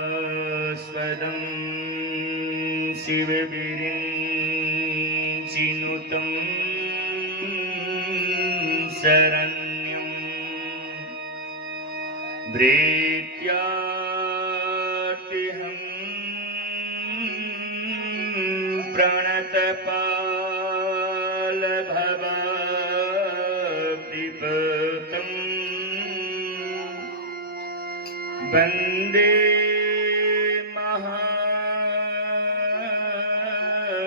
तीर्थास्पदं शिवविरिञ्चिनुतं शरण्यं प्रीत्यार्तिहं प्रणतपालभवाब्धिपतम् वन्दे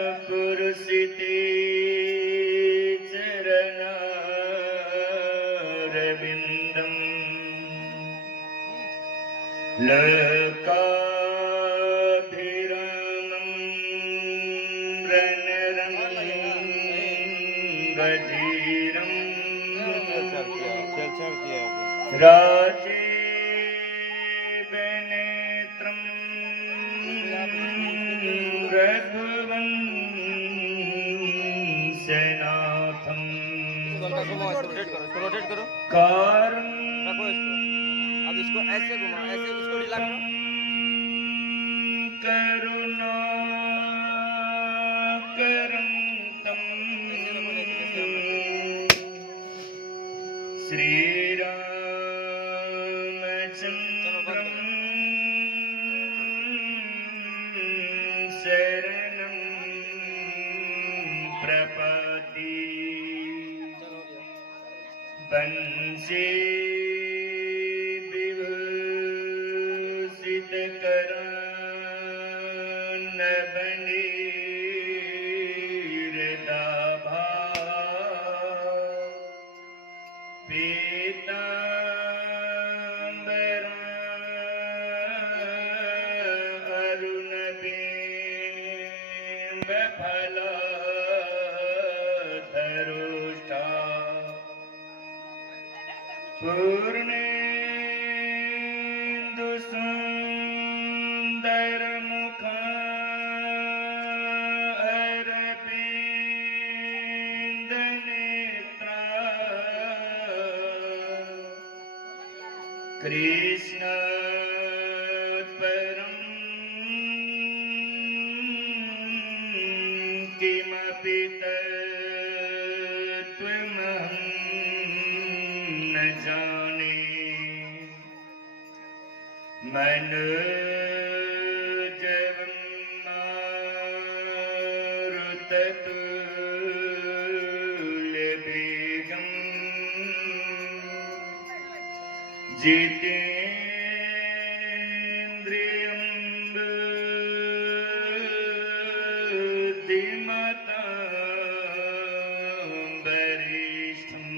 महापुरुषिते चरणारविन्दम् लोकाभिरामं रणरङ्गधीरम् राजीवनेत्रं रघुवंशनाथं अब इसको ऐसे घुमा, ऐसे इसको ढीला करो। करुणाकरन्तं श्रीरामचन्द्रं शरणं प्रपद्ये वंशे नवनीरदाभा पीताम्बरा अरुणबिम्बफलधरुष्टा पूर्णेन्दुसुन्दरमुखा अरविन्दनेत्रा कृष्णात्परं किमपि तत्त्वमहं न जाने मनोजवं मारुततुल्यवेगम् जितेन्द्रियं बुद्धिमतां वरिष्ठम्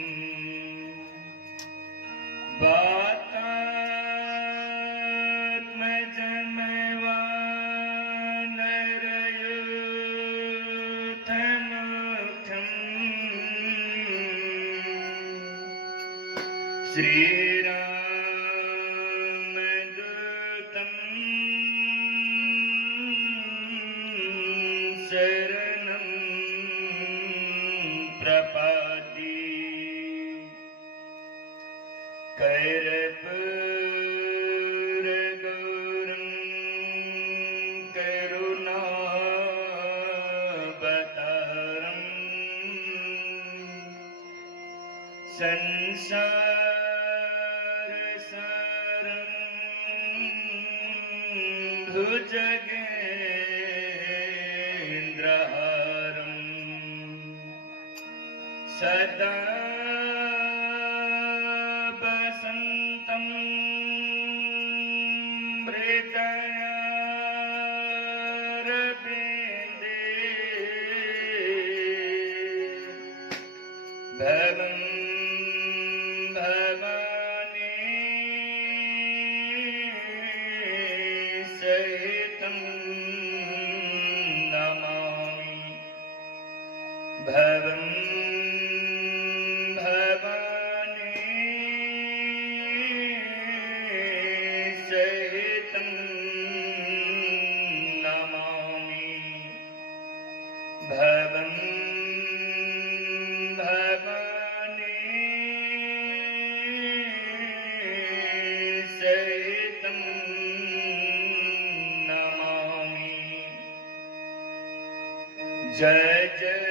वातात्मजमवानरयुथमुखम् श्रीरामदूतं शरणं प्रपद्ये कर्पूरगौरं करुणावतारम् संसारसारं भुजगेन्द्रहारं सदा वसन्तं हृदयारविन्दे भवं भवानी सहितं नमामि भवं भवानी सहितं नमामि भवं जय जय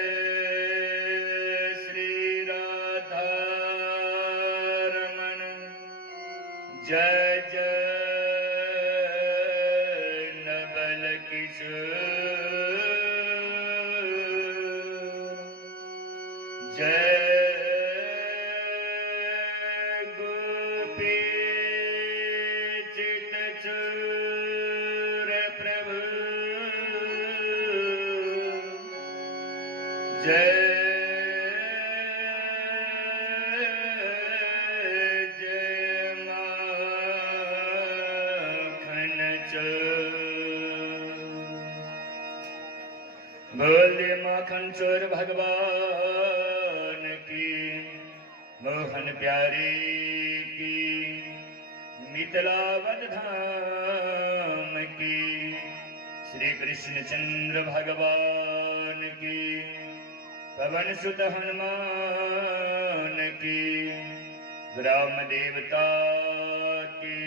श्री राधा रमण, जय जय नवल किशोर, जय गोपी चितचूर प्रभु, जय जय माखन चोर, बोले माखन चोर भगवान की, मोहन प्यारी की, मिथिलावत धाम की, श्री कृष्ण चंद्र भगवान की, पवन सुत हनुमान की, ग्राम देवता की,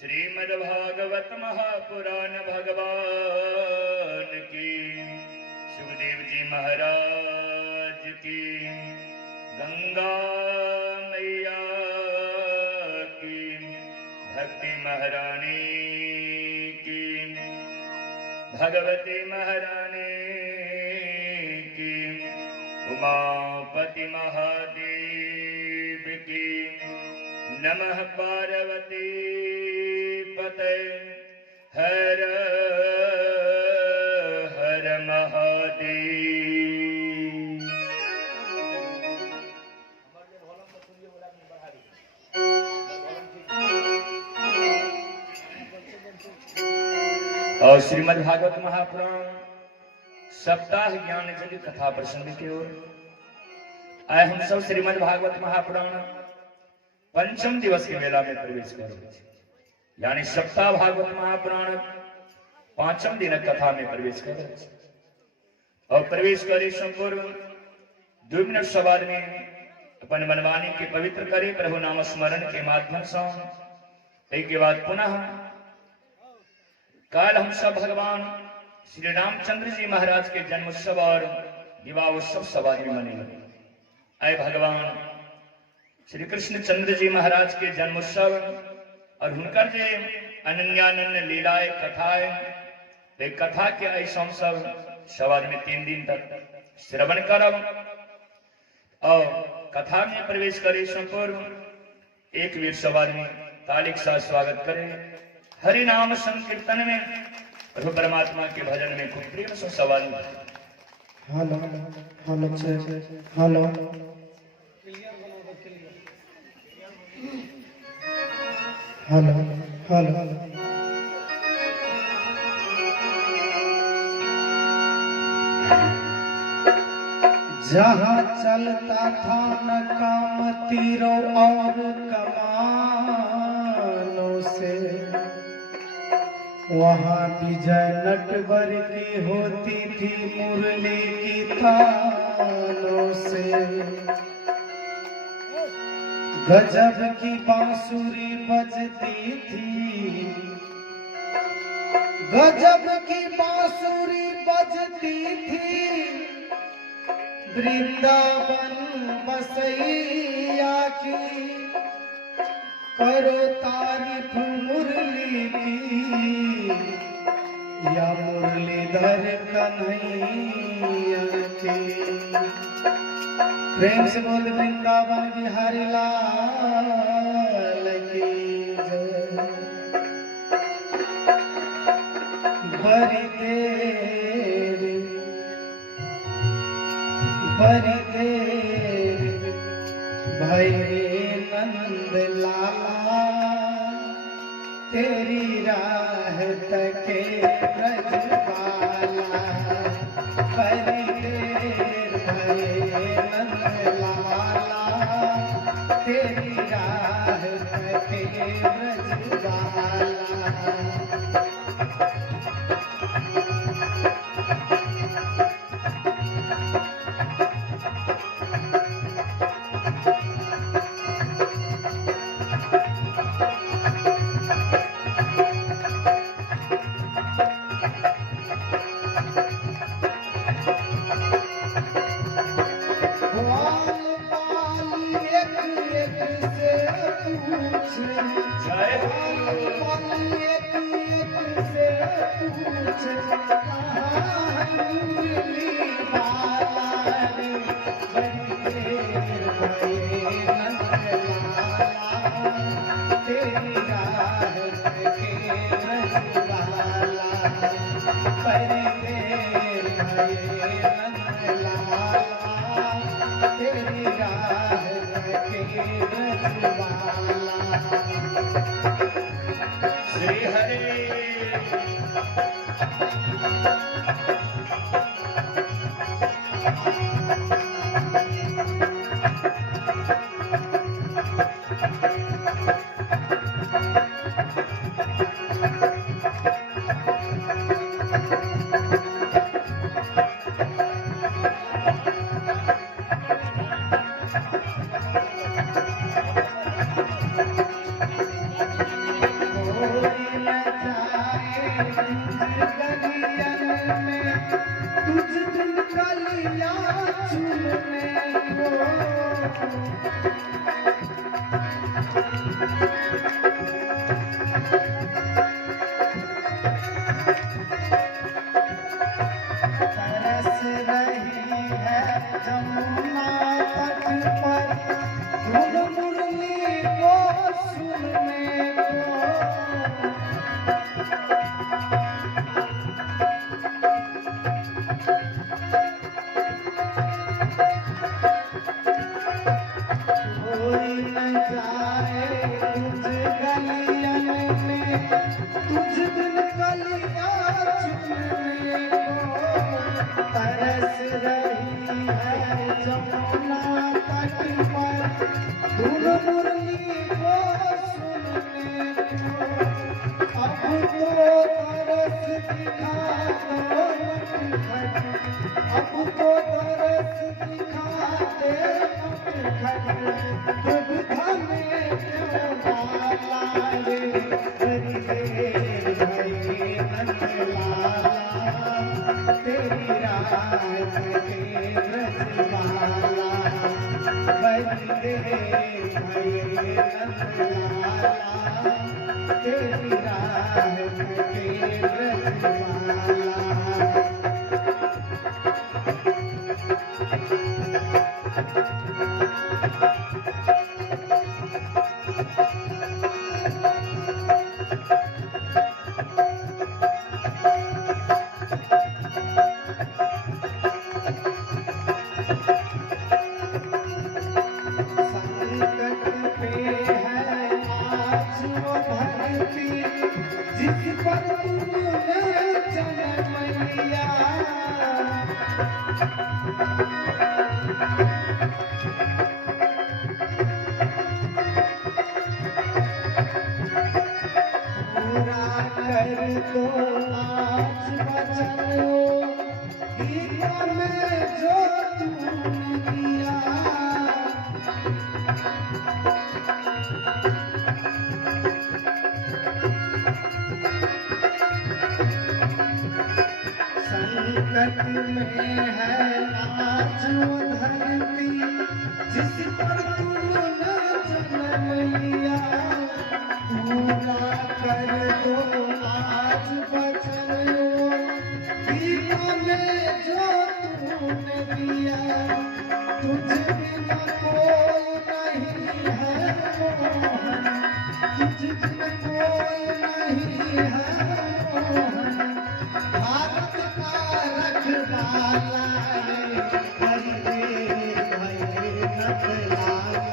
श्रीमद् भागवत महापुराण भगवान की, सुखदेव जी महाराज की, गंगा मैया की, भक्ति महारानी की, भगवती महारानी की, उमापति महादेव की, नमः पार्वती पते, हर हर महादेव। और श्रीमद् भागवत महापुराण सप्ताह ज्ञान जग कथा प्रसंग की ओर आए हम सब श्रीमद् भागवत महापुराण पंचम दिवस के मेला में प्रवेश कर रहे हैं, यानी सप्ताह भागवत महापुराण पांचम दिन कथा में प्रवेश कर रहे हैं। और प्रवेश करे संपूर्ण 2 मिनट सवार में अपन मनवाणी के पवित्र करे प्रभु नाम स्मरण के माध्यम से। के बाद पुनः काल हम सब भगवान श्री रामचंद्र जी महाराज के जन्म उत्सव और विवाह उत्सव सवार में मनेंगे। आए भगवान श्री कृष्ण चंद्र जी महाराज के जन्म उत्सव और उनकर जे अनन्यानन्य लीलाएं कथाएं, वे कथा के ऐसा सब सवार में 3 दिन तक श्रवण करब और कथा में प्रवेश करे संपूर्ण एक वीर सवार में तालिक साथ स्वागत करे। हरि नाम संकीर्तन में प्रभु परमात्मा के भजन में खूब प्रेम से सवाल। Hello hello hello hello hello जहाँ चलता था न काम तीरों और कमानों से, वहाँ विजय नटवर की होती थी मुरली की तानों से। गजब की बांसुरी बजती थी, गजब की बांसुरी बजती थी, वृंदावन बसैया की। करो तारीफ मुरली की, या मुरलीधर कन्हैया की। प्रेम से बोल वृंदावन बिहारी लाल की जय। बड़ी देर भाई नंद लाला, तेरी राह तके ब्रजबाला। बड़ी देर भाई नंद लाला, तेरी राह तके ब्रजबाला। आए एक एक से पूछ कहाँ मुरली वाला रे बड़ी देर भये नंदलाला तेरी राह के रजवाला बड़ी देर भये नंदलाला तेरी राह के रजवाला श्री हरे तरस रही है जमुना तट पर धुन मुरली को सुनने को कोई न जाए तुझ गलियन में तुझ बिन गलियां चुनने को तरस रही है जमुना तट पर धुन मुरली को सुनने को अब तो तरस दिखा दो नटखट अब तो तरस दिखा दे नटखट दुविधा में क्यों डाला रे बड़ी देर भये नंदलाला तेरी राह के रजवाला बड़ी देर भये नंदलाला तेरी राह के रजवाला संकट पे है आज वो धरती जिस पर तुमने जन्म लिया पूरा कर दो आज वचन गीता में जो तुमने दिया संकट में है आज वो धरती जिस पर तुमने जन्म लिया पूरा कर दो आज वचन गीता में जो तुमने दिया तुझ बिना कोई नहीं है मोहन तुझ बिना कोई नहीं है मोहन भारत का रखवाला रे हरि देव भये नंदलाला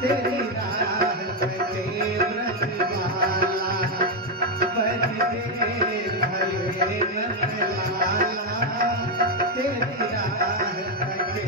तेरी राह के रजवाला बड़ी देर भये नंदलाला तेरी राह के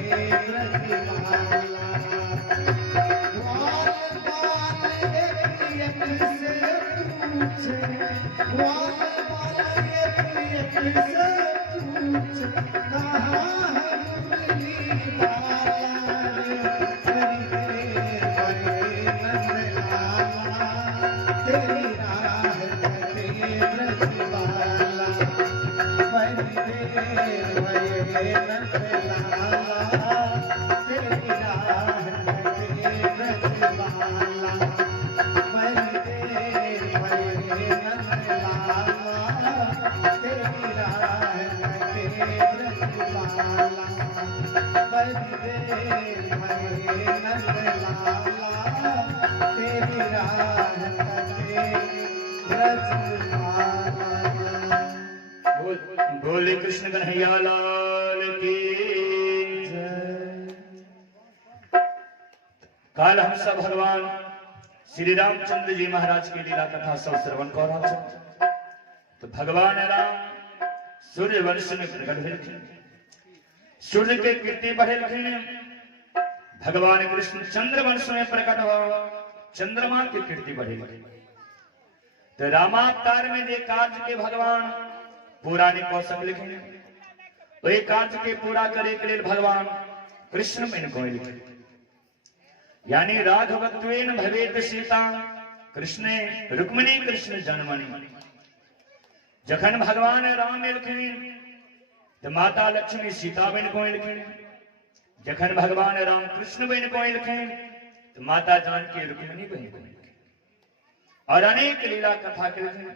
कन्हैया लाल की। काल हम सब भगवान श्री रामचंद्र जी महाराज की लीला कथा सब श्रवण कर रहा था। तो भगवान राम सूर्य वंश में प्रकट हुए, सूर्य के कीर्ति बढ़े। भगवान कृष्ण चंद्र वंश में प्रकट हो, चंद्रमा की कीर्ति बढ़े। तो रामावतार में जो कार्य के भगवान पुरानी कौशल लिखे, वही कार्य के पूरा करे के लिए भगवान कृष्ण में इनको लिखे। यानी राघवत्वेन भवेत सीता कृष्णे रुक्मिणी कृष्ण जन्मनि। जखन भगवान राम लिखिन तो माता लक्ष्मी सीता बन को लिखिन। जखन भगवान राम कृष्ण बन को लिखिन तो माता जानकी रुक्मिणी बन को लिखिन। और अनेक लीला कथा के लिखिन।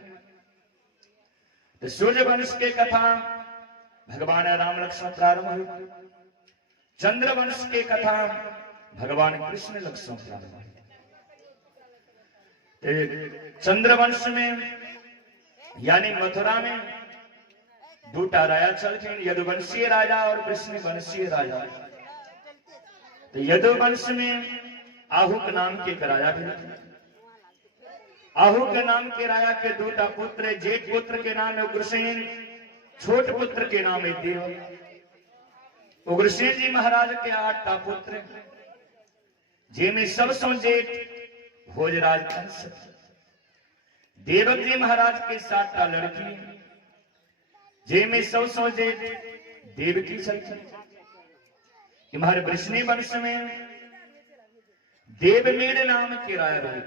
तो सूर्य वंश के कथा भगवान राम लक्ष्मण प्रारंभ हुई। चंद्र वंश के कथा भगवान कृष्ण लक्ष्मण प्रारंभ हुई। चंद्र वंश में यानी मथुरा में दूटा राजा चलते, यदुवंशीय राजा और कृष्ण वंशीय राजा। तो यदुवंश में आहुक नाम के एक राजा भी थे। आहुक नाम के राजा के दूटा पुत्र, जेठ पुत्र के नाम है उग्रसेन, छोट पुत्र के नाम है देव। उग्रसेन जी महाराज के 8 पुत्र, जिनमें सबसे जेठ भोजराज कंस। देवक जी महाराज के 7 लड़की, जिनमें सबसे जेठ देवकी चलती। हमारे वृष्णि वंश में देवमेर नाम के राजा रहे।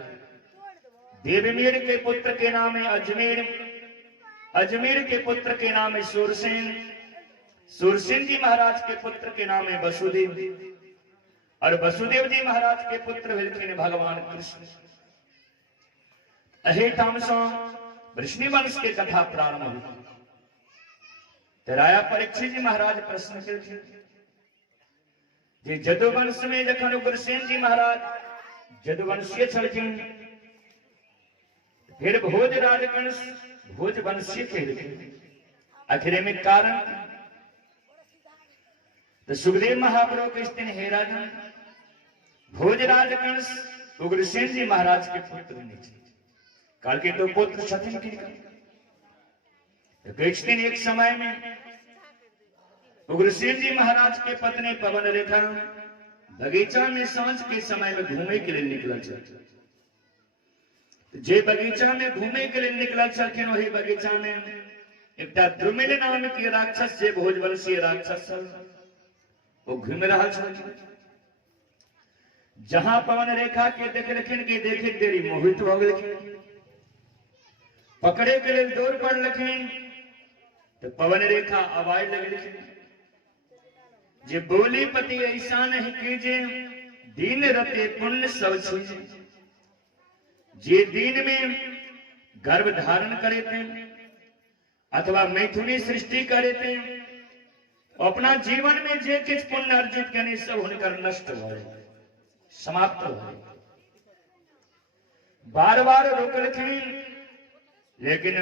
देवमेर के पुत्र के नाम है अजमेर, अजमेर के पुत्र के नाम है सूरसेन, सूरसेन जी महाराज के पुत्र के नाम है वसुदेव, और वसुदेव जी महाराज के पुत्र हुए भगवान कृष्ण। अहेठाम से वृष्णि वंश के कथा प्रारंभ हुई। तो राजा परीक्षित जी महाराज प्रश्न करते, जदुवंश में जखन उग्रसेन जी महाराज जदुवंशीय छलखिन, फिर भोज राजकंस भोज वंशीय थे। आखिर में कारण तो सुखदेव महाप्रभु कहते हैं, हे राजन, भोज राजकंस उग्रसेन जी महाराज के पुत्र नहीं। काल के तो पुत्र छथिन की तो कहते हैं, एक समय में उग्रसेन जी महाराज के पत्नी पवन रेखा बगीचा में सांझ के समय में घूमे के लिए निकला चल। जे बगीचा में घूमे के लिए निकला चलखिन, वही बगीचा में एक द्रुमिल नाम के राक्षस, जे भोजवंशीय राक्षस वो घूम रहा छलखिन। जहां पवन रेखा के देखलखिन कि देखे देरी मोहित हो गए, पकड़े के लिए दौड़ पड़ लखिन। तो पवन रेखा आवाज लगलखिन, जे बोली पति ऐसा नहीं कीजिए, दीन रते पुण्य सब चीजे। जे दिन में गर्भ धारण करे थे अथवा मैथुनी सृष्टि करे थे, अपना जीवन में जे किछ पुण्य अर्जित करने सब हुनकर नष्ट हो, समाप्त हो। बार बार रोकलखिन, लेकिन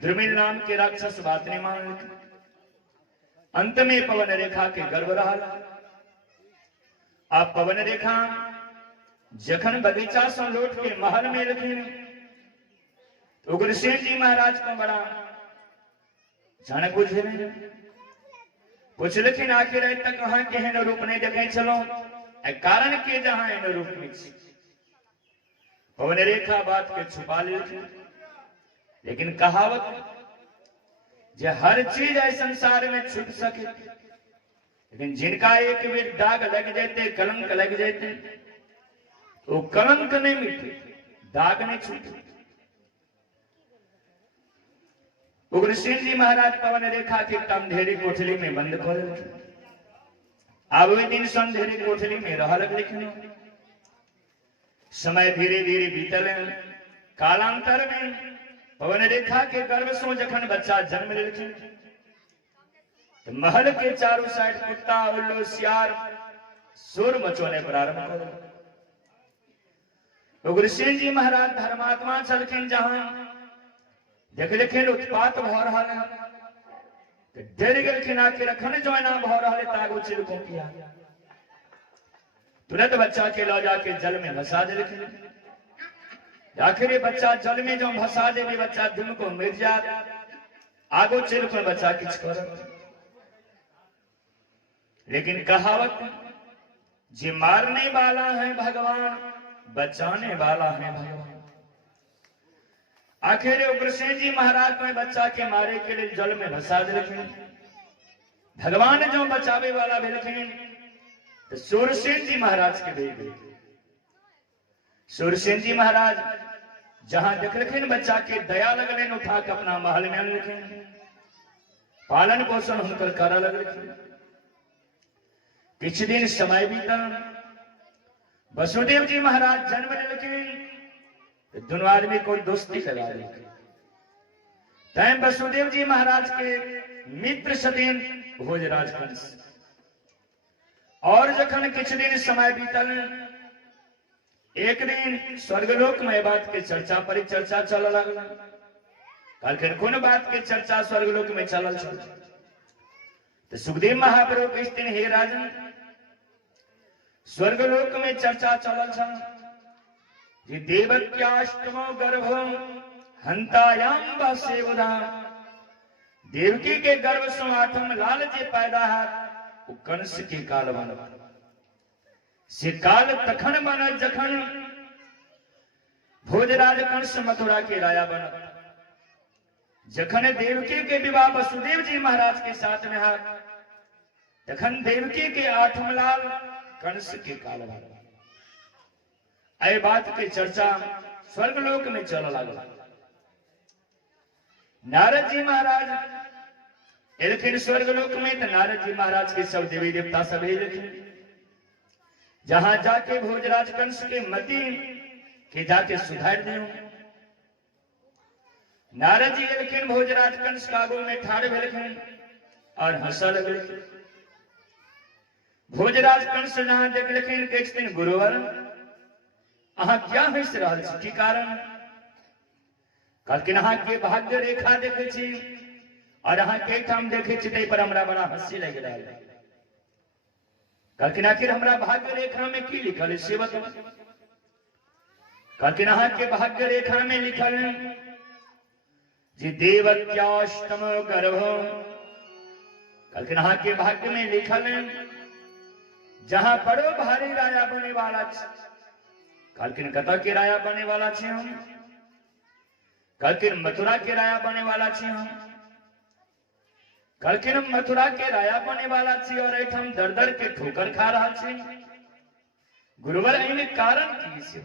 द्रुमिल नाम के राक्षस बात नहीं मान। अंत में पवन रेखा के गर्भ रहा। आप पवन रेखा जखन बगीचा से लौट के महल में लखिन, तो उग्रसेन जी महाराज को बड़ा जानक बुझे पूछलखिन, आखिर तक कहां के हैं रूप नहीं देखे चलो, कारण के जहां है रूप में। पवन रेखा बात के छुपा लेखिन, लेकिन कहावत जे हर चीज है संसार में छूट सके, लेकिन जिनका एक बेर दाग लग जाते, कलंक लग जाते, तो कलंक नहीं मिटे, दाग नहीं छूटे। उग्रसेन जी महाराज पवन रेखा के अंधेरी कोठली में बंद कर दिया। अब वे दिन अंधेरी कोठली में रह लगे। समय धीरे धीरे बीतल। कालांतर में पवन रेखा के गर्भ से जखन बच्चा जन्म ले, तो महल के चारों साइड कुत्ता उल्लू सियार शोर मचोने प्रारंभ कर दिया। उग्रसेन जी महाराज धर्मात्मा चलखिन, जहां देख लिखिन उत्पात हो रहा है, डर गेलखिन आके रखन जो ना भ रहले तागो चिलको किया तुरंत बच्चा के ला जाके जल में भसा देलखिन। आखिर बच्चा जल में जो भसा देवे बच्चा दुम को मिट जात आगो चिलको बच्चा किछ करत। लेकिन कहावत जे मारने वाला है भगवान बचाने वाला है भगवान। आखिर उग्रसेन जी महाराज में बच्चा के मारे के लिए जल में भसा दिलखिन। भगवान जो बचावे वाला भेलखिन तो सूरसेन जी महाराज के भेज दिए। सूरसेन जी महाराज जहां देखलखिन बच्चा के दया लगलिन उठा के अपना महल में अनलखिन। पालन पोषण हुनकर कर लगलखिन। कुछ दिन समय बीतल। वसुदेव जी महाराज जन्म लेलखिन। दोनों आदमी को दोस्ती लगा ली। तय वसुदेव जी महाराज के मित्र छथिन भोजराज कंस। और जखन कुछ दिन समय बीतल एक दिन स्वर्गलोक में बात के चर्चा परिचर्चा चल लगल। कहलखिन कौन बात के चर्चा स्वर्गलोक में चलल छल। तो सुखदेव महाप्रभु कहते हे राजन स्वर्गलोक में चर्चा चलल छल जे देवक्याष्टमो गर्भो हंतायाम वासेवदा। देवकी के गर्भ से आठम लाल जे पैदा है वो कंस के काल बनत। से काल तखन बनत जखन भोजराज कंस मथुरा के राजा बनत। जखन देवकी के विवाह वसुदेव जी महाराज के साथ में है तखन देवकी के आठम लाल कंस के काल बनत। ऐ बात के चर्चा स्वर्गलोक में चल लागल। नारद जी महाराज एलखिन स्वर्गलोक में तो नारद जी महाराज के सब देवी देवता सब एलखिन। जहां जाके भोजराज कंस के मति के जाके सुधार दियो। नारद जी एलखिन भोजराज कंस का आगू में ठाड़ भेलखिन और हंसा लगलखिन। भोजराज कंस जहां देखलखिन कहथिन गुरुवर अहाँ क्या हंस रहल छी की कारण। कहलखिन अहाँ के भाग्य रेखा देखे छी और अहाँ के ठाम देखे छी तै पर हमरा बड़ा हंसी लग रहल। कहलखिन आखिर हमरा भाग्य रेखा में की लिखल है से बताओ। कहलखिन अहाँ के भाग्य रेखा में लिखल जे देवक्याष्टम गर्भ। कहलखिन अहाँ के भाग्य में लिखल जहां बड़ो भारी राजा बने वाला छ। कहलखिन कतऽ के राजा बने वाला छी हम। कहलखिन मथुरा के राजा बने वाला छी हम। कहलखिन हम मथुरा के राजा बने वाला छी और एठम दर दर के ठोकर खा रहा छी। गुरुवर एहिमे कारण की से।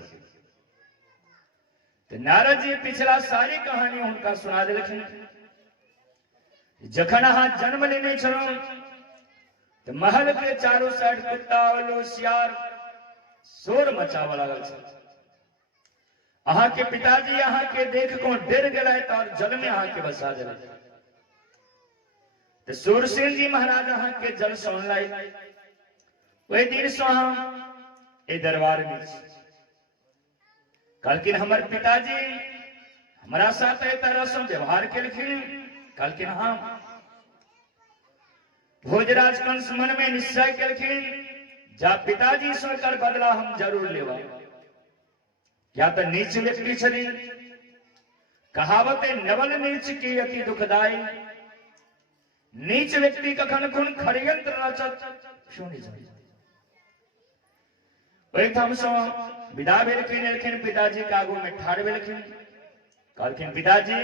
तो नारद जी पिछला सारी कहानी उनका सुना देलखिन। जखन अहाँ जन्म लेने छलहुं तो महल के चारों साइड कुत्ता उल्लू सियार शोर मचाव लागल छल। अहाँ के पिताजी अहाँ के देख को डर गेलथि और जल में अहाँ के बसा देलथि। तो सूरसेन जी महाराज अहाँ के जल से अनलथि। वही दिन से हम ए दरबार में छी। कहलखिन हमर पिताजी हमारा साथ ए तरह से व्यवहार केलखिन। कहलखिन हाँ। भोजराज कंस मन में निश्चय केलखिन जा पिताजी से कर बदला हम जरूर लेवा। या तो नीच व्यक्ति छथिन। कहावत है नवल नीच की अति दुखदाई। नीच व्यक्ति कखन कोन खड़यंत्र रचत सुनी जाय। ओहिठाम से विदा भेलखिन एलखिन पिताजी के आगू में ठाड़ भेलखिन। कहलखिन पिताजी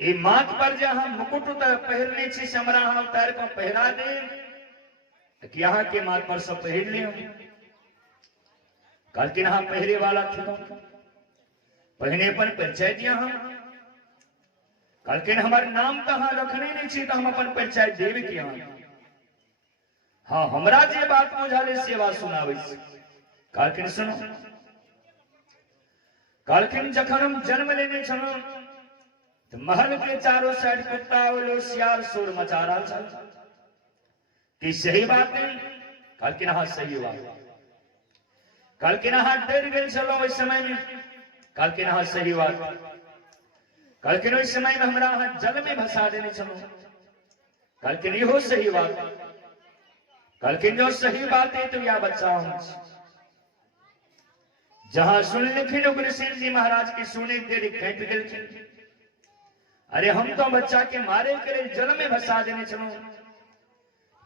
ई माथ पर जे हम मुकुट पहिरने छी से हमरा अहाँ उतार के पहिरा दे कि अहाँ के माथ पर सब पहिर लियो। कहलखिन अहाँ पहिरे वाला थी पहिने पर परिचय दिया हम। कहलखिन हमार नाम तो अहाँ रखने नहीं छी तो हम अपन परिचय देव किया। हाँ हमरा जे बात बुझल से बात सुनाबै छी। कहलखिन सुनो। कहलखिन जखन हम जन्म लेने छलहुं तो महल के चारों साइड कुत्ता उल्लू सियार शोर मचा रहा छल कि सही बात है। कहलखिन हाँ सही बात। कहलखिन हाँ डर गेल छलहुं ओहि समय में। कहलखिन हाँ सही बात। कहलखिन ओहि समय में हमरा अहाँ जल में भसा देने छलू। कहलखिन इहो सही बात। कहलखिन जो सही बात है तो या बच्चा हम छी। जहां सुन लिखिन उग्रसेन जी महाराज की सुने देरी कैट गेलखिन। अरे हम तो बच्चा के मारे करे जल में भसा देने छलू,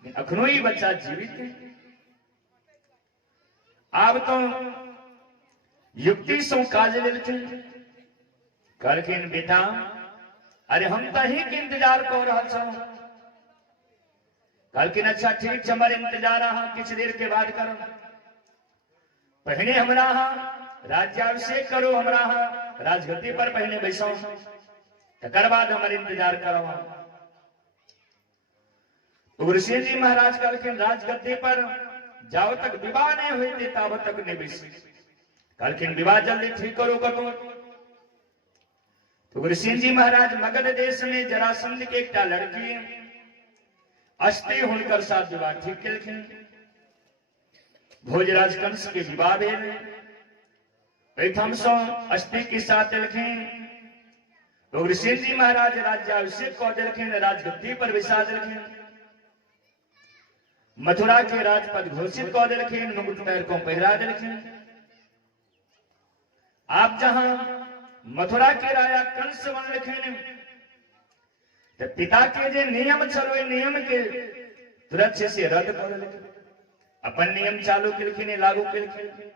अखनो ही बच्चा जीवित है। आब तो युक्ति सो काज लेलखिन। कहलखिन बेटा अरे हम तो ही के इंतजार कर रहा छलू। कहलखिन अच्छा ठीक हमर इंतजार अहाँ किछ देर के बाद करो। पहले हमरा अहाँ राज्याभिषेक करो, हमरा अहाँ राजगद्दी पर पहले बैसो, तकर बाद हमर इंतजार करो। उग्रसेन जी महाराज कहलखिन राजगद्दी पर जाओ तक विवाह नहीं हुई तब तक नहीं बैसी। कहलखिन विवाह जल्दी ठीक करो कतो। उग्रसेन जी महाराज मगध देश में जरासंध के एक लड़की अष्टि हुनकर साथ विवाह ठीक केलखिन। भोजराज कंस के विवाह भेल। एहिठाम सँ अष्टि के साथ एलखिन। उग्रसेन जी महाराज राज्याभिषेक कऽ देलखिन, राजगद्दी पर बैसा देलखिन। मथुरा के राजपद घोषित कऽ देलखिन, मुकुट पैर को पहिरा देलखिन। आप जहां मथुरा के राजा कंस बनलखिन तो पिता के जे नियम छलो नियम के तुरंत से रद्द कर देलखिन, अपन नियम चालू केलखिन, लागू केलखिन।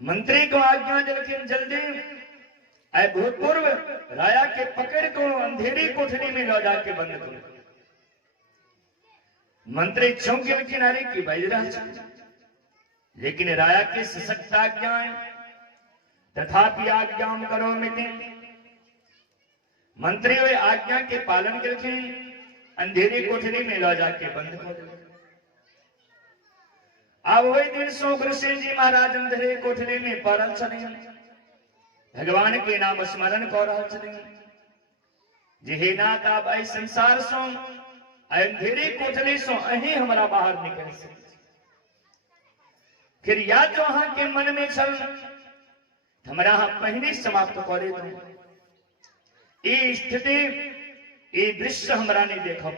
मंत्री को आज्ञा देलखिन जल्दी आय भूतपूर्व राजा के पकड़ को अंधेरी कोठरी में ले जाके बंद करो। मंत्री चौंक गेलखिन, अरे की बाज रहा छै, लेकिन राजा के सशक्त आज्ञा है, तथापि आज्ञा करो मिति। मंत्री वे आज्ञा के पालन करके अंधेरी कोठरी में ले जाके बंद कर दिया। अब वही दिन से उग्रसेन जी महाराज अंधेरी कोठरी में पड़ल छथिन, भगवान के नाम स्मरण कर रहल छथिन जे हे नाथ आप एहि संसार से अंधेरी कोठरी से अहीं हमरा बाहर निकल सके। फिर या जो अहाँ के मन में छल हमरा अहाँ पहिने समाप्त कर दू। ये स्थिति ये दृश्य हमरा नहीं देखा।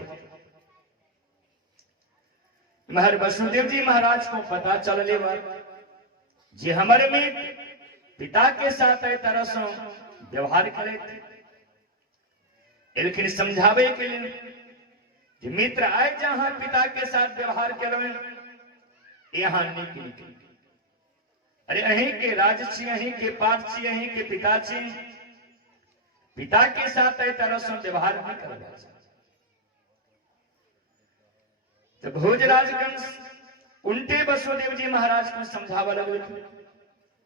महर वसुदेव जी महाराज को पता चल ले जे हमारे में पिता के साथ ए तरह से व्यवहार करे थे। लेकिन समझावे के लिए कि मित्र आए जहां पिता के साथ व्यवहार करो यहाँ निकल। अरे अहीं के राज छी, अहीं के पाठ छी, अहीं के पिता छी, पिता के साथ ए तरह से व्यवहार नहीं करना। तो भोजराज कंस उल्टे वसुदेव जी महाराज को समझावा लगे,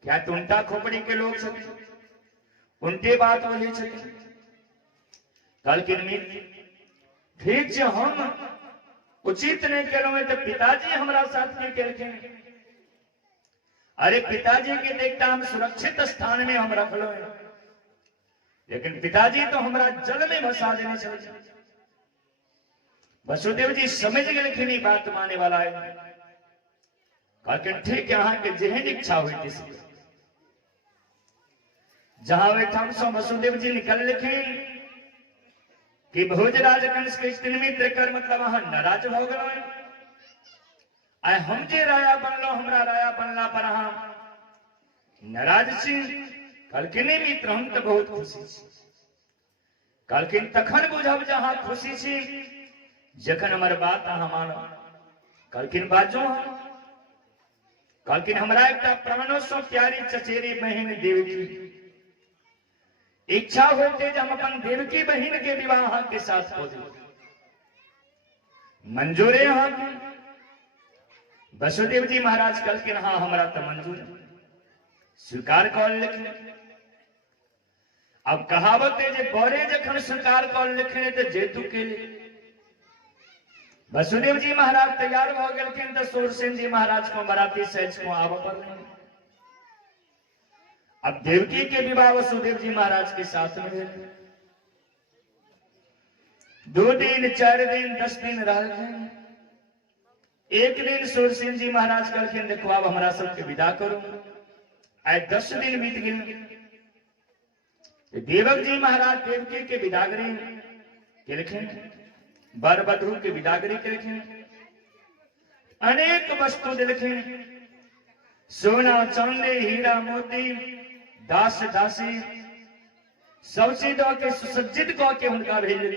क्या तो उल्टा खोपड़ी के लोग छथि, उल्टे बात बोले छथि। कहलखिन ठीक छै हम उचित नहीं केलहुं तो पिताजी हमरा साथ की केलखिन। अरे पिताजी के देखता हम सुरक्षित स्थान में हम रखलो है, लेकिन पिताजी तो हमरा जल में भसा देने छल। वसुदेव जी समझ गए बात माने वाला है। कहलखिन ठीक है अहाँ के जेहन इच्छा हुई थी। जहां वे ठाम से वसुदेव जी निकल लिखिन कि भोजराज कंस के स्त्री मित्र कर मतलब अहाँ नाराज हो गए। आय हम जे राया बनलो हमरा राया बनला पर अहाँ नाराज छी। कहलखिन मित्र हम तो बहुत खुशी छी। कहलखिन तखन बुझब जहां खुशी छी जखन हमर बात अहाँ मानब। कहलखिन बाजू हम। कहलखिन हमरा एकटा प्राणों से प्यारी चचेरी बहन देवकी इच्छा होते हम अपन देवकी बहन के विवाह अहाँ के साथ हो दी। मंजूर है अहाँ की? वसुदेव जी महाराज कहलखिन हाँ हमरा तो मंजूर है, स्वीकार कर लेकिन। अब कहावत है जे बड़े जखन स्वीकार कर लिखने तो जेतु के लिए। वसुदेव जी महाराज तैयार हो गए तो सूरसेन जी महाराज को बराती सच को आव पर। अब देवकी के विवाह वसुदेव जी महाराज के साथ में है। 2 दिन 4 दिन 10 दिन रहे। एक दिन सूरसेन जी महाराज कहलखिन देखो अब हमरा सबके विदा करो। आय 10 दिन बीत गए। देवक जी महाराज देवकी के विदागरी के लिखे, बर बधू के विदागरी के लिखे, अनेक वस्तु लिखे, सोना चांदी हीरा मोती दास दासी सब चीज के सुसज्जित कह के उनका भेज।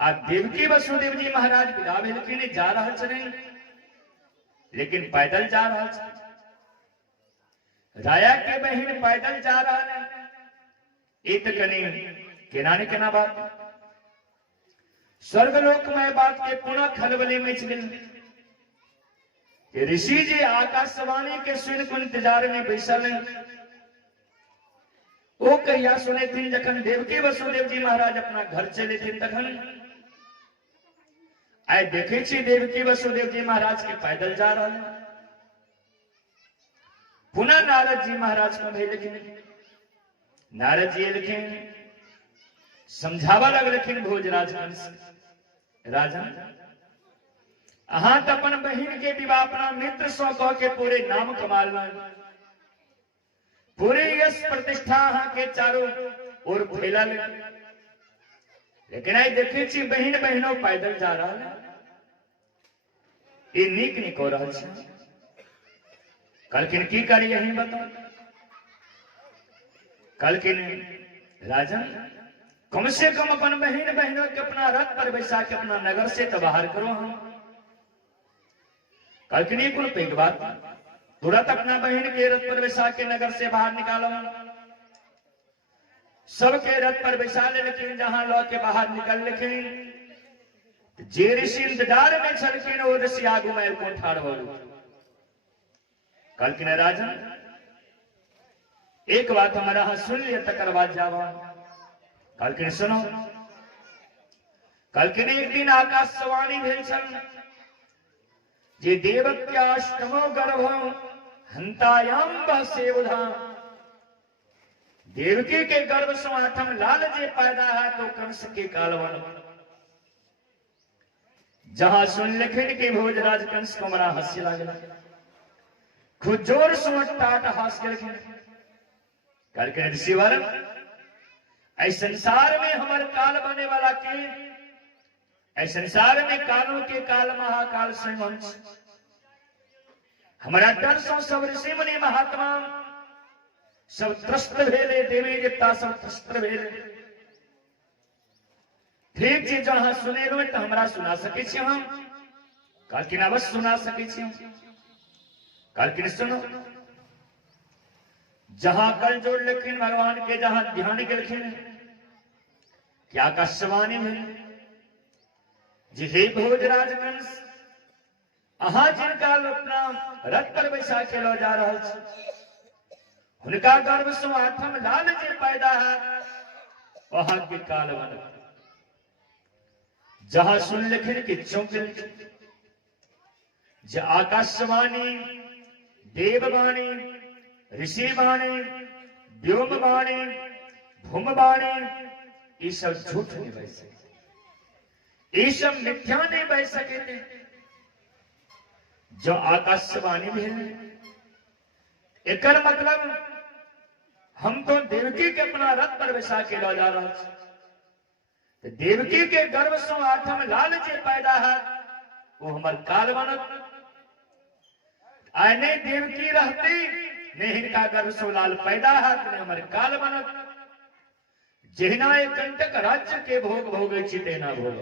आ देवकी वसुदेव जी महाराज विदा भेलखिन, जा रहा छथिन, लेकिन पैदल जा रहा छथिन। राया के बहन पैदल जा रहा है, इत कनी केना ने केना बात स्वर्गलोक में बात के पुनः खलबली में चल। ऋषि जी आकाशवाणी के सुन को इंतजार में बैसल, वो कहिया सुने थी जखन देवकी वसुदेव जी महाराज अपना घर चले थे, तखन आए देखे छी देवकी वसुदेव जी महाराज के पैदल जा रहा है। पुनः नारद जी महाराज को भेजलखिन, नारद जी लिखिन समझावा लगलखिन भोजराज कंस, राजन अहाँ तो अपन बहिन के विवाह अपना मित्र सौ कह के पूरे नाम कमाल, पूरे यश प्रतिष्ठा अहाँ के चारों ओर फैलल, लेकिन आई देखे छी बहिन बहनों पैदल जा रहा है, ये नीक नीक हो रहा है। कलकिन की करिए यही बताओ। कलकिन राजन कम से कम अपन बहन बहनों के अपना रथ पर बैसा के अपना नगर से तो बाहर करो। हम कलकिन कुल पेग बात, तुरंत अपना बहन के रथ पर बैसा के नगर से बाहर निकालो। सबके रथ पर बैसा ले, लेकिन जहां लौ के बाहर निकल लेकिन जे ऋषि इंतजार में छलकिन वो ऋषि आगू में को ठाड़ हो। कलकिन राजन एक बात हमारा हाँ सुन लिया तकर बाद जावा। कलकिन सुनो, कलकिन एक दिन आकाशवाणी भेल छल जे देवक्याष्टमो गर्भो हंतायाम बसेवधा, देवकी के गर्भ से आठम लाल जे पैदा है तो कंस के कालवन। जहां सुन लिखिन के भोजराज कंस को मरा हंसी लागल, खुद जोर से टाट हंस के लिखिन। कलकिन ऋषिवर इस संसार में हमारे काल बने वाला के, इस संसार में कालों के काल महाकाल सिंहंस, हमारा डर सो सब ऋषि मुनि महात्मा सब त्रस्त भेले, देवी देवता सब त्रस्त भेले। ठीक चीज जहां सुने लो तो हमरा सुना सके छी हम, कलकिन अवश्य सुना सके छी। कलकिन सुनो, जहां कल जोड़ लिखिन भगवान के, जहां ध्यान के लिखिन क्या आकाशवाणी में जी हे भोजराज कंस, अहाँ जिनका अपना रथ पर बैसा के लो जा रहा है, उनका गर्भ सो आठम लाल जे पैदा है वहां के काल बन। जहां सुन लिखिन कि चौंक ज आकाशवाणी देववाणी ऋषिवाणी व्योमवाणी भूमवाणी ये सब झूठ नहीं बह सके, ये सब मिथ्या नहीं बह सके थे। जो आकाशवाणी भी है एकर मतलब हम तो देवकी के अपना रथ पर बैसा के ला जा रहा है, तो देवकी के गर्भ से आठम लाल जे पैदा है वो हमार काल बनत। आने देवकी रहती ने इनका गर्भ से लाल पैदा है तो हमारे काल बनत। जहिना एक कंटक राज्य के भोग भोगे चितेना भोग।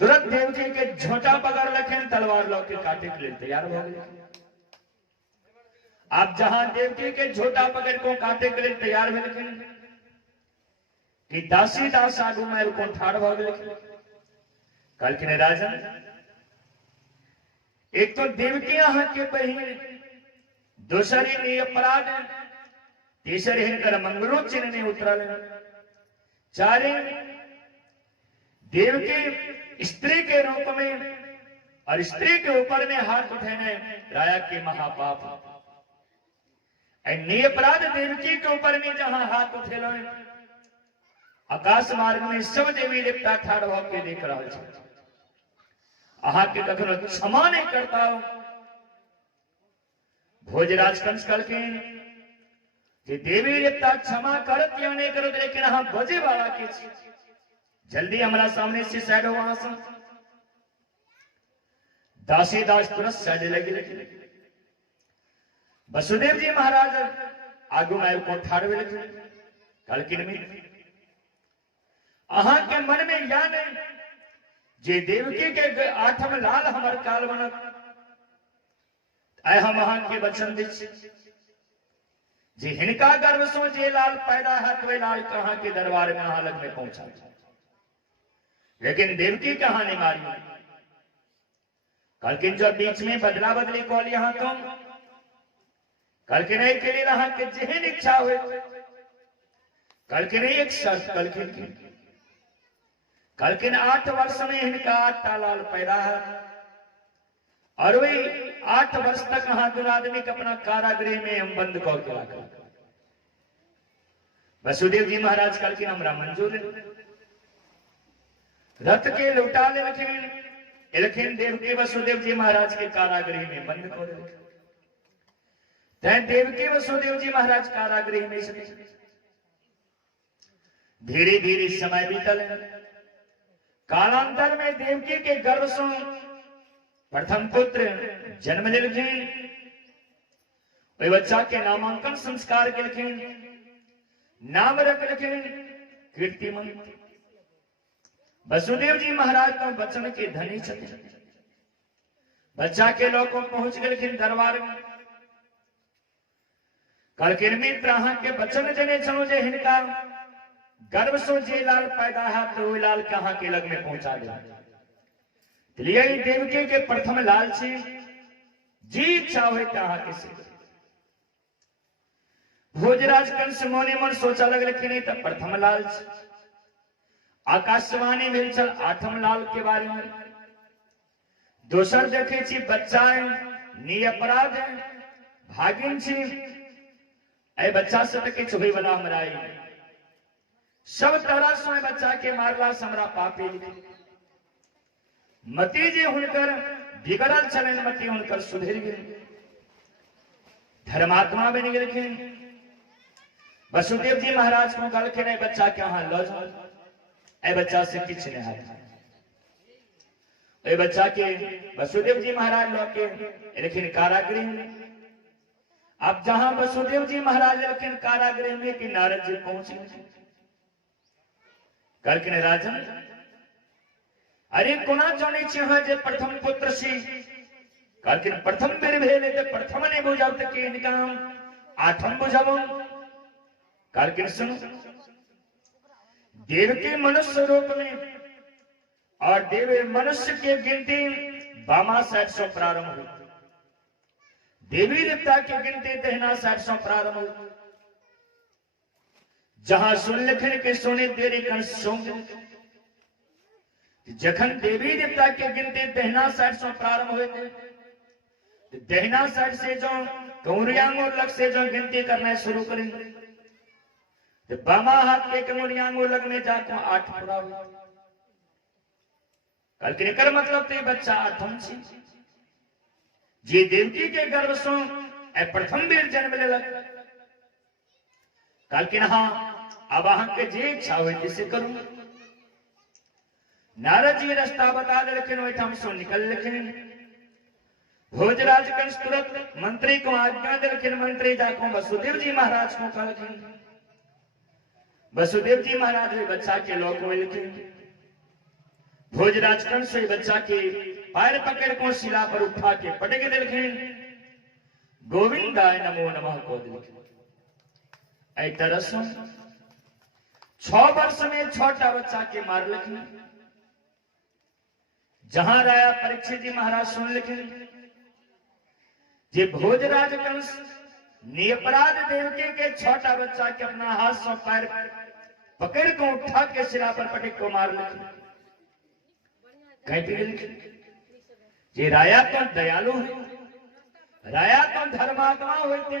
तुरंत देवकी के झोटा पकड़ रखें, तलवार लो के काटे के लिए तैयार हो गए। आप जहां देवकी के झोटा पकड़ को काटे के लिए तैयार हो रखें कि दासी दास आगू में को ठाड़ हो गए। कलकिन राजन एक तो देवकी यहाँ के बहिन, दूसरी ने अपराध, तीसरी हिनकर मंगलो चिन्ह ने उतरल, चारे देवकी स्त्री के रूप में और स्त्री के ऊपर में हाथ उठाने राया के महापाप। अपराध देवकी के ऊपर में जहां हाथ उठेलो आकाश मार्ग में सब देवी देवता ठाड़ होकर देख रहा है। अहा के कखनो क्षमा नहीं करता हो। भोजराज कंस कलकिन जे देवी देवता क्षमा करत या नहीं करत, लेकिन हाँ बजे वाला के छी। जल्दी हमारा सामने से साइड हो, वहां से दासी दास तुरंत साइड लगे। वसुदेव जी महाराज आगू में को ठाड़वे लगे। कलकिन में अहां के मन में या नहीं जे देवकी के आठम लाल हमार काल बनत, आय हम अहां के वचन दी जे हिनका गर्भ सो जे लाल पैदा है, वे लाल कहां के दरबार में हालत में पहुंचा। लेकिन देवकी कहां नहीं मारी। कलकिन जो बीच में बदला बदली कॉल यहां तुम कलकिन के लिए रहा कि जिहन इच्छा हुए। कलकिन एक शर्त कलकिन 8 वर्ष में इनका 8 लाल पैदा है, और वही 8 वर्ष तक हाथुर आदमी को अपना कारागृह में हम बंद कर के रखा। वसुदेव जी महाराज कलकिन हमरा मंजूर है। रथ के लुटा ले लेकिन देव के वसुदेव जी महाराज के कारागृह में बंद कर दिया। देव के वसुदेव जी महाराज कारागृह में से धीरे धीरे समय बीतल। कालांतर में देवकी के गर्भ से प्रथम पुत्र जन्म लेलखिन। वही बच्चा के नामांकन संस्कार केलखिन, नाम रखलखिन कीर्तिमंत। वसुदेव जी महाराज तो बचन के धनी छथिन। बच्चा के लोग पहुंच गए दरबार में। कलकिन मित्र अहां के बचन जने चलो जे हिनका गर्भ सो जे लाल पैदा है, तो वो लाल कहां के लग में पहुंचा दे। लिए देवकी के प्रथम लाल से जी इच्छा हुए कहां के से। भोजराज कंस मोने मन सोचा लगल कि नहीं तो प्रथम लाल से। आकाशवाणी भेल चल 8म लाल के बारे में। दोसर देखे छी बच्चा निरपराध भागिन छी। ए बच्चा से तो किछु भी बना हमराई सब तरह से बच्चा के मारला समरा पापी। मती जी हुनकर बिगड़ल चलन, मती हुनकर सुधर गए, धर्मात्मा बन गए। वसुदेव जी महाराज को कहलखिन बच्चा के अहां ल जाओ। ए बच्चा से किछ नहीं है। ए बच्चा के वसुदेव जी महाराज लोग के लेकिन कारागृह में। अब जहां वसुदेव जी महाराज लेकिन कारागृह में कि नारद जी पहुंच गए। कलकिन राजन अरे कोना जाने छे जे प्रथम पुत्र सी। कलकिन प्रथम बेर भेले ते प्रथम ने बुझाव त के निकाम 8म बुझाव। कलकिन सुनो देव के मनुष्य रूप में और देव मनुष्य के गिनती बामा साइड से प्रारंभ हुई। देवी देवता की गिनती दहना साइड से प्रारंभ हुई। जहां सुन लिखन के सोने तेरे कण सोंग। जखन देवी देवता के गिनती दहना साइड से प्रारंभ हुए थे, दहना साइड से जो कौरियांगो लग से जो गिनती करना शुरू करेंगे, तो बामा हाथ के कौरियांगो लग में जाकर 8 पूरा हुआ। कल कर मतलब तो बच्चा 8म छी। जे देवकी के गर्भ सो प्रथम बेर जन्म लेलक। कलकिन हाँ अब अहां के जे इच्छा हुई जिसे करूं। नारद जी रास्ता बता देलखिन, ओहिठाम से निकल लेकिन। भोजराज कंस तुरंत मंत्री को आज्ञा देलखिन। मंत्री जाको वसुदेव जी महाराज को कहलखिन। वसुदेव जी महाराज वे बच्चा के लोग मिलखिन। भोजराज कंस से बच्चा के पैर पकड़ को शिला पर उठा के पटक देलखिन। गोविंदाय नमो नमः को देलखिन। ऐ तरह से 6 वर्ष में छोटा बच्चा के मार लखिन। जहां राया परीक्षित जी महाराज सुन लिखिन जे भोजराज कंस निरपराध देवकी के छोटा बच्चा के अपना हाथ से पैर पकड़ को उठा के शिला पर पटक को मार लिखिन। कहीं लिखिन जे राया तो दयालु है, राया तो धर्मात्मा होते,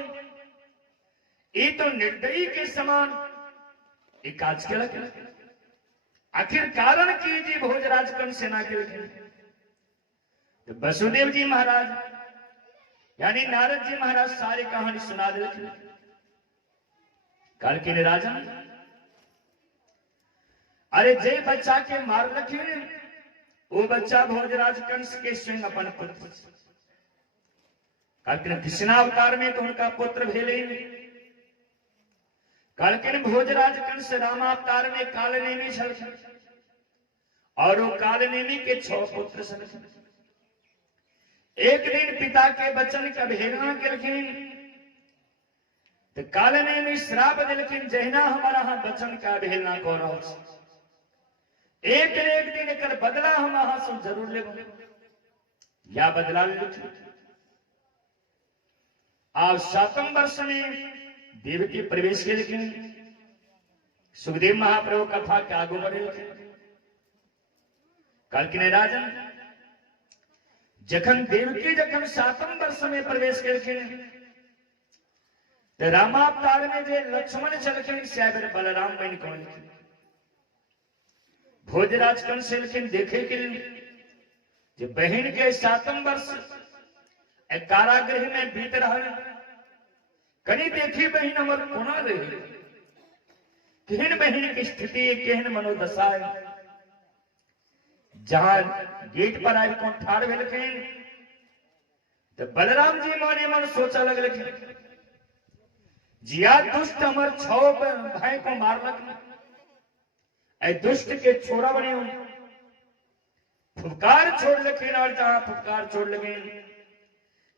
ये तो निर्दयी के समान एक काज के लगे। आखिर कारण की जी भोजराज कंस सेना के लगे। तो वसुदेव जी महाराज यानी नारद जी महाराज सारी कहानी सुना देते। काल के राजन अरे जे बच्चा के मार लखिन वो बच्चा भोजराज कंस के सिंह अपन पुत्र काल के कृष्णावतार में तो उनका पुत्र भेले काल के भोजराज कंस रामावतार में कालनेमी छल और वो कालनेमी के 6 पुत्र सन। एक दिन पिता के वचन का भेलना केलखिन तो कालनेमी श्राप दिलखिन जहिना हमारा हाँ वचन का भेलना को रहो एक दिन एकर बदला हम अहाँ से जरूर ले या बदला ले। आप 7वें वर्ष में देव के प्रवेश के लिखे सुखदेव महाप्रभु कथा के आगू बढ़े कल के राजन जखन देवकी जखन 7वें वर्ष में प्रवेश के तो रामावतार में जे लक्ष्मण चलखिन से बलराम बन कौन भोजराज कंस लेकिन देखे के लिए जो बहन के 7वें वर्ष कारागृह में बीत रहा कहीं देखी बहन हमर कोना रही केहन बहन की स्थिति केहन मनोदशा है जहां गेट पर आए कौन ठाड़ भेलखिन तो बलराम जी माने मन सोचा लगल जिया दुष्ट हमर 6 भाई को मारलक ऐ दुष्ट के छोरा बने हो फुफकार छोड़ लखिन और जहां फुफकार छोड़ लगे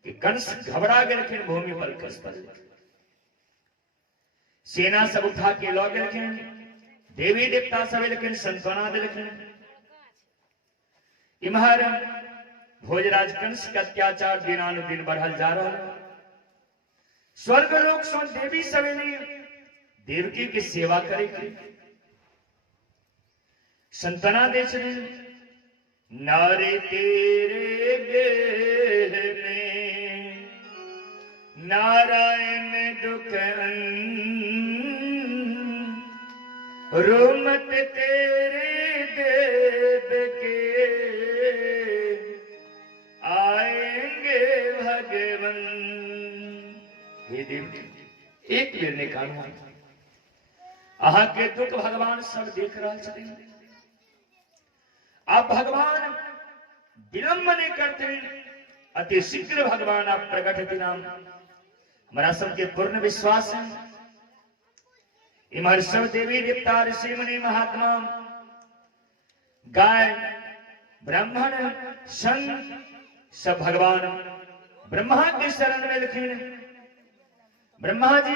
कि कंस घबरा गए लखिन भूमि पर कस पर सेना सब उठा के लौ गए देवी देवता सब लेकिन संतवना दे लखिन इमहर भोजराज कंस का अत्याचार दिनानुदिन बढ़ल जा रहा स्वर्ग लोक सो देवी सवेली देवकी की सेवा करेगी संतना देश नारे तेरे गेह में नारायण दुख रोमत तेरे देव के आएंगे भगवन। हे देव एक बेर ने कहा अहा के दुख भगवान सब देख रहा छथिन आप भगवान विलंब नहीं करते अति शीघ्र भगवान आप प्रकट होते नाम हमारा सबके पूर्ण विश्वास है इमहर सब देवी देवता ऋषि मुनि महात्मा गाय ब्राह्मण संत सब भगवान ब्रह्मा के शरण में लिखिन ब्रह्मा जी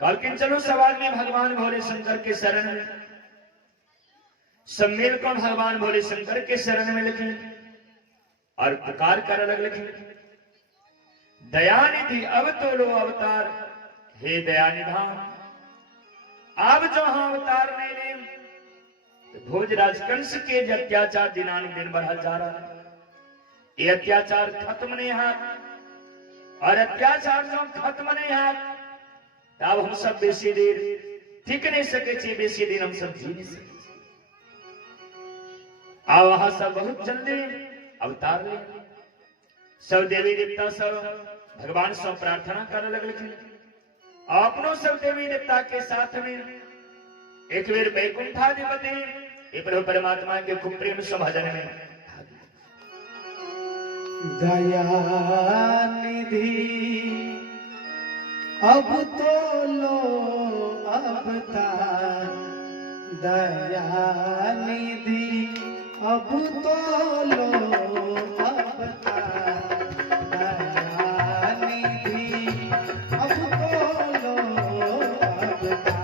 कहलकिन चलो सवाल में भगवान भोले शंकर के शरण में सम्मेल को भगवान भोले शंकर के शरण में लिखे और पुकार कर अलग लिखे दयानिधि अब तो लो अवतार हे दयानिधान अब जो हाँ अवतार मैंने तो भोजराज कंस के अत्याचार दिनानुदिन बढ़ल जा रहा ये अत्याचार खत्म नहीं हाथ और अत्याचार जो खत्म नहीं हाथ तब हम सब बेसी देर टिक नहीं सके बेसी दिन हम सब जी नहीं सके आ वहां सब बहुत जल्दी अवतार ले सब देवी देवता सब भगवान से प्रार्थना करने लगल अपनों सब देवी देवता के साथ में एक बेर वैकुंठाधिपति ये प्रभु परमात्मा के खूब प्रेम से भजन में दयानिधि अब तो लो अवतार दयानिधि अब तो लो अवतार दयानिधि अब तो लो अवतार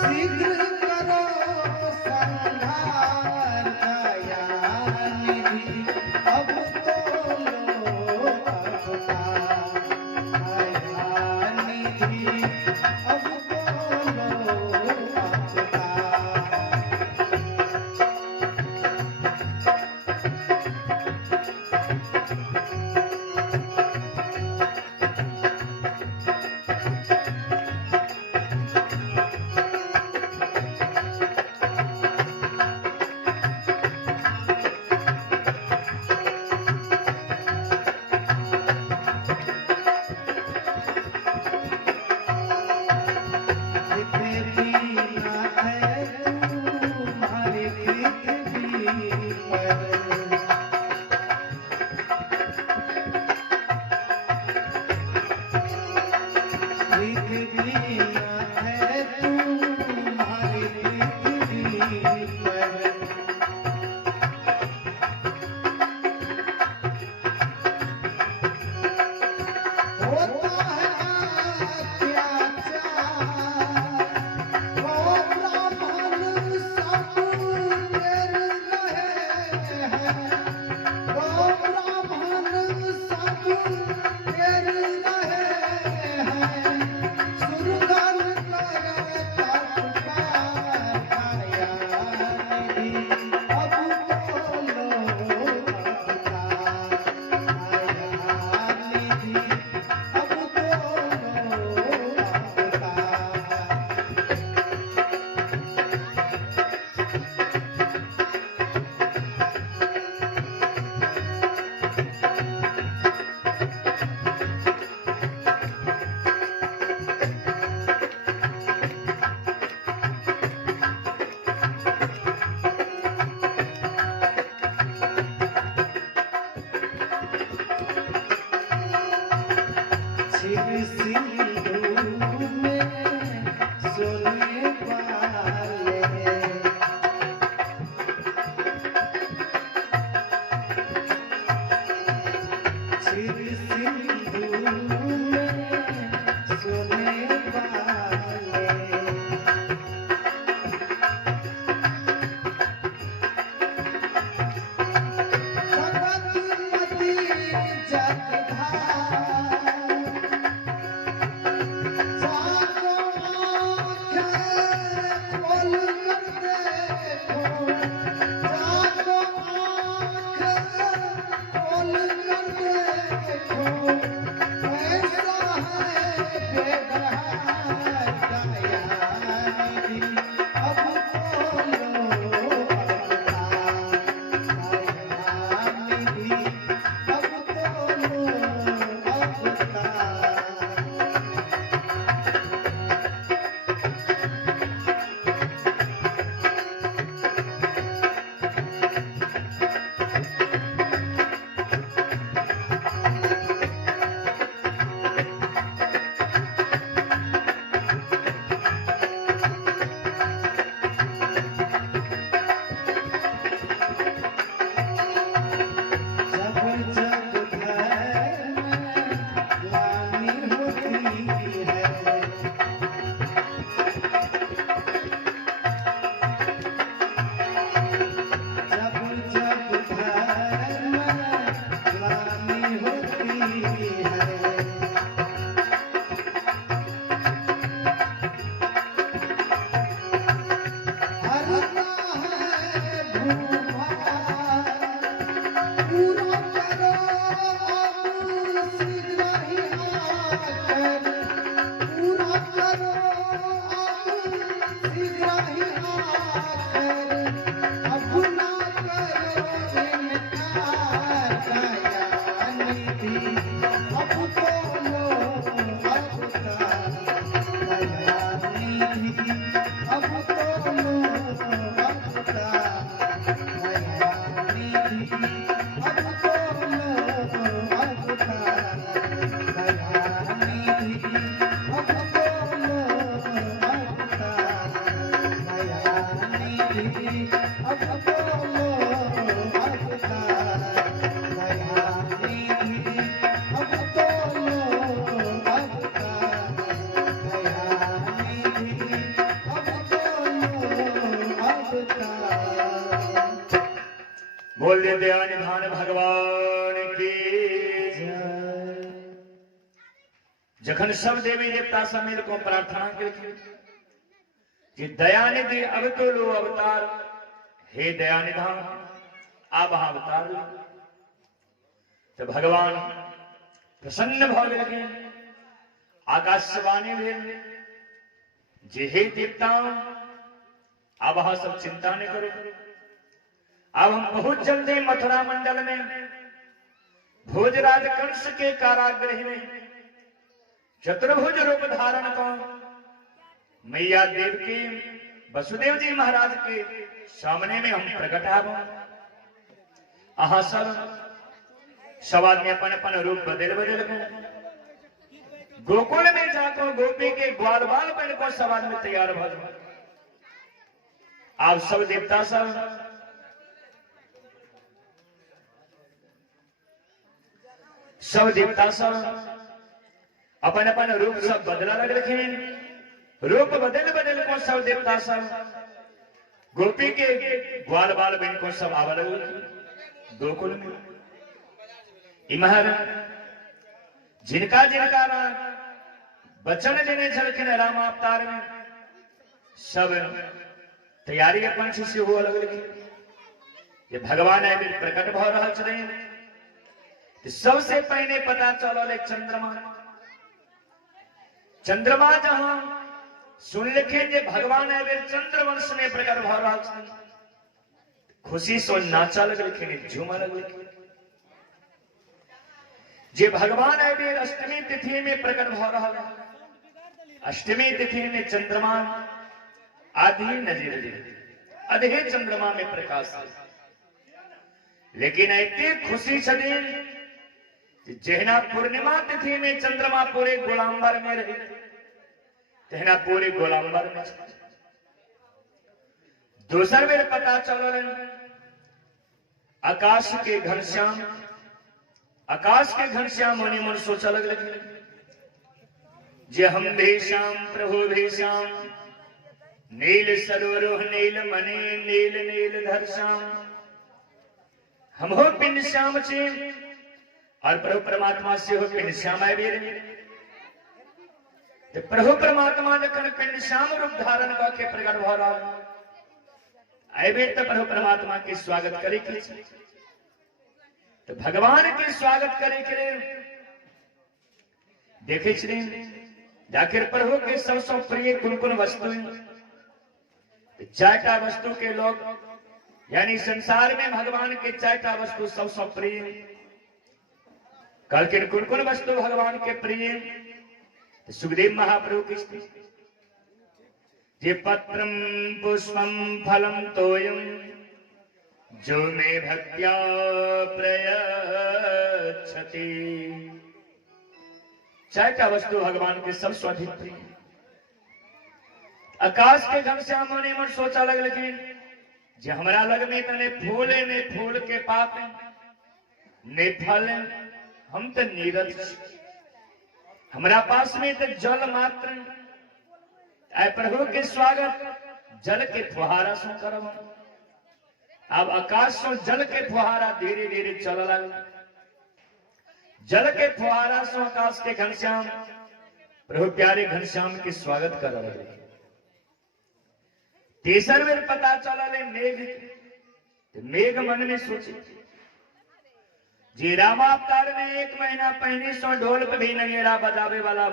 शीघ्र करो नाथ है तुम्हारी पृथ्वी पर। होता है अत्याचार, वो ब्राह्मण सब गिर रहे हैं, वो ब्राह्मण सब गिर रहे हैं। सुरगन करता पुकार, काया निधि अब बोलो अवतार, काया निधि अब बोलो अवतार। शिव सिंधु में सोने वाले, शिव सिंधु में सोने वाले। जगतपति जगधार, जागो आँखें खोल कर देखो, जागो आँखें खोल कर देखो, कैसा है बेबहार, काया निधि अब बोलो अवतार, काया निधि अब बोलो अवतार। जब जग घर में ग्लानि होती है, जब जग घर में ग्लानि होती है, हरता है भूभार, पूरा करो अब शीघ्र ही आकर, पूरा करो अब शीघ्र ही आकर, अब ना करो इनकार, काया निधि अब बोलो अवतार, काया निधि अब बोलो अवतार, काया निधि अब बोलो अवतार, काया निधि अब बोलो अवतार, काया निधि अब बोलो अवतार, काया निधि अब बोलो अवतार, काया निधि अब बोलो अवतार। बोलिए दयानिधान भगवान की। जय। जखन सब देवी देवता सब मिल को प्रार्थना केलखिन कि दयानिधि अब तो लो अवतार, हे दयानिधान आब अहाँ अवतार लो। तो भगवान प्रसन्न भ गेलखिन, आकाशवाणी भेल जे हे देवता अब अहाँ सब चिंता नहीं करो, अब हम बहुत जल्दी मथुरा मंडल में भोजराज कंस के कारागृह में चतुर्भुज रूप धारण को मैया देव की वसुदेव जी महाराज के सामने में हम प्रकट आबो। अहा सब आदमी अपन अपन रूप बदल बदल को गोकुल में जाकर गोपी के ग्वाल बाल बन को सवाल में तैयार भ जाओ। आप सब देवता सब देवता सब अपन अपन रूप सब बदला लग रखे। रूप बदल बदल को सब देवता सब गोपी के ग्वाल बाल बन को सब आवा लगे गोकुल में। इमहर जिनका जिनका बचन देने झलके राम अवतार में सब तैयारी अपन से हो अलग लगी। ये भगवान है प्रकट भ रहा चले। सबसे पहले पता चलो चंद्रमा। चंद्रमा जहां सुन लिखे जे भगवान है चंद्रवंश में प्रकट भ रहा खुशी सो नाचा लग लिखे झूमा लग लिखे। जे भगवान है अष्टमी तिथि में प्रकट भ रहा है। अष्टमी तिथि में चंद्रमा आधी नजर अधे चंद्रमा में प्रकाश है। लेकिन ऐसे खुशी छे जहना पूर्णिमा तिथि में चंद्रमा पूरे गोलांबर में रहे तेना पूरे गोलांबर में। दूसर बेर पता चल आकाश के घनश्याम मनी मन सोचा लग लगे जे हम भेश्याम प्रभु भेश्याम नील सरोरोह नील मणि नील नील धरश्याम। हम हो पिंड श्याम छे और प्रभु परमात्मा से हो पिंड श्याम आए। तो प्रभु परमात्मा जखन पिंड श्याम रूप धारण करके प्रकट भ रहा आए तो प्रभु परमात्मा के स्वागत करे के तो भगवान के स्वागत करे के देखे जाकर प्रभु के सबसे प्रिय कुन वस्तु चारटा वस्तु के लोग यानी संसार में भगवान के चारटा वस्तु सबसे प्रिय कल के कुन वस्तु भगवान के प्रिय। सुखदेव महाप्रभु की जे पत्रम पुष्पम फलम तोयम जो मे भक्त्या प्रयच्छति। चारटा वस्तु भगवान के सबसे अधिक प्रिय। आकाश के घनश्याम ने मन सोचा लग लगे जे हमरा लग में तने फूले ने फूल के पात ने फल हम तो नीरज हमरा पास में तो जल मात्र आए प्रभु के स्वागत जल के फुहारा से करब। अब आकाश से जल के फुहारा धीरे धीरे चल लगा। जल के फुहारा से आकाश के घनश्याम प्रभु प्यारे घनश्याम के स्वागत कर रहे। तीसर बेर पता चला मेघ मन में सोचे जी राम अवतार में 1 महीना पहले सो ढोल पे भी नगेरा बजावे वाला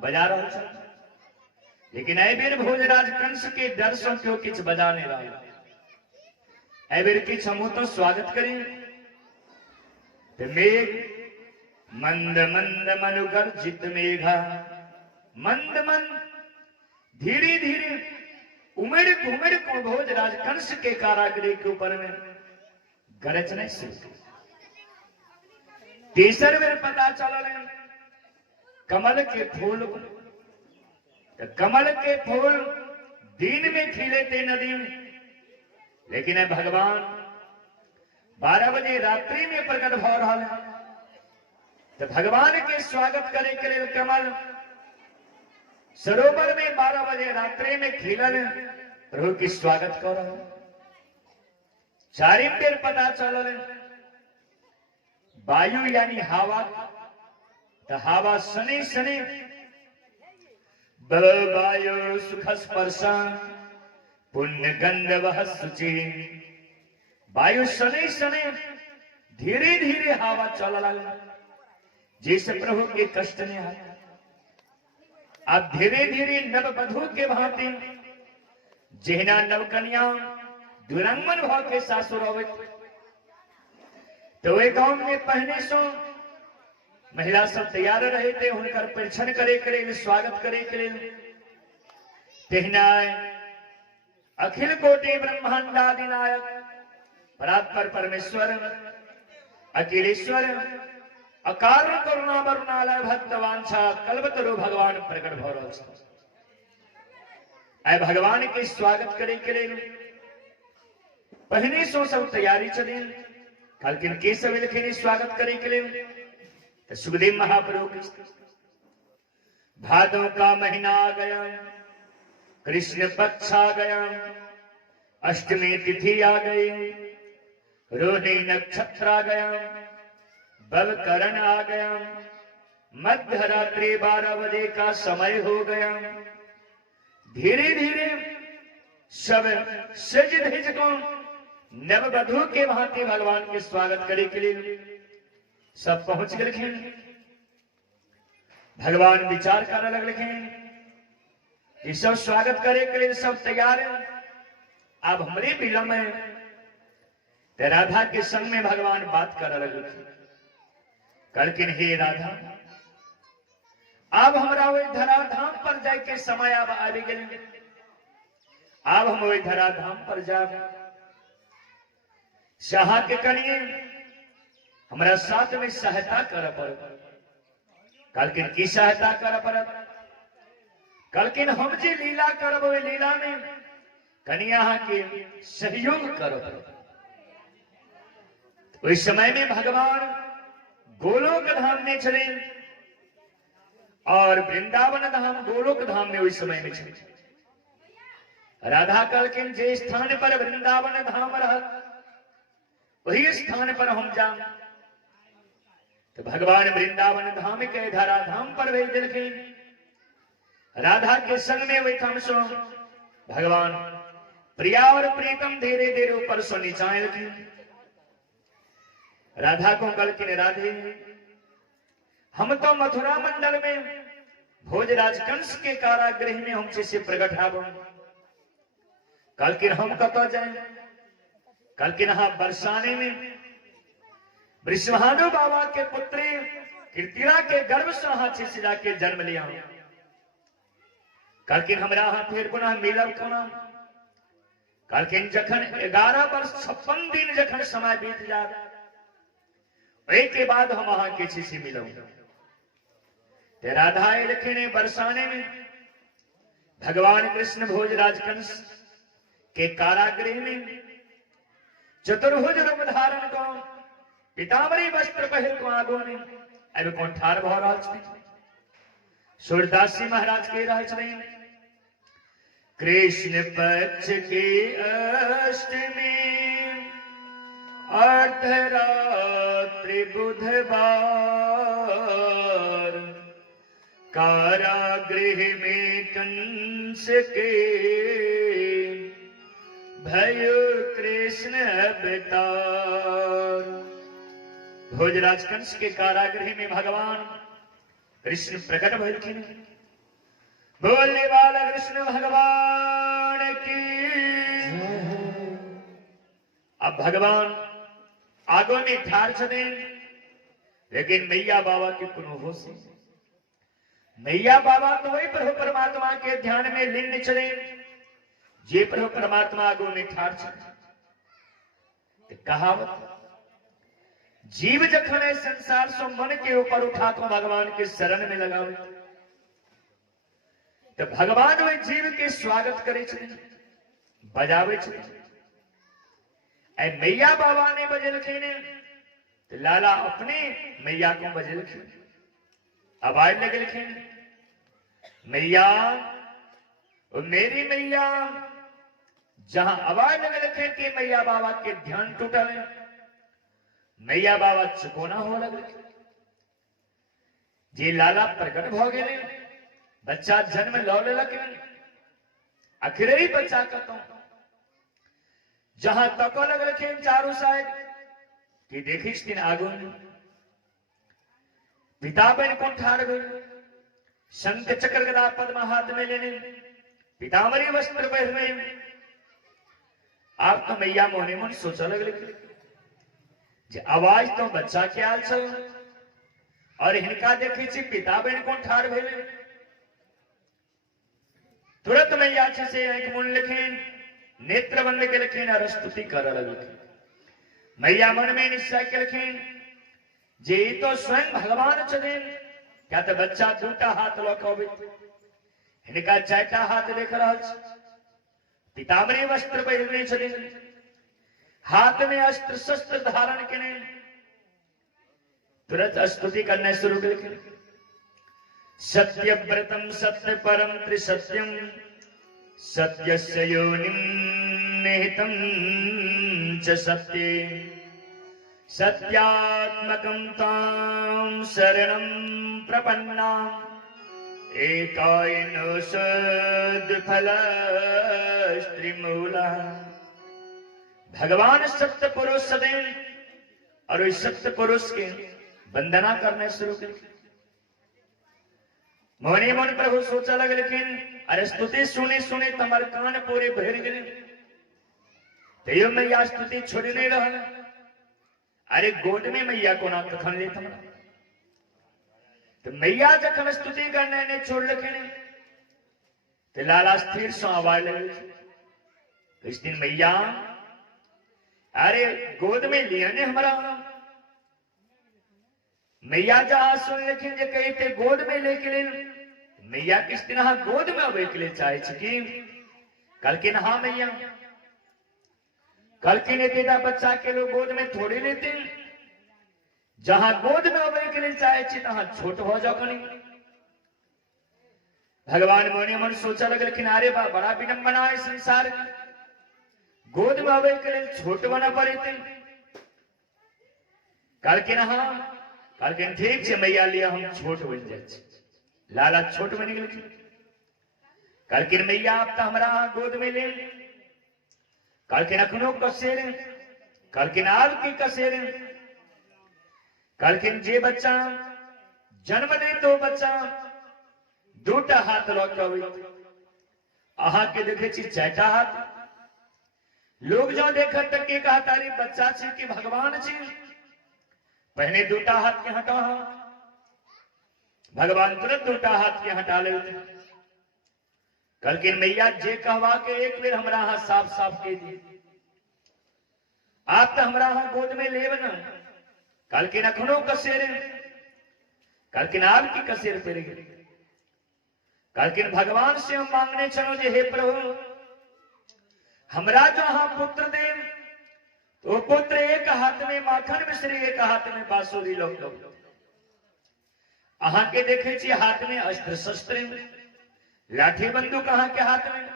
बजा रहा था। लेकिन ऐबेर भोजराज कंस के डर से क्यों किछ बजा नहीं रहा। ऐबेर किछ हम तो स्वागत करें तो मेघ मंद मंद मनुगर्जित मेघा मंद मंद धीरे धीरे उमड़ घुमड़ को भोजराज कंस के कारागृह के ऊपर में गरजने से। तीसर बेर पता चला कमल के फूल तो कमल के फूल दिन में खिले थे नदी में। लेकिन भगवान 12 बजे रात्रि में प्रकट हो रहा है तो भगवान के स्वागत करे के लिए कमल सरोवर में 12 बजे रात्रि में खिलल प्रभु की स्वागत कर रहा है। चारिम बेर पता चल वायु यानी हवा तो हवा शनि शनि वायु सुख स्पर्शा पुण्य गंध वह सुचि। वायु शनि शनि धीरे धीरे हवा चल लगा जैसे प्रभु के कष्ट ने आया। अब धीरे धीरे नव वधु के भांति जहना नवकन्या दुरंगमन भाव के सासुर अवैत तो वे गांव में पहने सो महिला सब तैयार रहे थे उनकर परीक्षण करे करे स्वागत करे करे तेहना अखिल कोटि ब्रह्मांडादि नायक परात्पर परमेश्वर अखिलेश्वर अकार करुणा वरुणालय भक्तवांछा कल्पतरु भगवान प्रकट भौरव। आय भगवान के स्वागत करे के लिए पहले सो सब तैयारी चली। कल के सब लिखे स्वागत करे के लिए तो सुखदेव महाप्रभु के भादों का महीना आ गया, कृष्ण पक्ष आ गया, अष्टमी तिथि आ गई, रोहिणी नक्षत्र आ गया, बलकरण आ गया, मध्य रात्रि 12 बजे का समय हो गया। धीरे धीरे सब सज धज को नववधु के भांति भगवान के स्वागत करे के लिए सब पहुंच गए। भगवान विचार करने लगे कि सब स्वागत करे के लिए सब तैयार है। अब हमारे विलंब है तो राधा के संग में भगवान बात कर लगे। कलकिन हे राधा, अब हमारा वही धराधाम पर जाए के समय अब आ गए। अब हम वही धराधाम पर जाए शाह के कनिए हमारा साथ में सहायता कर पड़। कलकिन की सहायता कर पड़? कलकिन हम जी लीला करब लीला में कनिया के सहयोग करो। उस समय में भगवान गोलोक धाम में चले और वृंदावन धाम गोलोक धाम में उस समय में चले। राधा कलकिन जे स्थान पर वृंदावन धाम रह वही स्थान पर हम जाम। तो भगवान वृंदावन धाम के धरा धाम पर भेज दिलखिन। राधा के संग में वही थम सो भगवान प्रिया और प्रीतम धीरे धीरे ऊपर सो नीचाए लखिन। राधा को कलकिन राधे, हम तो मथुरा मंडल में भोजराज कंस के कारागृह में हमसे से प्रकट हाबो। कलकिन हम कतो जाए? कलकिन हाँ बरसाने में वृषभानु बाबा के पुत्री कीर्तिरा के गर्भ से से जाके जन्म लिया। कलकिन हमरा हाँ फिर पुनः मिलब कोना। कलकिन जखन 11 वर्ष 56 दिन जखन समय बीत जाए एक के बाद हम वहां के से मिलब। राधा लिखे बरसाने में भगवान कृष्ण भोजराज कंस के कारागृह में चतुर्भुज रूप धारण को पीताम्बरी वस्त्र पहिर को आगो ने अब कौन ठार भौ रहा छे। सूरदास जी महाराज के रह छे कृष्ण पक्ष के अष्टमी अर्धरात्रि बुधवार कारागृह में कंस के भयो कृष्ण अवतार। भोजराज कंस के कारागृह में भगवान कृष्ण प्रकट भइलखिन। बोलने वाला कृष्ण भगवान की। अब भगवान आगो में ठार छे लेकिन मैया बाबा के कोनो होश नहीं। मैया बाबा तो वही प्रभु परमात्मा के ध्यान में लीन चले जे प्रभु परमात्मा आगो में ठार छे। कहावत जीव जखन है संसार सो मन के ऊपर उठा तो भगवान के शरण में लगावे तो भगवान वही जीव के स्वागत करे छे बजावे छे। मैया बाबा ने बजेलखिन तो लाला अपने मैया को बजेलखिन। आवाज लगलखिन मैया मेरी मैया। जहां आवाज लगलखिन कि मैया बाबा के ध्यान टूटल मैया बाबा चुकोना हो लगे। जे लाला प्रकट भ गए बच्चा जन्म लौ लेलक आखिर ही बच्चा कतो जहां तक लगलखिन चारों साइड कि देखिस दिन आगू पिता बन को ठाड़ गए शंख चक्र गदा पद्म हाथ में लेने पीताम्बरी वस्त्र पहने। आप तो मैया मोने मन सोचा लगल जे आवाज तो बच्चा के आल छ और हिनका देखी छी पिता बन को ठाड़ भेले। तुरंत मैया से आंख मुन लिखिन नेत्र बंद के लिखिन और स्तुति कर लगल। मैया मन में निश्चय के लिखिन जे तो स्वयं भगवान छथिन क्या तो बच्चा दूटा हाथ लौकबे हिनका चारिटा हाथ देख रहल छै पीताम्बरी वस्त्र पहिरने छथिन हाथ में अस्त्र शस्त्र धारण केने तुरंत स्तुति करना शुरू कर सत्यव्रतम सत्य परम त्रिसत्यम सत्यस्य योनिं निहितं च सत्ये सत्यात्मकं तां शरणं प्रपन्ना एकायनो सद्फलस्त्रिमूला। भगवान सत्य पुरुष सदैव और इस सत्य पुरुष की वंदना करने शुरू कर मोहनी मन प्रभु सोचा लगे लेकिन अरे स्तुति सुने सुने तमर कान पूरे भर गए तैयो मैया स्तुति छोड़ नहीं रहा अरे गोद में मैया को ना कखन ले तमरा तो मैया जखन स्तुति करने ने छोड़ लगे तो लाला स्थिर सो आवाज लगे इस दिन मैया अरे गोद में लिया ने हमारा मैया जहां सुन लेकिन जे कहते गोद में लेके ले मैया किस दिन गोद में अबे के लिए चाहे कि कल के नहा मैया कल के ने बेटा बच्चा के लोग गोद में थोड़ी लेते जहां गोद में अबे के लिए चाहे तहां छोट हो जाओ नहीं भगवान मोने मन सोचा लगे लेकिन अरे बा बड़ा विडंबना है संसार की गोद में अबे के लिए छोट बना पड़े थे कल के नहा कहलखिन ठीक है मैया लिया हम छोट बन जाए लाला छोट बन गए कहलखिन मैया आप तो हमारा गोद में ले कहलखिन अखनो कसेर कहलखिन आब की कसेर कहलखिन जे बच्चा जन्म दे तो बच्चा दूटा हाथ लौटबे अहा के देखे छी चारिटा हाथ लोग जो देखत तक के कहा तारी बच्चा छी कि भगवान छी पहले दूटा हाथ के हटा भगवान तुरंत दूटा हाथ के हटा ले कहलखिन मैया जे कहवा के एक बेर हमरा हाथ साफ साफ के दी आप तो हमरा हाथ गोद में लेब न कहलखिन अखनो कसेर कहलखिन आप की कसेर पड़ गई कहलखिन भगवान से हम मांगने चलो जे हे प्रभु हमरा जो हाँ पुत्र दे तो पुत्र एक हाथ में माखन मिश्री एक हाथ में बांसुरी लोग अहा के देखे छी हाथ में अस्त्र शस्त्र लाठी बंदूक अहा के हाथ में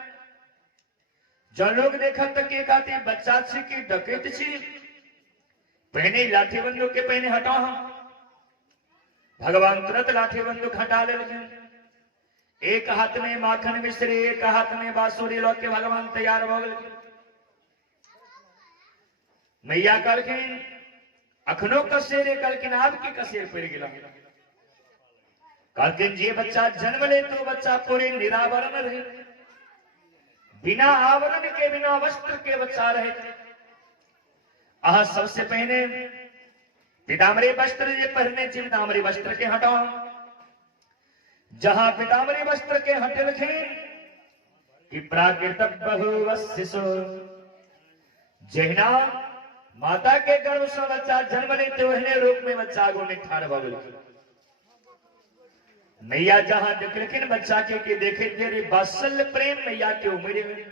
जो लोग देखा तक एक आती बच्चा छी की डकैत छी पहने लाठी बंदूक के पहने हटा भगवान तुरंत लाठी बंदूक हटा ले एक हाथ में माखन मिश्री एक हाथ में बांसुरी लोग के भगवान तैयार हो गए मैया कहलखिन अखनो कसेर कहलखिन आपकी कसेर पड़ गया कहलखिन जे बच्चा जन्म ले तो बच्चा पूरे निरावरण रहे बिना आवरण के बिना वस्त्र के बच्चा रहे अहा सबसे पहले पीताम्बरी वस्त्र जे पहनने चाहिए पीताम्बरी वस्त्र के हटाओ जहां पीताम्बरी वस्त्र के हटे लखिन कि प्राकृत बहुवस्सिसो जहिना माता के गर्भ से बच्चा जन्म लेते वहने रूप में बच्चा आगो में ठाड़ भगल मैया जहां देख लेकिन बच्चा के देखे तेरे वात्सल्य प्रेम मैया के उमरे में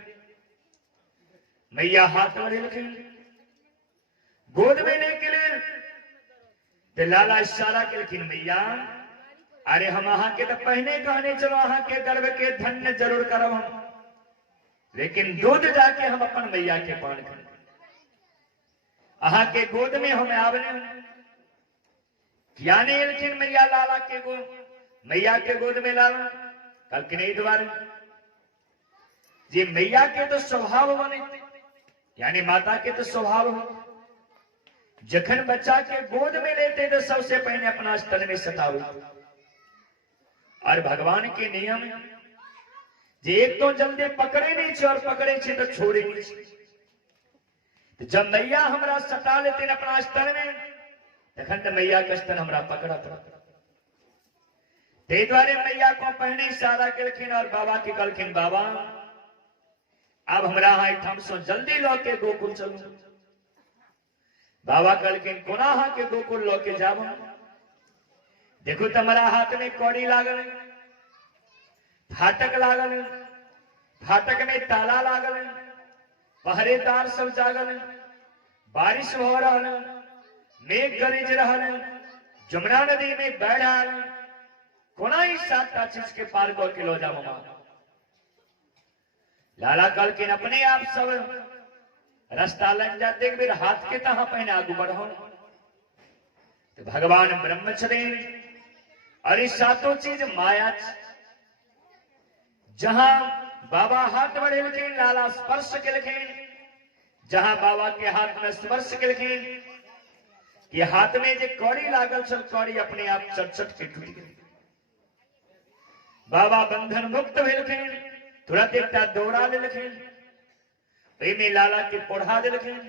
मैया हाथ में लेकिन गोद में लेके ले ते लाला इशारा के लेकिन मैया अरे हम अहा के तो पहने कहने चलो अहा के गर्भ के धन्य जरूर करब लेकिन दूध जाके हम अपन मैया के पान कर अहा के गोद में हमें आवने क्या नहीं लेकिन मैया लाला के मैया के गोद में लाला कल के नहीं द्वार जी मैया के तो स्वभाव बने यानी माता के तो स्वभाव हो जखन बच्चा के गोद में लेते तो सबसे पहले अपना स्तन में सतावे और भगवान के नियम जे एक तो जल्दी पकड़े नहीं छे और पकड़े छे तो छोड़े नहीं छे जब मैया हमरा सटा लेते अपना स्तन में तखन तो मैया के स्तन हमरा पकड़त ते द्वारे मैया को पहने इशारा केलखिन और बाबा के कहलखिन बाबा अब हमरा ठाम से जल्दी लौ के गोकुल चलू बाबा कहलखिन कोना के गोकुल लो के जाब, देखो तुम्हारा हाथ में कौड़ी लागल, फाटक लागल, फाटक में ताला लागल, पहरेदार सब जागल, बारिश हो रहा, मेघ गरज रहा, जमुना नदी में बह रहा, कोना ही 7टा चीज के पार कर के लो जा मामा। लाला कहलखिन अपने आप सब रास्ता लग जाते, एक बेर हाथ के तहा पहने आगू बढ़ो। तो भगवान ब्रह्म छथिन और 7 चीज माया। जहां बाबा हाथ बढ़ेलखिन लाला स्पर्श केलखिन, जहां बाबा के हाथ में स्पर्श केलखिन कि हाथ में जे कौड़ी लागल छल, कौड़ी अपने आप चट के टूट गई। बाबा बंधन मुक्त भेलखिन, तुरंत एक दौड़ा लेलखिन, में लाला के पोढ़ा देलखिन,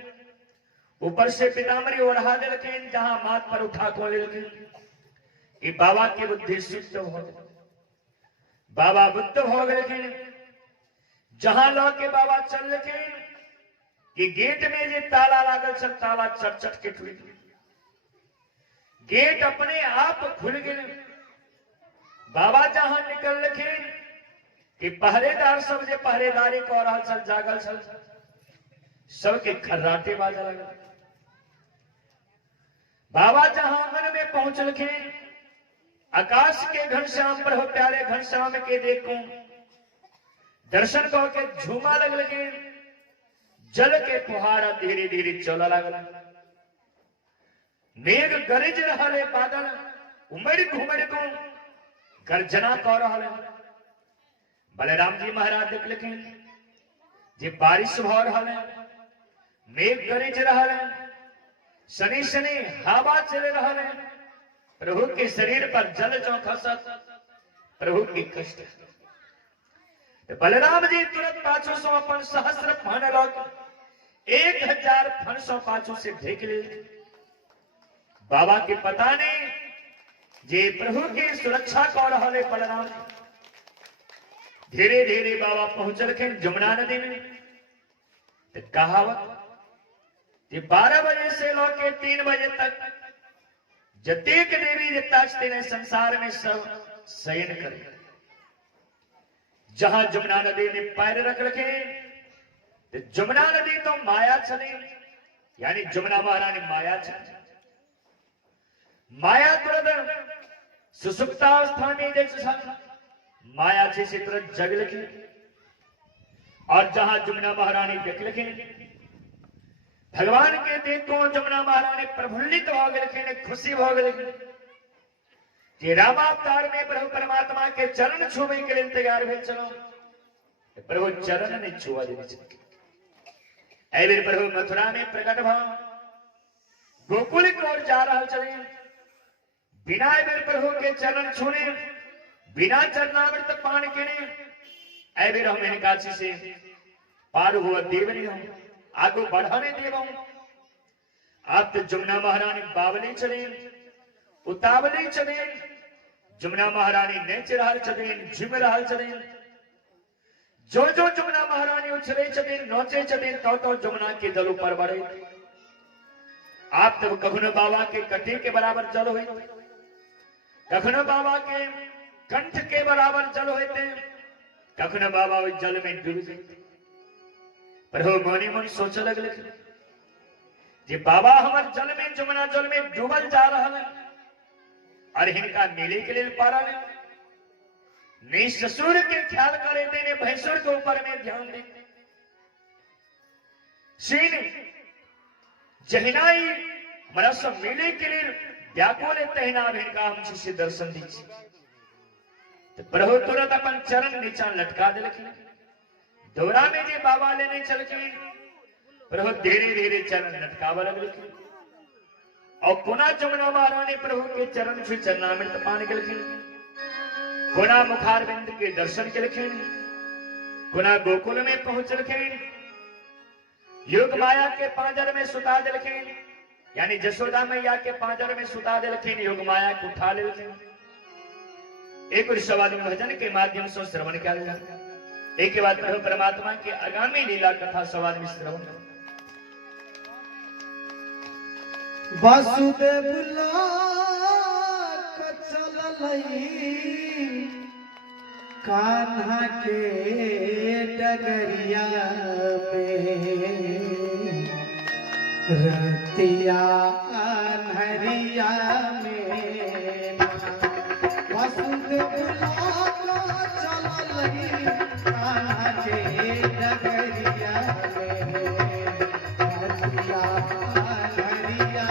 ऊपर से पीताम्बरी ओढ़ा देलखिन, जहां माथ पर उठा को लेलखिन कि बाबा की बुद्धि शुद्ध हो गई। बाबा बुद्ध हो गए, जहां ला के बाबा चलखिन कि गेट में जे ताला लागल छल, ताला चट के टूट गई। गेट अपने आप खुल गए। बाबा जहां निकलखिन कि पहरेदार सब जे पहरेदारी कर रहा छल, जागल छल, सबके खर्राटे बाजा लगा। बाबा जहां आंगन में पहुंचलखिन, आकाश के घनश्याम पर हो प्यारे घनश्याम के देखो, दर्शन कह के झूमा लगलखिन, जल के फुहारा धीरे धीरे चला लगल, मेघ गरज रहा, बादल उमड़ घुमड़ को गर्जना कर रहा। बलराम जी महाराज देखलखिन जे बारिश भ रहा, मेघ गरज रहा, शनि शनि हवा चल रहा, प्रभु के शरीर पर जल जो खसत, प्रभु की कष्ट। तो बलराम जी तुरंत पाछू सो अपन सहस्र फन लौट 1000 फन सो पाछू से ढेक ले। बाबा के पता नहीं जे प्रभु की सुरक्षा कर रहा है। बलराम धीरे धीरे बाबा पहुंचलखिन जमुना नदी में। तो कहावत 12 बजे से लौके 3 बजे तक जतेक देवी देवता ने संसार में सब शयन करे। जहां जमुना नदी में पैर रख रखे, तो जमुना नदी तो माया चले, यानी जमुना महारानी माया चले। माया तुरंत सुसुप्तावस्था में जैसे माया से तुरंत जग लगी। और जहां जमुना महारानी देख लगी, भगवान के देखो जमुना महारानी प्रफुल्लित हो गए, खुशी हो गई कि रामावतार में प्रभु परमात्मा के चरण छूने के लिए तैयार हुए। चलो प्रभु चरण ने छुआ देने ऐ प्रभु मथुरा में प्रकट भाव गोकुल की ओर जा रहा चले, बिना प्रभु के चरण छूने, बिना चरणामृत पान के ऐ हम काशी से पार हुआ देवनी हम आगो बढ़ाने देव। आप तो जमुना महारानी बावली चले, उतावली चले, जमुना महारानी नेच रहल चलेन, झुम रहल चलेन। जो जो जमुना महारानी उछले चलेन, नोचे चलेन, तो जमुना के जल ऊपर बढ़े। आप तो कखनो बाबा के कटी के बराबर जल हुई, कखनो बाबा के कंठ के बराबर जल होते, कखनो बाबा उस जल में डूब जाते। प्रभु मौनी मन सोच लगल जे बाबा हमार जल में जमुना जल में डूबल जा रहा है और हिनका मिले के लिए पारा ने ससुर के ख्याल करे देने, भैंसुर के ऊपर में ध्यान दे। सीन जहिनाई हमारा सब मिले के लिए व्याकुल तहना हिनका हम से दर्शन दीजिए। तो प्रभु तुरंत अपन चरण नीचा लटका दे। दौरा में जे बाबा लेने चल के प्रभु धीरे धीरे चरण लटकावा लगे। और पुनः जमुना महारानी प्रभु के चरण से चरणामृत पान के लिखी, पुनः मुखारविंद के दर्शन के लिखे, पुनः गोकुल में पहुंच रखे, योग माया के पांजर में सुता दे लिखे, यानी जसोदा मैया के पांजर में सुता दे लिखे, योग माया को उठा ले लिखे। एक सवाद भजन के माध्यम से श्रवण किया जाए। एक के बाद प्रभु परमात्मा के आगामी लीला कथा सवाल में श्रवण। वासुदेव लाक चललई कान्हा के डगरिया में रतिया अनहरिया में वासुदेव लाक चललई कान्हा के डगरिया में रतिया अनहरिया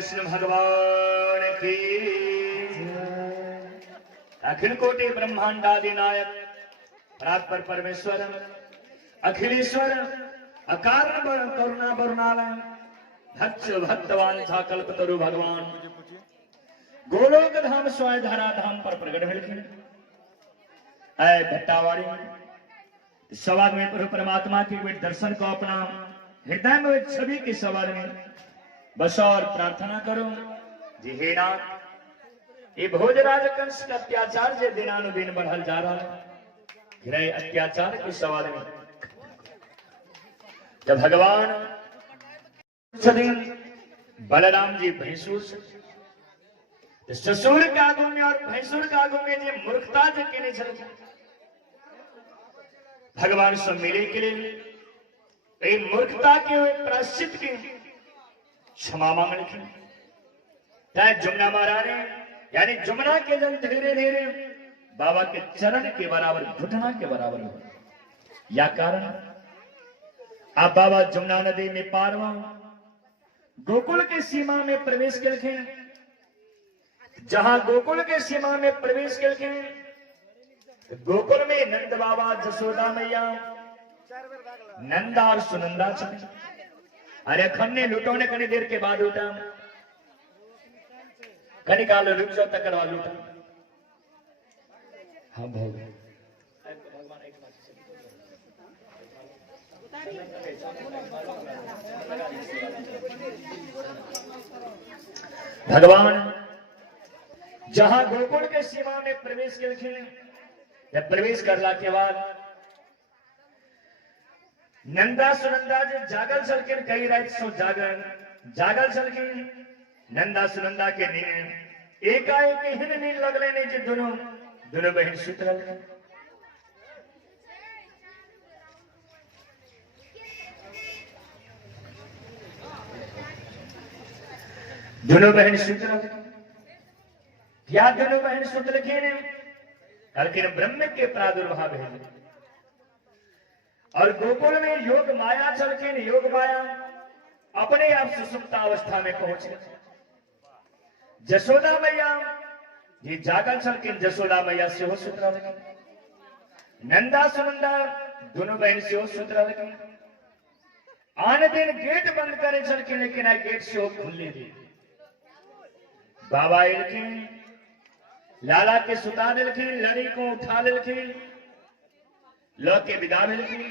कृष्ण भगवान की। अखिल कोटि ब्रह्मांडादि नायक परात्पर परमेश्वर अखिलेश्वर अकारण करुणा वरुणालय भक्त भक्तवांछा कल्पतरु भगवान गोलोक धाम स्वयं धरा धाम पर प्रकट भेलखिन। ऐ भट्टावाड़ी में सवाल में प्रभु परमात्मा के वे दर्शन को अपना हृदय में छवि के सवाल में बस और प्रार्थना करो जी हे नाथ ये भोजराज कंस का अत्याचार जो दिनानुदिन बढ़ल जा रहा है गिरे अत्याचार के सवाल में जब भगवान बलराम जी भैंसुर ससुर के आगू में और भैंसुर के आगू में जो मूर्खता जो केने चल भगवान सब मिले के लिए मूर्खता के प्रायश्चित के क्षमा मांग लिखी चाहे जमुना महारानी यानी जमुना के जल धीरे धीरे बाबा के चरण के बराबर घुटना के बराबर हो या कारण आप बाबा जमुना नदी में पार हुआ गोकुल के सीमा में प्रवेश करके जहां गोकुल के सीमा में प्रवेश करके गोकुल में नंद बाबा जसोदा मैया नंदा और सुनंदा चले। अरे खन्ने लुटोने कनी देर के बाद उठा कनी कालो रुक जाओ तकरवा लूटा हाँ भोग भगवान जहां गोकुल के सीमा में प्रवेश करके जब प्रवेश करला के बाद नंदा सुनंदा जो जागल चलकर कई रात सो जागल चलके नंदा सुनंदा के नींद एकाएक हिन नींद लगले नहीं जो दोनों बहन सुत रहे दोनों बहन सुत रहे क्या दोनों बहन सुत रखे लेकिन ब्रह्म के प्रादुर्भाव है और गोकुल में योग माया चलके योग माया अपने आप सुसुप्त अवस्था में पहुंचे। जसोदा मैया ये जागल चलके जसोदा मैया से हो सुतरा लगे नंदा सुनंदा दोनों बहन से हो सुतरा लगे आने दिन गेट बंद करे चलके लेकिन आ गेट से हो खुले दी बाबा इनकी लाला के सुता दिलखिन लड़ी को उठा दिलखिन लो के विदा दिलखिन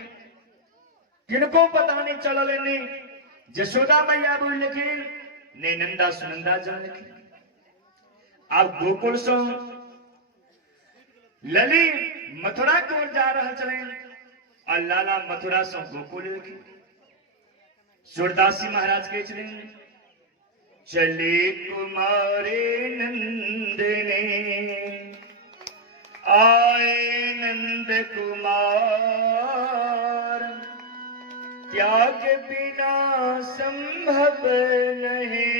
किनको पता नहीं चलो लेने जसोदा मैया बोल लिखिन ने नंदा सुनंदा जान लिखिन अब गोकुल सो लली मथुरा की ओर जा रहा चले और लाला मथुरा सो गोकुल लिखिन सूरदासी महाराज के चले चले कुमारे नंदने आए नंद कुमार त्याग बिना संभव नहीं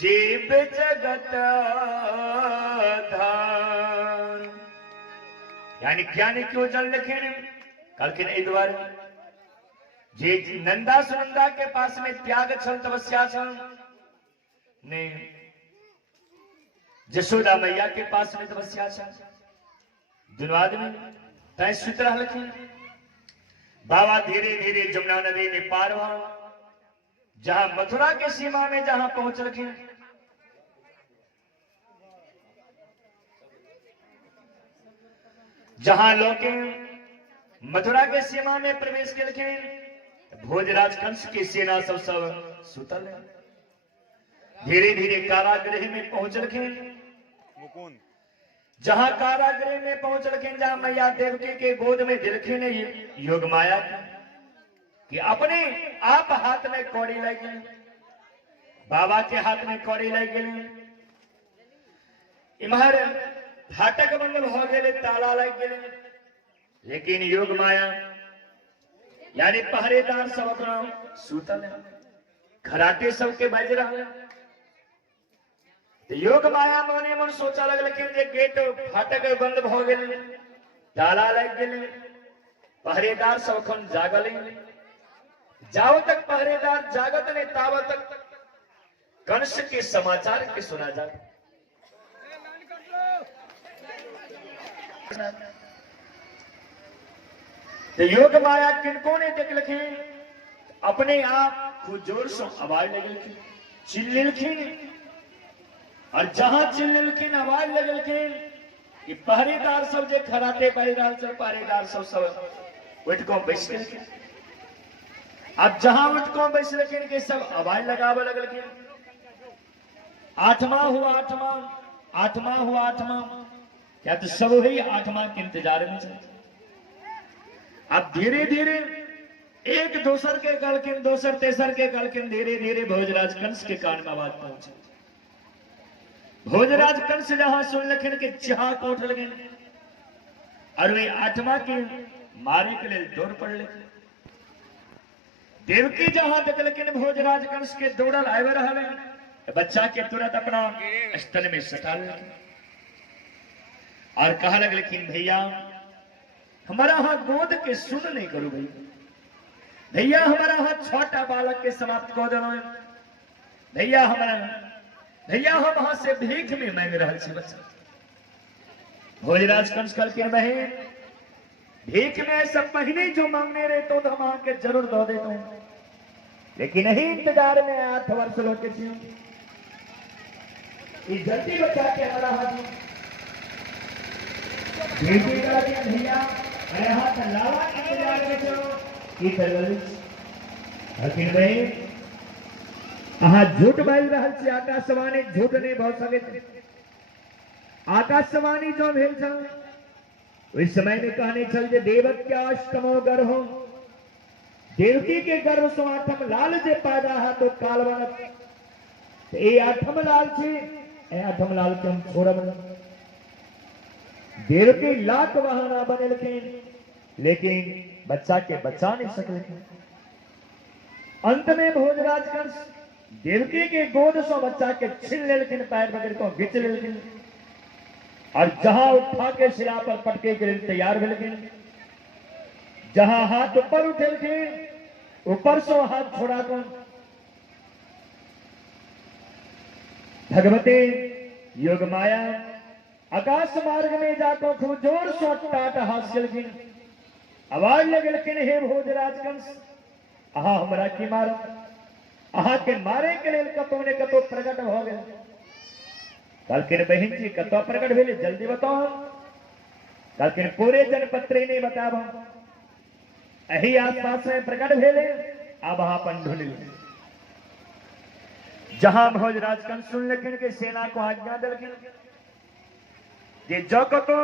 जीव जगत धार यानी क्या नहीं क्यों जल लिखे कल के नहीं द्वार जे नंदा सुनंदा के पास में त्याग छल तपस्या छल नहीं जसोदा मैया के पास में तपस्या छल दोनों आदमी तय सूत्र लिखे बाबा धीरे धीरे जमुना नदी में पार हुआ जहां मथुरा के सीमा में जहां पहुंच रखे जहां लोग मथुरा के सीमा में प्रवेश के लिखे भोजराज कंस की सेना सब सुतल धीरे धीरे कारागृह में पहुंच रखे जहां कारागृह में पहुंच रखे जहां मैया देवकी के गोद में दिलखे ने योग माया कि अपने आप हाथ में कौड़ी लग गए बाबा के हाथ में कौड़ी लग गए इमहर फाटक बंद हो गए ताला लग गए लेकिन योग माया यानी पहरेदार सब अपना सूतल है खराटे सबके बज रहा है योग माया मोने मन सोचा लग लेकिन जे गेट फाटक बंद हो गए ताला लग गए पहरेदार सब खन जागल जाओ तक पहरेदार जागत ने ताव तक कंस के समाचार के सुना जा। तो योग माया किनको ने देख लखे अपने आप को जोर से आवाज लगलखिन चिल्लखिन और जहां चिल्लखिन आवाज लगलखिन कि पहरेदार सब जे खराटे पहरेदार सब उठ को बैस गए। अब जहां उठ को बैस लखिन के सब आवाज लगावे लगलखिन आठवां हुआ आठवां क्या तो सब ही आठवां के इंतजार में चले। अब धीरे धीरे एक दूसर के गलकिन दूसर तेसर के गलकिन धीरे धीरे भोजराज कंस के कान में आवाज पहुंचे। भोजराज कंस जहां सुन लखिन के चाह को उठ लगे और वे आत्मा के मारे के लिए दौड़ पड़ लगे। देवकी जहां तक लेकिन भोजराज कंस के दौड़ल आवे रहे बच्चा के तुरंत अपना स्तन में सटा लगे और कहा लगे लेकिन भैया हमारा हाथ गोद के सुन नहीं करो भैया हमारा हाथ छोटा बालक के समाप्त कर दो भैया हम वहां से भीख में मांग रहा छी बच्चा। भोजराज कंस कल के बहन भीख में सब महीने जो मांगने रहे तो हम आके जरूर दो देते हैं लेकिन नहीं इंतजार में 8 वर्ष लोग जल्दी बचा के हमारा हाथ भैया हाथ लावा इंतजार में चलो हकीम भाई अहा झूठ बोल रहा छी आकाशवाणी झूठ नहीं भऽ सके। आकाशवाणी जो भेल छल उस समय में कहने छल जे देवक के अष्टमो गर्भ देवकी के गर्भ से आठम लाल जे पैदा है तो काल बनत ए आठम लाल छे ए आठम लाल के हम छोड़ब देवकी लाख बहाना बनेलखिन लेकिन बच्चा के बचा नहीं सकले। अंत में भोजराज कंस देवकी के गोद से बच्चा के छीन लेलखिन पैर पकड़ को घिच लेलखिन और जहां उठा के शिला पर पटके के लिए तैयार भेलखिन जहां हाथ ऊपर उठेलखिन ऊपर से हाथ छोड़ा कर भगवती योग माया आकाश मार्ग में जाकर खूब जोर से टाट हासिलखिन आवाज लगलखिन हे भोजराज कंस अहा हमरा की मार अहा के मारे के लिए कतो ने कतो प्रकट हो गए। कलकिन बहन जी कतो प्रकट भेले जल्दी बताओ कलकिन पूरे जनपत्र ने बताब अही आसपास में प्रकट भेले अब अपन ढूंढ जहां भोजराज कंस सुन लखिन के सेना को आज्ञा दलखिन जे जो कतो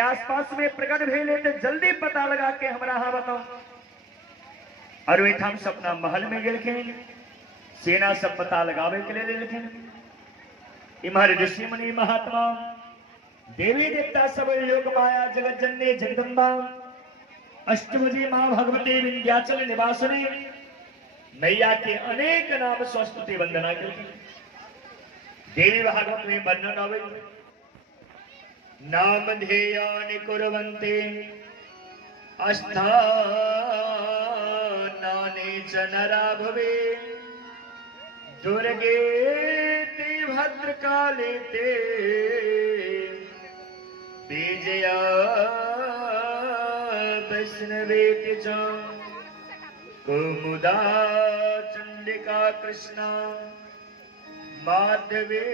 आसपास में प्रकट भेले तो जल्दी पता लगा के हमरा हाँ बताओ और वे हम सपना महल में गेलखिन सेना सब पता लगावे के लिए लेलखिन इमहर ऋषि मुनि महात्मा देवी देवता सब योग माया जगत जननी जगदम्बा अष्टभुजी मां भगवती विंध्याचल निवासिनी मैया के अनेक नाम स्वस्तुति वंदना की देवी भागवत में वर्णन आवे नाम ध्येयानि कुर्वन्ते अस्थानानि च नरा भवे दुर्गे ते भद्रकाले ते विजया वैष्णवेति च कुमुदा चंडिका कृष्णा माधवे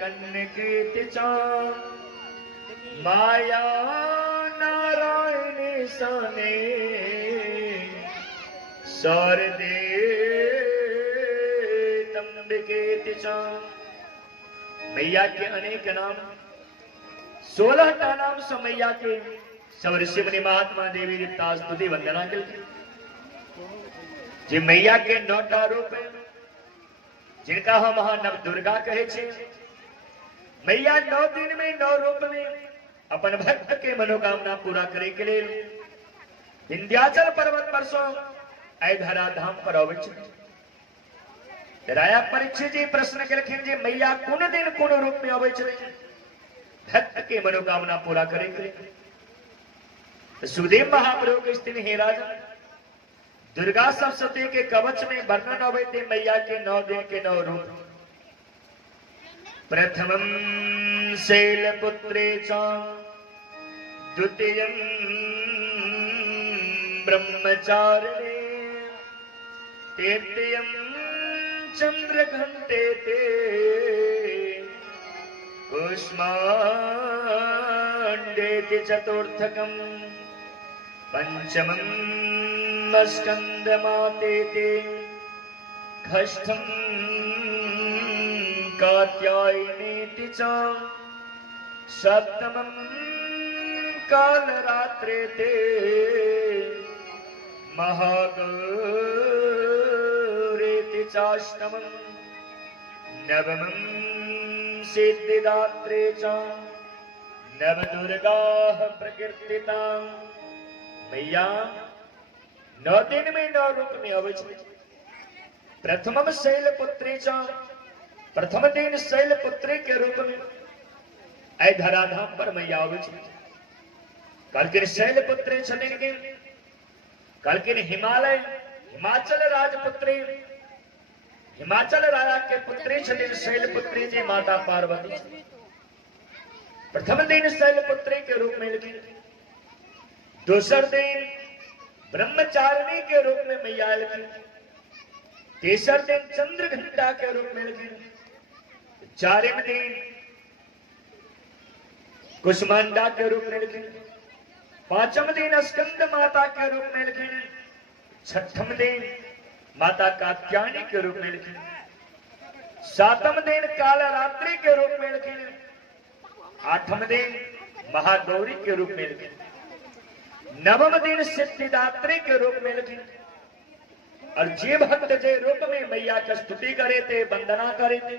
कन्यकेति च माया नारायणे सने शारदे तंबिकेति च मैया के अनेक नाम 16 का नाम सब मैया के सब ऋषि मुनि महात्मा देवी देवता स्तुति वंदना के जे मैया के 9टा रूप है जिनका हम वहां नव दुर्गा कहे छे। मैया 9 दिन में 9 रूप में अपन भक्त के मनोकामना पूरा करे के लिए विंध्याचल पर्वत पर सो धरा धाम पर आवे छे। राया परीक्षित जी प्रश्न केलखिन जे मैया कोन दिन कोन रूप में आवे छे भक्त के मनोकामना पूरा करे के लिए। सुखदेव महाप्रभु के स्थिति हे राजा दुर्गा सप्तशती के कवच में वर्णन होवे थे मैया के 9 दिन के 9 रूप। प्रथमं शैलपुत्रे च द्वितीयं ब्रह्मचारिणे तृतीयं चंद्रघंटे ते कूष्मांडेति चतुर्थकं पंचमं स्कंदमातेति षष्ठं कात्यायनीति च सप्तमं कालरात्रेति महागौरेति चाष्टमं नवमं सिद्धिदात्रे च नवदुर्गाः प्रकीर्तितां। मैया 9 दिन में 9 रूप में अवच। प्रथमम शैलपुत्री च प्रथम दिन शैलपुत्री के रूप में ऐ धराधाम पर मैया अवच। कल के शैलपुत्री चलेंगे, कल के हिमाचल राजपुत्री हिमाचल राजा के पुत्री चले शैलपुत्री जी माता पार्वती। प्रथम दिन शैलपुत्री के रूप में लगी, दूसर दिन ब्रह्मचारिणी के रूप में मैया लगी, तीसर दिन चंद्रघंटा के रूप में लगी, चारम दिन कुष्मांडा के रूप में लगी, पांचम दिन स्कंद माता के रूप में लगी, छठम दिन माता कात्यायनी के रूप में लगी, सातम दिन कालरात्रि के रूप में लगी, आठम दिन महागौरी के रूप में लगी, नवम दिन सिद्धिदात्री के रूप में लगी। और जे भक्त जे रूप में मैया की स्तुति करे थे, वंदना करे थे,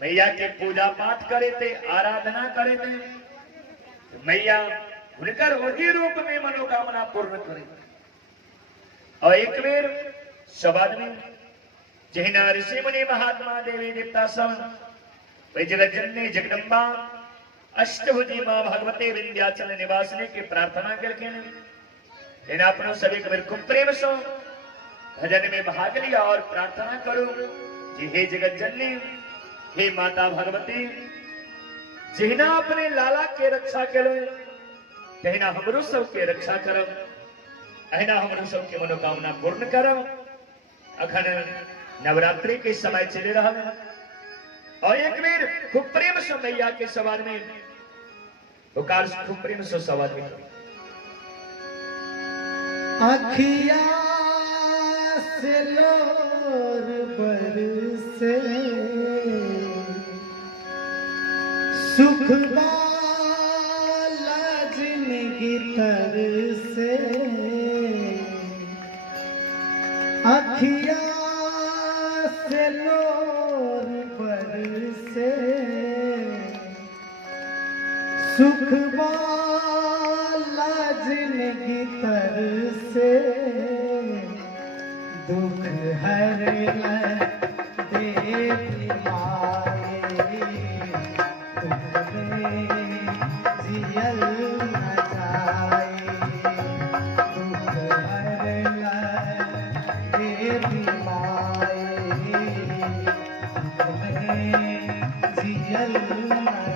मैया के पूजा पाठ करे थे, आराधना करे थे, मैया उनकर वही रूप में मनोकामना पूर्ण करे। और एक बेर सब आदमी जहिना ऋषि मुनि महात्मा देवी देवता सब वही जगत जननी जगदम्बा अष्टभुजी मां भगवती विंध्याचल निवासिनी की प्रार्थना करके इन अपनों सभी कबीर खूब प्रेम सो भजन में भाग लिया और प्रार्थना करो कि हे जगत जननी, हे माता भगवती, जिहना अपने लाला के रक्षा करो, कहना हमरो सब के रक्षा करो, अहिना हमरो सब के मनोकामना पूर्ण करो। अखन नवरात्रि के समय चले रहा है और एक बेर खूब प्रेम से मैया के सवार में पुकार खूब प्रेम से सवार में अखिया से लोर बरसे सुख बाला जिंदगी तरसे अखिया से लोर बरसे सुख बाला जिंदगी तरसे दुख हर देवी माए दुख में जियल न जाए दुख हर देवी माए दुख में जियल न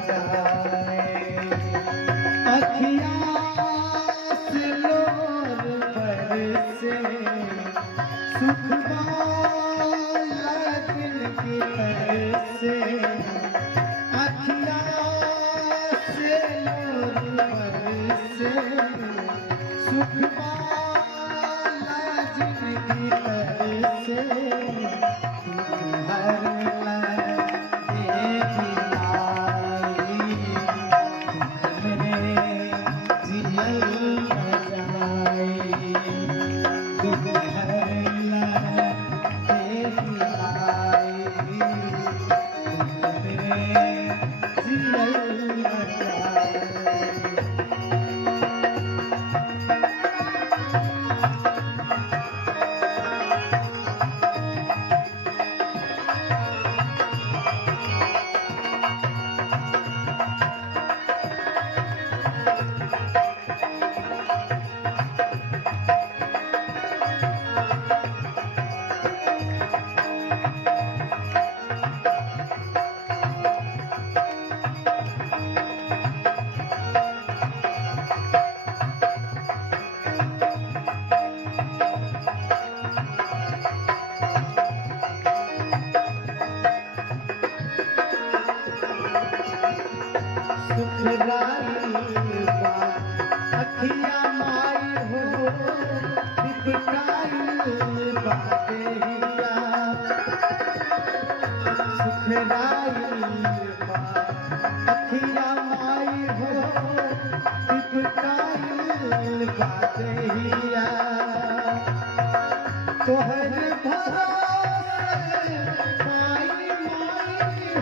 जाए अखिया से लोर बरसे सुख बाला दिल की तरसे अखिया से लोर बरसे सुख बाला जिंदगी तरसे दुख हर देवी माई दुख में जियल न जाए दुख हरला देवी माई दुख में जियल न जाए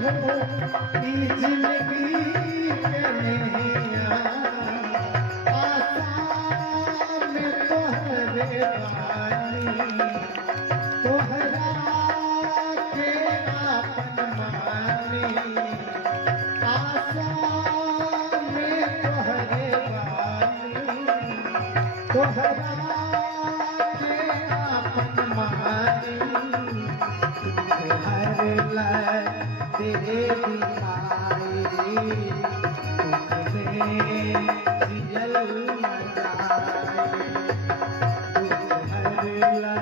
हो ई जिंदगी के नैया आशा में तोहरे बानी तोहरा के आपन मानी आशा में तोहरे बानी तोहरा के आपन मानी हर ला तेरे बीमारी दुख में जियल न जाए हर ला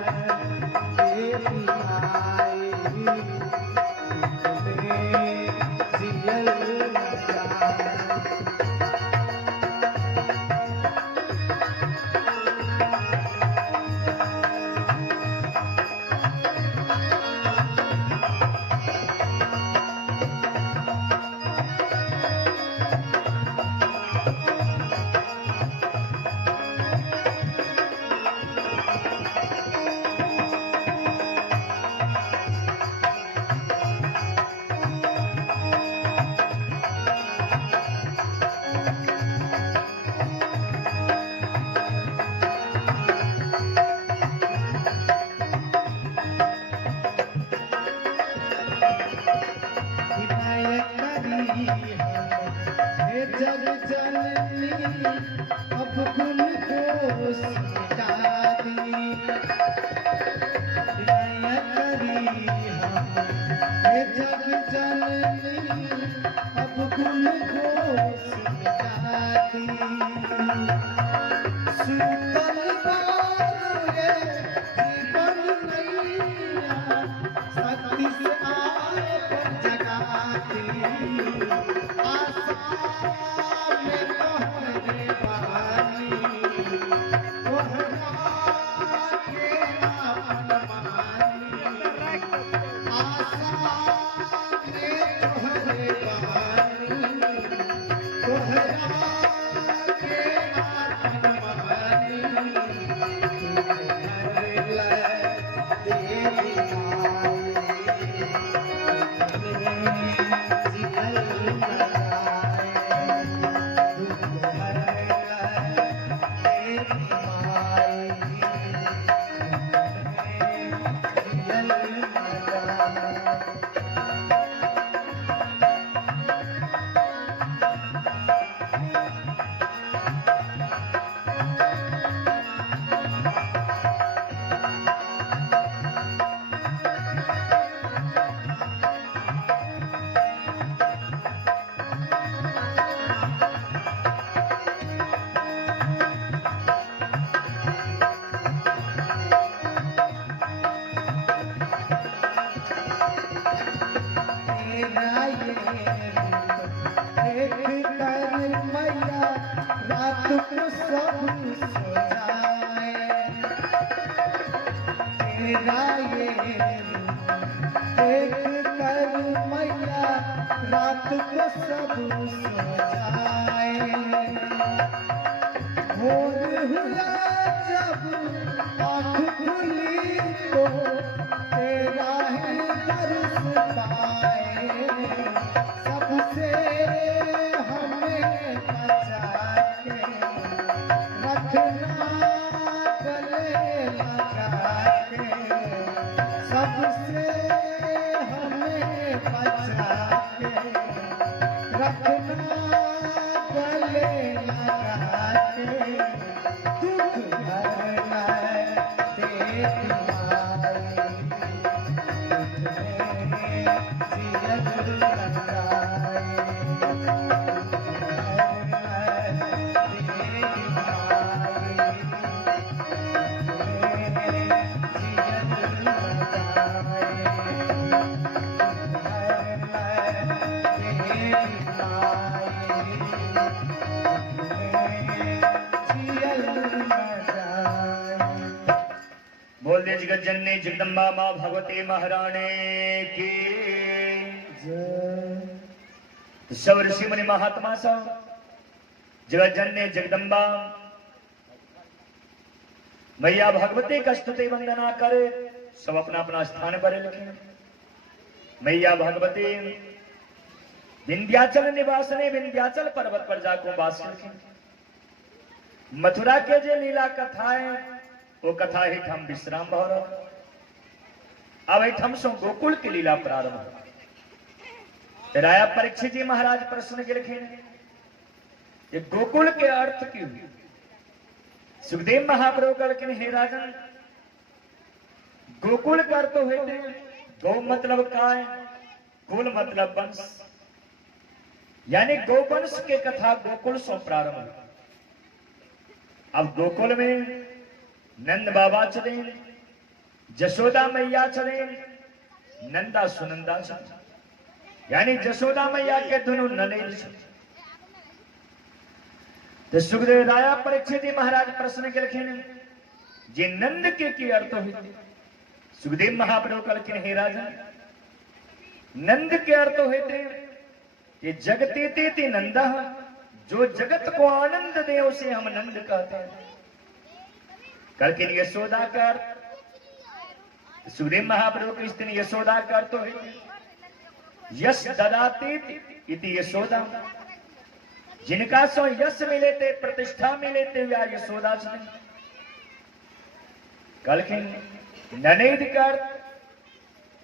तेरे बीमारी दुख में जियल न जाए जग जननी अब गुम को सिटा दी दया करी हम हे जग जननी अब गुम को सिटा दी सुतल बारे जीवन नैया शक्ति से आप जगा दी आशा में तोहरे बानी तोहरा के आपन मानी आशा में तोहरे बानी तोहरा के आपन मानी हर ला तेरी रात को सब सो जाए तेरा ये देख कर मैया रात को सब सो जाए भोर हुआ जब आँख खुली तो तेरा ही दर्श पाए सबसे हमें बचा के रखना गले लगा के सबसे हमें बचा के रखना गले लगा के दुख भरना तेरी माई बोल दे जगत जननी जगदम्बा माँ भगवती महारानी की जय। सब ऋषि मुनि महात्मा सब जगत जननी जगदम्बा मैया भगवती का स्तुति वंदना करे सब अपना अपना स्थान पर लिखे। मैया भगवती विंध्याचल निवास ने विंध्याचल पर्वत पर जाको वास रखे। मथुरा के जे लीला कथा है वो कथा हिठ हम विश्राम भर। अब हम सो गोकुल की लीला प्रारंभ। राया परीक्षित जी महाराज प्रश्न के रखे ये गोकुल के अर्थ की हुई। सुखदेव महाप्रभु कहलखिन हे राजन गोकुल का अर्थ हुए थे गौ मतलब काय, कुल मतलब वंश, यानी गौवंश के कथा गोकुल से प्रारंभ हुई। अब गोकुल में नंद बाबा चले, जशोदा मैया चले, नंदा सुनंदा चले, यानी जशोदा मैया के दोनों ननेद चले। तो सुखदेव राया परीक्षित जी महाराज प्रश्न के रखे जे नंद के की अर्थ हुई। सुखदेव महाप्रभु कहलखिन हे राजन नंद के अर्थ हुए थे ये जगते ते नंदा, जो जगत को आनंद दे उसे हम नंद कहते हैं। कहलखिन यशोदा का अर्थ, सुखदेव महाप्रभु की स्त्री यशोदा का अर्थ है यश ददाते इति यशोदा, जिनका सो यश मिले थे प्रतिष्ठा मिले थे या यशोदा से। कहलखिन ननेद का अर्थ,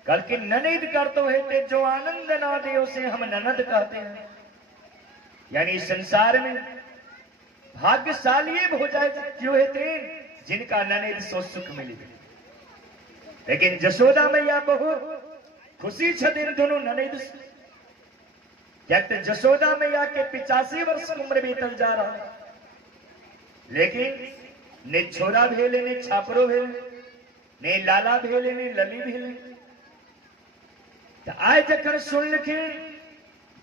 कहलखिन ननेद का अर्थ है थे जो आनंद ना दे उसे हम ननद कहते हैं। यानी संसार में भाग्यशाली हो जाए जो है थे जिनका ननेद सो सुख मिले। लेकिन जशोदा मैया बहुत खुशी छथिन दोनों ननेद से। क्या जशोदा मैया के 85 वर्ष की उम्र बीतल जा रहा है, लेकिन ने छोरा भेले ने छापरो भेले ने लाला भेले ने लली भेले। तो आज जखन सुन लिखे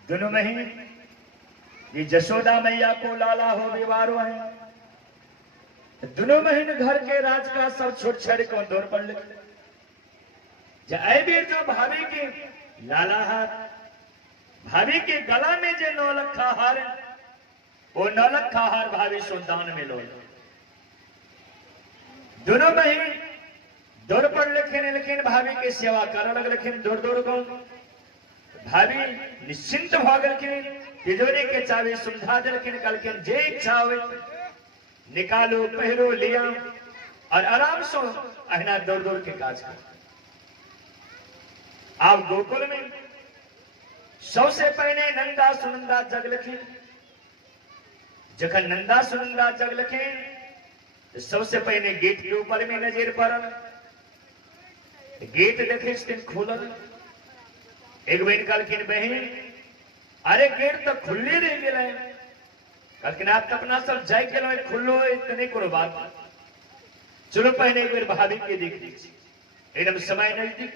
दोनों में ही ये जशोदा मैया को लाला हो विवारो है, दोनों महीने घर के राज का सब छोट छड़ को दौड़ पड़ लिखे। भी जो भाभी के लाला हाथ, भाभी के गला में जो 9 लखा हार, वो 9 लखा हार भाभी सुल्तान में लो। दोनों महीने दौड़ पड़ लिखे, लेकिन भाभी की सेवा कर लग लेकिन दौड़ दौड़ को भाभी निश्चिंत हो गए। तिजोरी के चाबी सुविधा दिलखिन, कलखिन जे इच्छा हो निकालो पहरो लिया और आराम से अहना दौड़ दौड़ के काज कर। आप गोकुल में सबसे पहले नंदा सुनंदा जग लिखे। जखन नंदा सुनंदा जग लिखे तो सबसे पहले गेट के ऊपर में नजर पड़ल। गेट देखे खुलल। एक बहन कहलखिन बहन अरे गेट तो खुले रह गए, कहलखिन आप तो अपना सब जाए के खुलो इतने को बात। चलो पहले एक बार भाभी के देख लीजिए, एकदम समय नजदीक।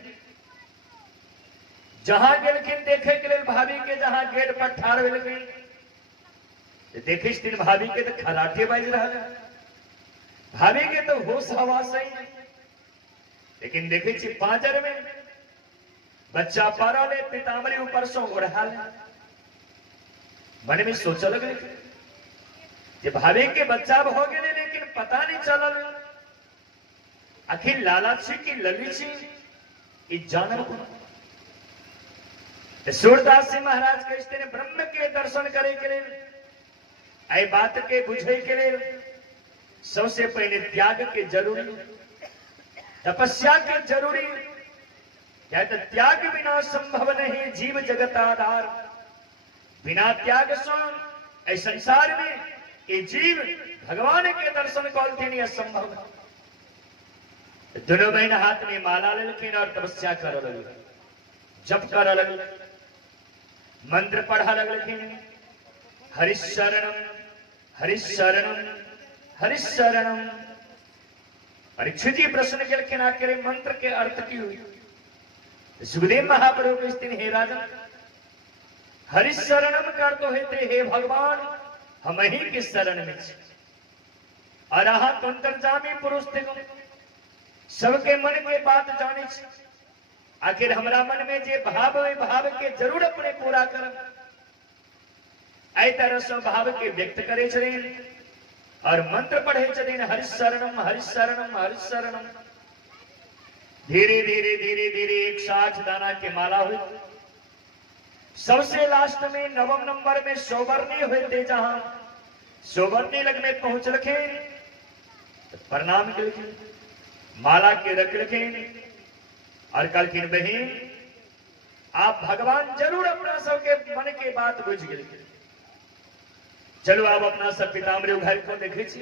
जहां गेलखिन देखे के लिए भाभी के, जहां गेट पर ठाड़ गए देखे दिन भाभी के तो खराटे बज रहा है, भाभी के तो होश हवा सही। लेकिन देखे पांचर में बच्चा पारा ले पीताम्बरी ऊपर से ओढ़ा ले। मन में सोचा लगे कि भाभी के बच्चा हो गए, लेकिन पता नहीं चला आखिर लाला छी की लली छी इस जानवर को। सूरदास जी महाराज कहते हैं ब्रह्म के दर्शन करे के लिए, आई बात के बुझे के लिए सबसे पहले त्याग के जरूरी, तपस्या के जरूरी। क्या तो त्याग बिना संभव नहीं जीव जगत आधार। बिना त्याग से इस संसार में ये जीव भगवान के दर्शन करते नहीं असंभव। दोनों बहन हाथ में माला लेकिन और तपस्या कर लगे, जप कर लगे, मंत्र पढ़ा लगे। हरिशरणम हरिशरणम हरिशरणम। परीक्षित जी प्रश्न के लेकिन आखिर मंत्र के अर्थ की हुई। सुखदेव महाप्रभु की स्त्री हे राजन हरिशरणम कर तो हेते हे भगवान हम ही के शरण में और तो अंतर्जामी पुरुष थे, सबके मन के बात जाने। आखिर हमारा मन में जे भाव है भाव के जरूर अपने पूरा कर। आई तरह से भाव के व्यक्त करे चले और मंत्र पढ़े चले हरिशरणम हरिशरणम हरिशरणम। धीरे धीरे धीरे धीरे 108 दाना के माला हुई। सबसे लास्ट में नवम नंबर में सौवर्णी हुए थे, जहां सौवर्णी लग में पहुंच रखे तो प्रणाम के लिखे, माला के रख रखे और कल की बहन आप भगवान जरूर अपना सबके मन के बात बुझ गए। चलो आप अपना सब पिताम्बरी घर को देखे छी,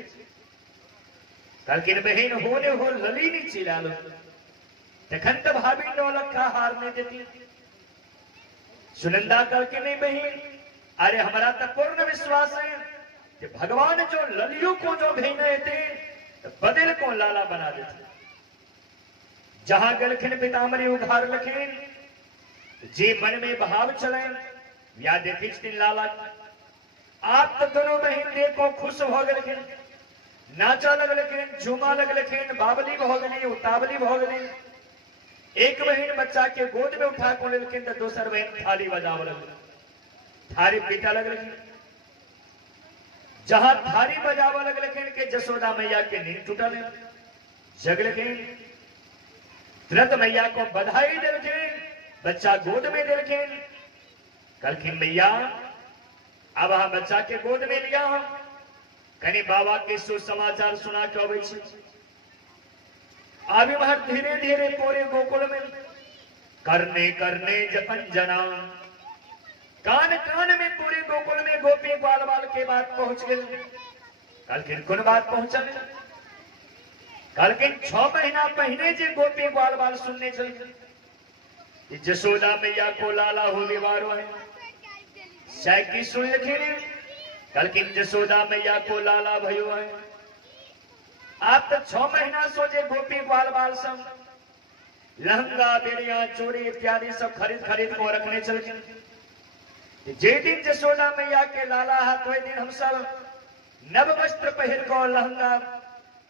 कल की बहन होने हो ललीनी चिला लो तखन तो भाभी नौलखा हार नहीं देती। सुनंदा कल की नहीं बहन, अरे हमारा तो पूर्ण विश्वास है कि भगवान जो ललियों को जो भेजे थे तो बदल को लाला बना देते। जहां गलखिन पिताम्बरी उघार लखिन जे मन में भाव चले या देखी लाला आप तो दोनों बहन देखो खुश हो गए, नाचा लग लखिन, झूमा लग लखिन, बाबली हो गई, उतावली हो गई। एक बहन बच्चा के गोद में उठा को लेकिन तो दूसर बहन थाली बजाव लग, थाली पीटा लग लखिन। जहां थाली बजावा लग लखिन के जसोदा मैया के नींद टूटल जग लखिन, तुरंत मैया को बधाई दिलखिन, बच्चा गोद में दिलखिन। कलखिन मैया अब हम बच्चा के गोद में लिया, कहीं बाबा के सुसमाचार सुना के अबै छी। आगे बाहर धीरे धीरे पूरे गोकुल में करने करने जपन जना, कान कान में पूरे गोकुल में गोपी बाल बाल के बात पहुंच गई। कलखिन कौन बात पहुंचल, कलखिन 6 महीना पहले जे गोपी बाल बाल सुनने चल गए, जसोदा मैया को लाला हो दीवारो है साइकी सुन लखिन। कलखिन जसोदा मैया को लाला भयो है। आप तो 6 महीना सोचे गोपी बाल बाल सब लहंगा बेड़िया चोरी इत्यादि सब खरीद खरीद को रखने चल गए। जे दिन जसोदा मैया के लाला हाथ वही दिन हम सब नव वस्त्र पहन को लहंगा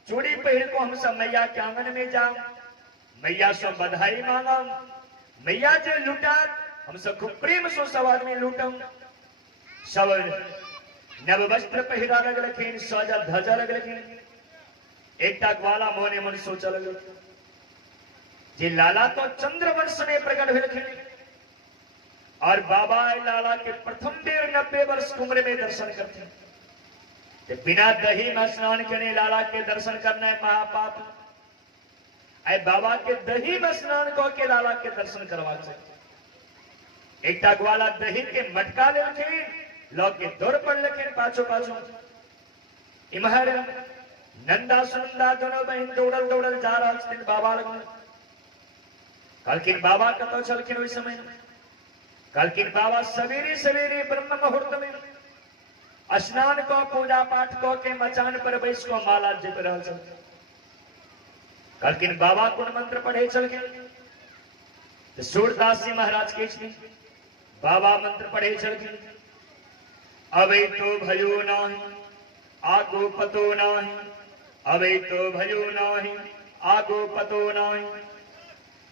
चूड़ी पहन को हम सब मैया के आंगन में जा, मैया से बधाई मांगा, मैया जे लुटा हम सब खूब प्रेम सो सब आदमी लूटम। सब नव वस्त्र पहिरा लग लखिन, सजा धजा लग लखिन। एक ग्वाला मोने मन सोचा लगे जे लाला तो चंद्रवंश में प्रकट हुए लखिन और बाबा लाला के प्रथम बेर 90 वर्ष उम्र में दर्शन करते हैं। बिना दही में स्नान करने लाला के दर्शन करना है महापाप। आए बाबा के दही में स्नान को के लाला के दर्शन करवा चाहिए। एक ग्वाला दही के मटका ले लखिन, लोग के दौड़ पड़ लखिन पाछो पाछो। इमहर नंदा सुनंदा दोनों बहन दौड़ल दौड़ल जा रहा दिन बाबा लग। कलखिन बाबा कतो चलखिन उस समय, कलखिन बाबा सवेरे सवेरे ब्रह्म मुहूर्त में स्नान को पूजा पाठ को के मचान पर बैस को माला जप रहा चल। कलखिन बाबा कौन मंत्र पढ़े चल गए, सूरदास जी महाराज के बाबा मंत्र पढ़े चल गए। अबे तो भयो नाही आगो पतो नाही, अबे तो भयो नाही आगो पतो नाही।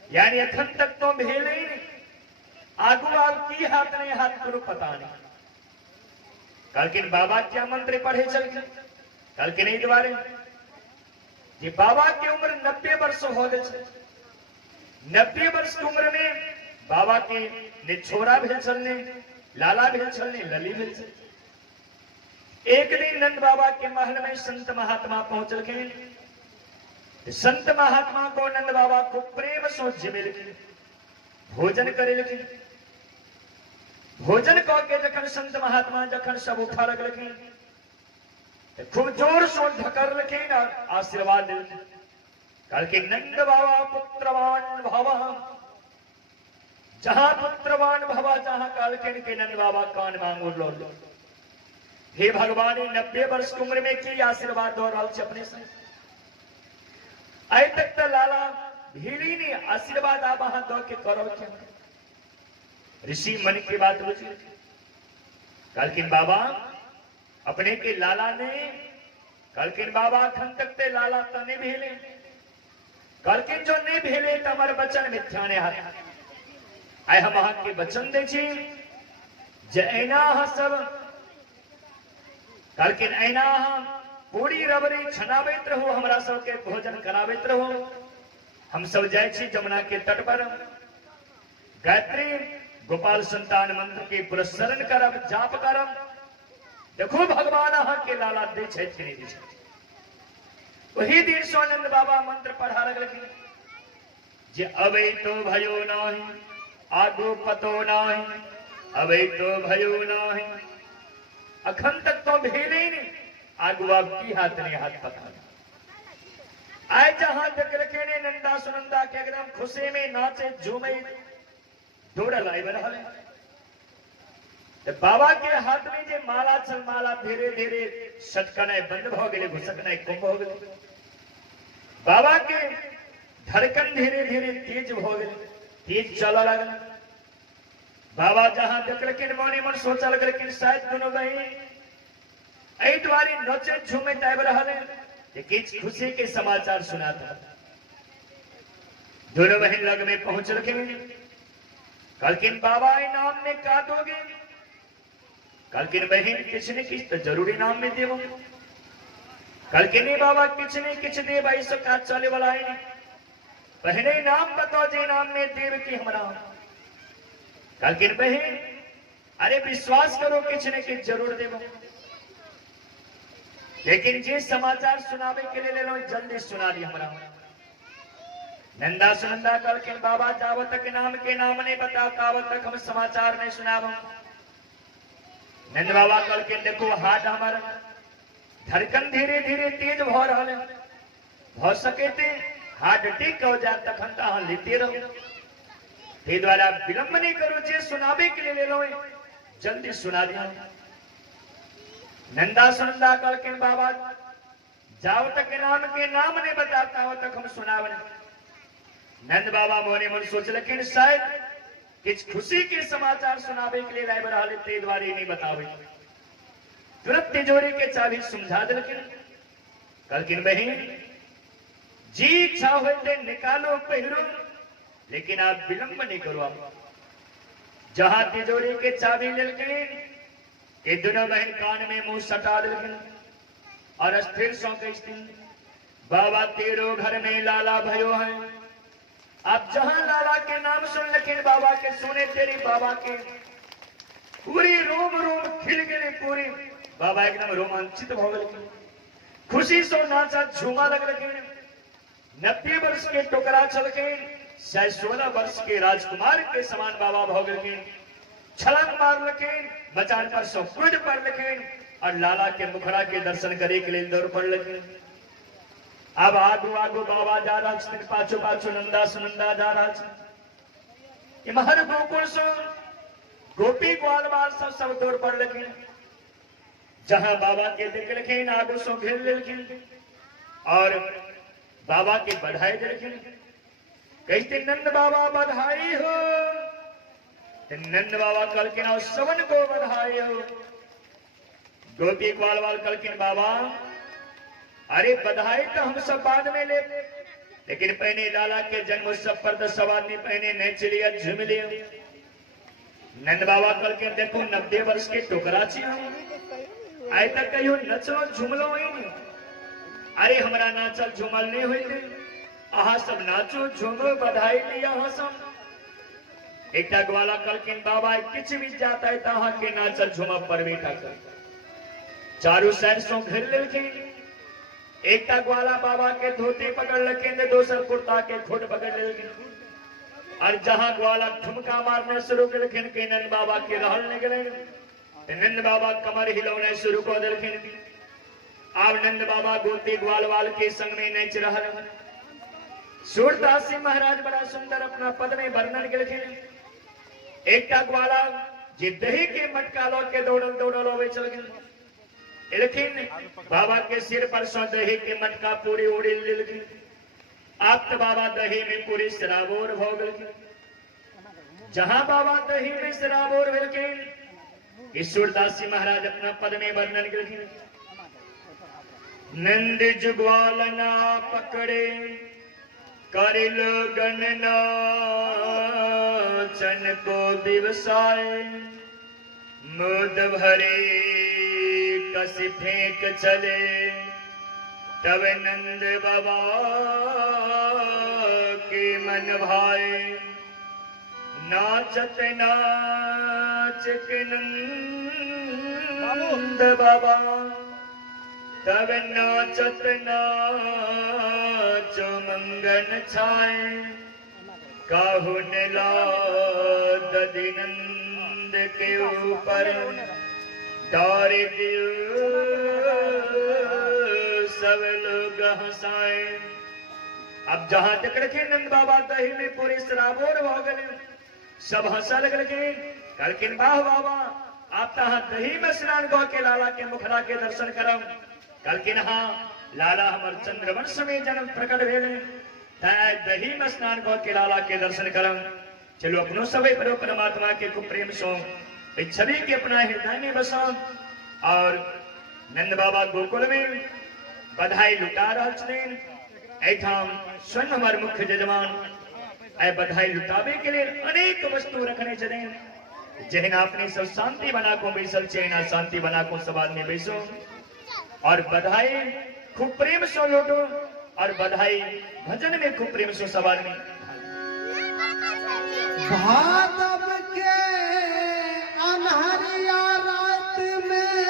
यानी अखन तक तो भेल ही नहीं, आगो आप की हाथ नहीं हाथ करो पता नहीं। कलखिन बाबा क्या मंत्र पढ़े चल गए, कलखिन नहीं द्वारे कि बाबा की उम्र 90 वर्ष हो गए। 90 वर्ष की उम्र में बाबा के ने छोरा भेल चलने, लाला भेल चलने, लली भेल चलने। एक दिन नंद बाबा के महल में संत महात्मा पहुंच लगे। संत महात्मा को नंद बाबा को प्रेम सो जिमे लगे, भोजन करे लगे। भोजन कह के जखन संत महात्मा जखन सब उठा लग लगे, खूब जोर सो ढकर लगे और आशीर्वाद दे। कल के नंद बाबा पुत्रवान भवा, जहां पुत्रवान भवा जहां काल के नंद बाबा कान मांगो लो। हे भगवान 90 वर्ष की उम्र में की आशीर्वाद दो रहा अपने से। अय तक तो लाला भीड़ी ने आशीर्वाद आप वहां दो के करो क्या। ऋषि मन की बात बुझी। कलखिन बाबा अपने के लाला ने, कलखिन बाबा अखन तक ते लाला तने भेले, कलखिन जो नहीं भेले तमर बचन मिथ्या ने हाथ। आय हम वहां के वचन दे छी जैना सब कलखिन ऐना पूरी रबरी छनाबैत रहो, हमरा सबके भोजन कराबैत रहो। हम सब जाय छी जमुना के तट पर, गायत्री गोपाल संतान मंत्र के पुरस्सरण करब जाप करब देखो भगवान अहाँ के लाला दे छै कि नहीं दे छै। वही दिन सोनंद बाबा मंत्र पढ़ा लगलखिन जे अबै तो भयो नाही आगो पतो नाही अबै तो भयो नाही अखन तक तो भेले नहीं आगू अब की हाथ नहीं हाथ पता नहीं। आए जहां तक रखे ने नंदा सुनंदा के एकदम खुशी में नाचे झूमे दौड़ लाई बरहल तो बाबा के हाथ में जे माला चल माला धीरे धीरे सटकने बंद हो गए घुसकने कुंभ हो गए बाबा के धड़कन धीरे धीरे तेज हो गए तेज चल लगल बाबा जहां तक लेकिन मौनी मन सोचा लग लेकिन शायद दोनों बहन ऐ द्वारी नचे झूमे तैब रहले लेकिन खुशी के समाचार सुनाता दोनों बहन लग में पहुंच रखे कलकिन बाबा इनाम में का दोगे कलकिन बहन किछ ने किछ तो जरूरी नाम में देवो कलकिन बाबा किछ ने किछ दे भाई सो का चले वाला है नहीं बहने नाम बताओ जे नाम में देव की हमरा कलकिन बहन अरे विश्वास करो किछ ने किछ जरूर देवो लेकिन जे समाचार सुनावे के लिए ले लो जल्दी सुना दी हमरा नंदा सुनंदा कलकिन बाबा जावत तक नाम के नाम नहीं बता तावत तक हम समाचार नहीं सुनावो नंद बाबा कलकिन देखो हाथ हमारा धड़कन धीरे धीरे तेज भ रहा है भ सके थे हाथ टिक हो जाए तखन हाँ लेते रहो ते द्वारा विलंब नहीं करो जे सुनावे के लिए ले लो जल्दी सुना दिया नंदा सुनंदा कलकिन बाबा जाओ तक नाम के नाम नहीं बताता हो तक हम सुनावे नंद बाबा मोने मन सोच लेकिन शायद किस खुशी के समाचार सुनावे के लिए लाइब रहा ते द्वारे नहीं बतावे तुरंत तिजोरी के चाबी समझा दिलकिन कलकिन बहन जी इच्छा हो निकालो पहिरो लेकिन आप विलंब नहीं करो आप जहां तिजोरी के चाबी लिलकिन ये दोनों बहन कान में मुंह सटा दिलकिन और स्थिर सौ बाबा तेरो घर में लाला भयो है आप जहां लाला के नाम सुन लेकिन बाबा के सुने तेरी बाबा के पूरी रोम रोम खिल गए पूरी बाबा एकदम रोमांचित हो गए खुशी से नाचा झूमा लग लगे 90 वर्ष के टुकड़ा चल के 16 वर्ष के राजकुमार के समान बाबा भोग लगे छलांग मार लगे बचान पर सौ कूद पर लगे और लाला के मुखड़ा के दर्शन करे के लिए दौड़ पड़ लगे अब आगू आगू बाबा जा रहा है पाछो पाछो नंदा सुनंदा जा रहा है महर गोकुल सो गोपी ग्वाल बाल सब दौड़ पड़ लगे जहां बाबा के देख लखीन आगू सो घेर लेकिन और बाबा के बधाई देलखिन कहते नंद बाबा बधाई हो नंद बाबा कलकिन और सवन को बधाई हो गोपी ग्वाल बाल कलकिन बाबा अरे बधाई तो हम सब बाद में ले लेकिन पहने लाला के जन्म उत्सव पर तो सब आदमी पहने नेच लिया झूम लिया नंद बाबा कल के देखो 90 वर्ष के टोकरा छी आए तक कहियो नचलो झूमलो ही नहीं अरे हमारा नाचल झूमल नहीं हुई थे अहा सब नाचो झूमो बधाई लिया अहा सब एक ग्वाला कल के बाबा किच भी जाता है तो के नाचल झूमा पर बैठा कर चारों साइड सो घेर लेके एक ग्वाला बाबा के धोती पकड़ लगे दोसर कुर्ता के खुद पकड़ ले और जहां ग्वाला ठुमका मारने शुरू कर के नंद बाबा के रहल निकले नंद बाबा कमर हिलौने शुरू कर दिलखिन अब नंद बाबा गोती ग्वाल वाल के संग में नच रहल सूरदास सिंह महाराज बड़ा सुंदर अपना पद में वर्णन केलखिन एक ग्वाला जे दही के मटका लो के दौड़ल दौड़ल होवे चल गेल लेकिन बाबा के सिर पर सौ दही के मटका पूरी उड़ी लिलगी आप तो बाबा दही में पूरी शराबोर हो गई जहां बाबा दही में शराबोर भेल के ईश्वरदास जी महाराज अपना पद में वर्णन कर नंद जुग्वालना पकड़े करिल गणना चन को दिवसाए मुद भरे कसी फेंक चले तब नंद बाबा के मन भाए नाचत नाच के नंद बाबा तब नाचत नाच मंगन छाए काहू ने लाद नंद के ऊपर डारे दियो सब लोग हंसाए। अब जहां तक रखे नंद बाबा दही में पूरे शराबोर हो गए सब हंसा लग रखे कलकिन बाह बाबा आप तहा दही में स्नान गौ के लाला के मुखरा के दर्शन करम कलकिन हाँ लाला हमर चंद्रवंश में जन्म प्रकट भेले दही में स्नान गौ के लाला के दर्शन करम। चलो अपनो सभी परो परमात्मा के कुप्रेम सो छवि के अपना हृदय में बसा और नंद बाबा गोकुल में बधाई लुटा रहे एठाम स्वयं हमारे मुख्य जजमान ऐ बधाई लुटावे के लिए अनेक वस्तु रखने चले जहना अपनी सब शांति बना को बैसल चेना शांति बना को सब आदमी बैसो और बधाई खूब प्रेम सो लौटो और बधाई भजन में खूब प्रेम सो सब आदमी। भादव के अन्हरिया रात में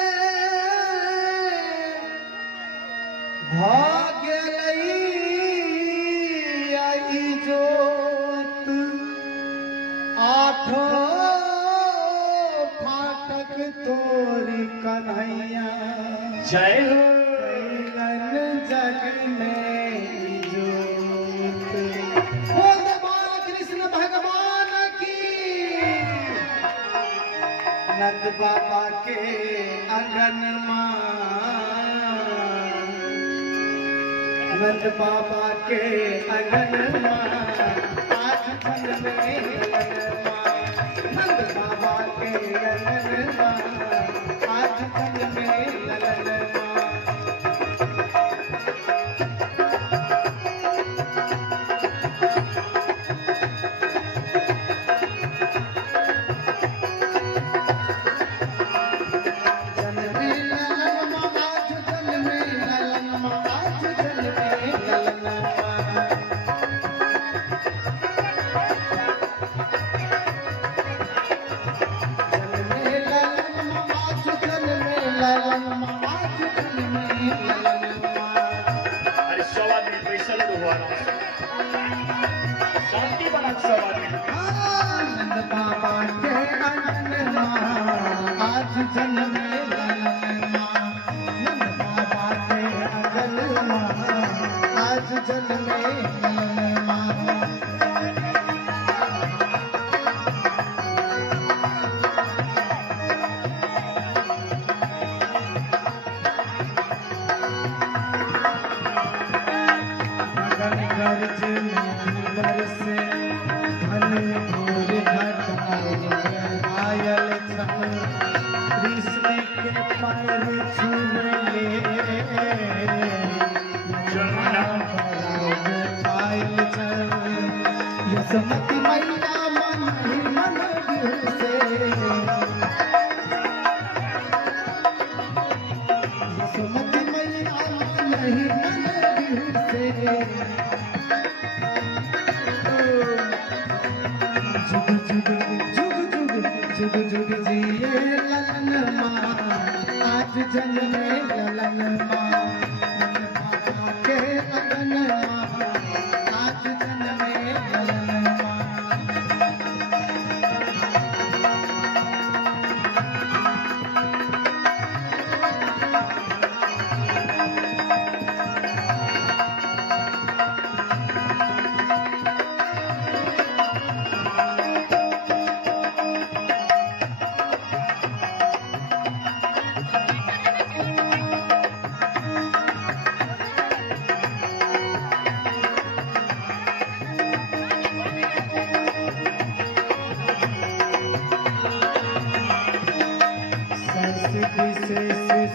भाग्यलई आई जोत आठो फाटक तोरी कन्हैया जय हो कैलन जग में जोत। बोल बाल कृष्ण भगवान की नंद बाबा के अंगन नंद बाबा के अंगन आज फल में नंद बाबा के अंगन आज फल में शांति बना सब आदमी नंद बाबा के अंगन आज जन्म नंद बाबा के अंगन आज जन्म से धन घोर घटायल कृष्ण के पैर छुले पायल यसमती मैया मन ही मन से यसमती मैया मन ही मन से जुग जुग जिए ललन माँ आज जन्म ललन माँ बाबा के अगन माँ आज जन्म ललन माँ।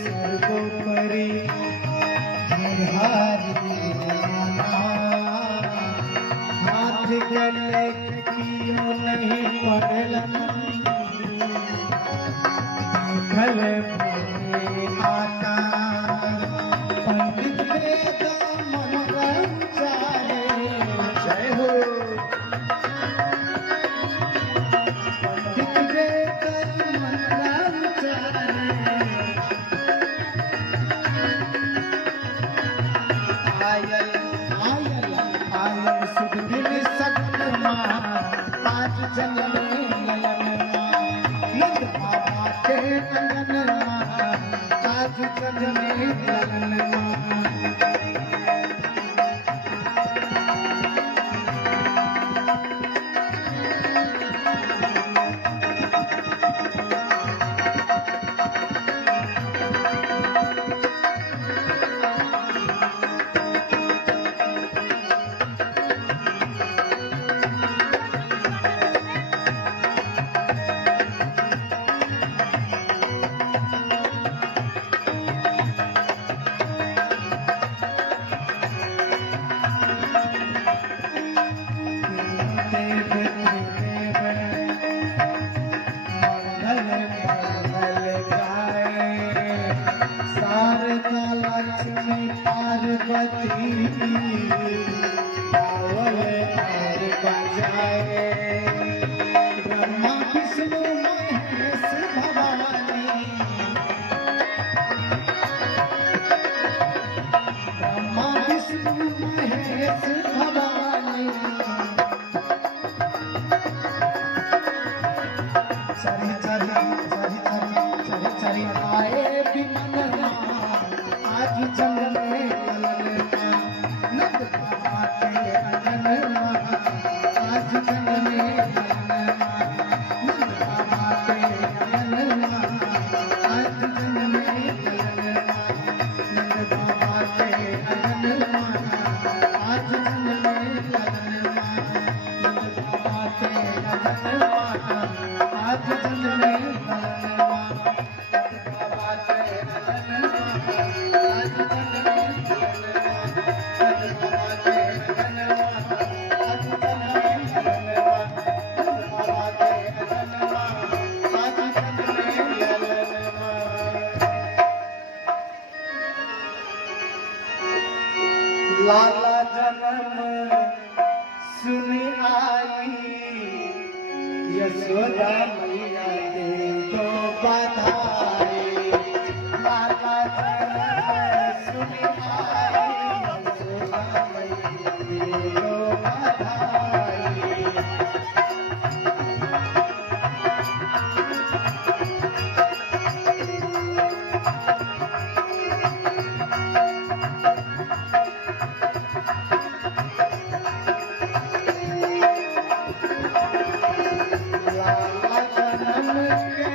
सर्वोपरि हाथ गले कियो नहीं पड़लन खल आता पंडित वेद मन चाहे जय हो जन्म ललन नंद बाबा के अंगन आज जन्म ललन लक्ष्मी पार्वती पावल और बजाए ब्रह्मा विष्णु महेश भवानी ब्रह्मा विष्णु महेश भवानी चरी चरी चरी चरी चरी चरी आए विमन आज जन्म ललन नंद बाबा के अंगन आज जन्म ललन नंद बाबा के अंगन आज जन्म ललन नंद बाबा के अंगन आज जन्म ललन नंद बाबा के अंगन आज जन्म ललन बाबा के लाला जन्म सुनी आई यशोदा मैया दे दो बधाई लाला जन्म सुनी आई यशोदा मैया दे दो बधाई लाला जन्म के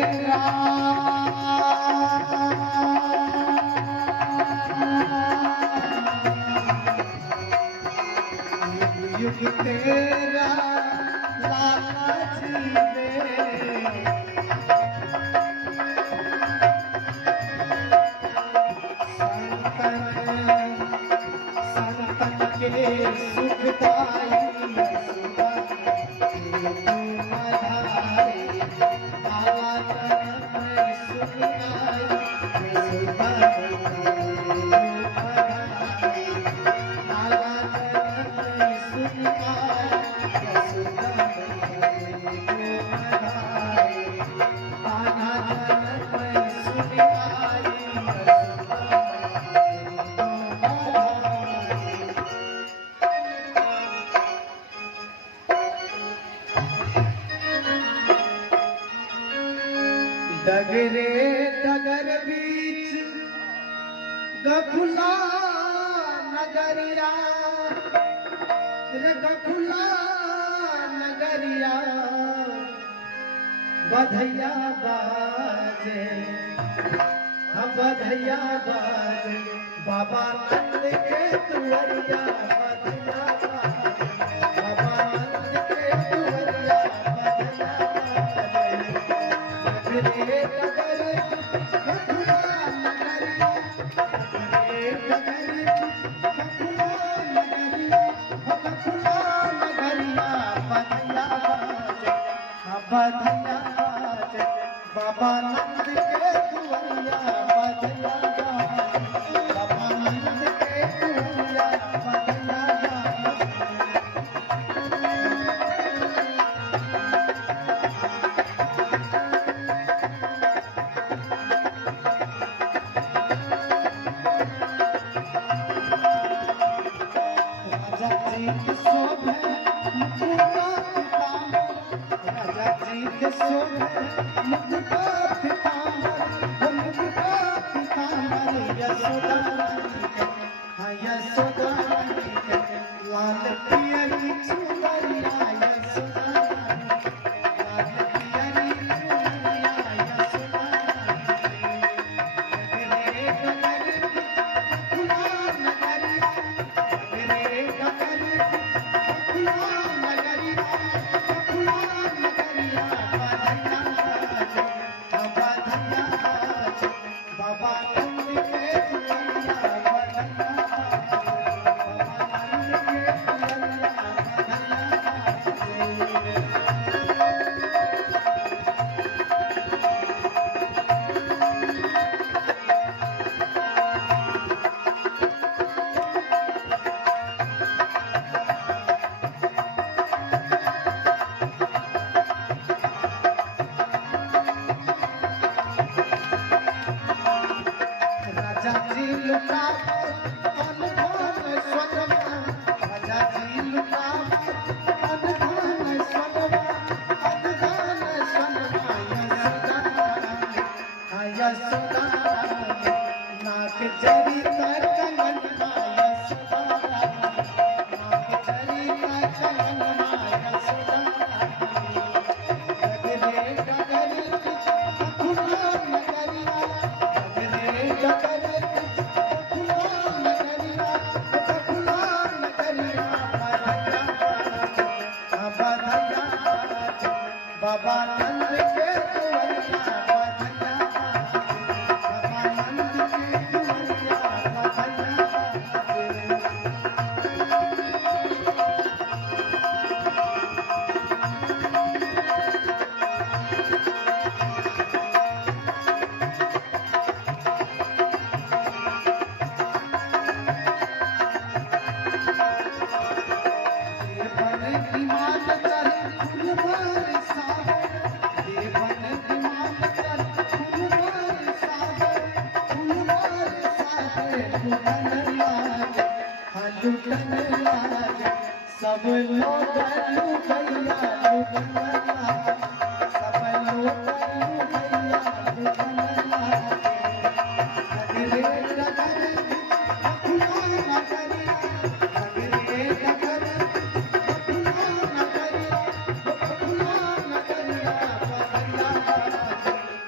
तेरा युग तेरा लाला जीवे संतन के सुखदाई सुबह डगरे डगर बीच गखुला नगरिया रे गखुला नगरिया बधैया बाजे हम बधैया बाजे बाबा नंद के तुअरिया बधैया बाजे बाबा नंद के तुअरिया बधैया बाजे डगरे डगर गखुला नगरिया डगरे डगर गखुला नगरिया गखुला नगरिया बधैया बाजे बधैया बाजे बाबा नंद के तुअरिया बधैया बाजे बाबा नंद के तुअरिया बधैया बाजे राजा जी के शोभे मुकुटा पीताम्बर राजा जी के शोभे मुकुटा पीताम्बर मुकुटा पीताम्बर यशोदा रानी के हाँ यशोदा रानी के लाल पियरी चुनरिया यशोदा रानी के लाल पियरी चुनरिया यशोदा रानी के डगरे डगर गखुला नगरिया डगरे डगर गखुला नगरिया गखुला नगरिया बधैया बाजे बधैया बाजे बाबा नंद के तुअरिया बधैया बाजे बाबा नंद के तुअरिया बधैया बाजे राजा जी लुटावो अनधन स्वरमा राजा जी लुटावो अनधन स्वरमा अनधन स्वरमा यशोदा रानी नाक जरी तर कंगनवा यशोदा रानी नाक जरी तर कंगनवा यशोदा रानी डगरे डगर गखुला नगरिया डगरे डगर गखुला नगरिया गखुला नगरिया बधैया बाजे बाबा नंद के तुअरिया बधैया बाजे बाबा नंद के तुअरिया बधैया बाजे देवन विमान चढ़े फूल बरसावे देवन विमान चढ़े फूल बरसावे लुटन लागे हाँ लुटन लागे सब लोग लुटैया लुटन लागे सब लोग लुटैया लुटन लागे डगरे डगर गखुला नगरिया डगरे डगर गखुला नगरिया गखुला नगरिया बधैया बाजे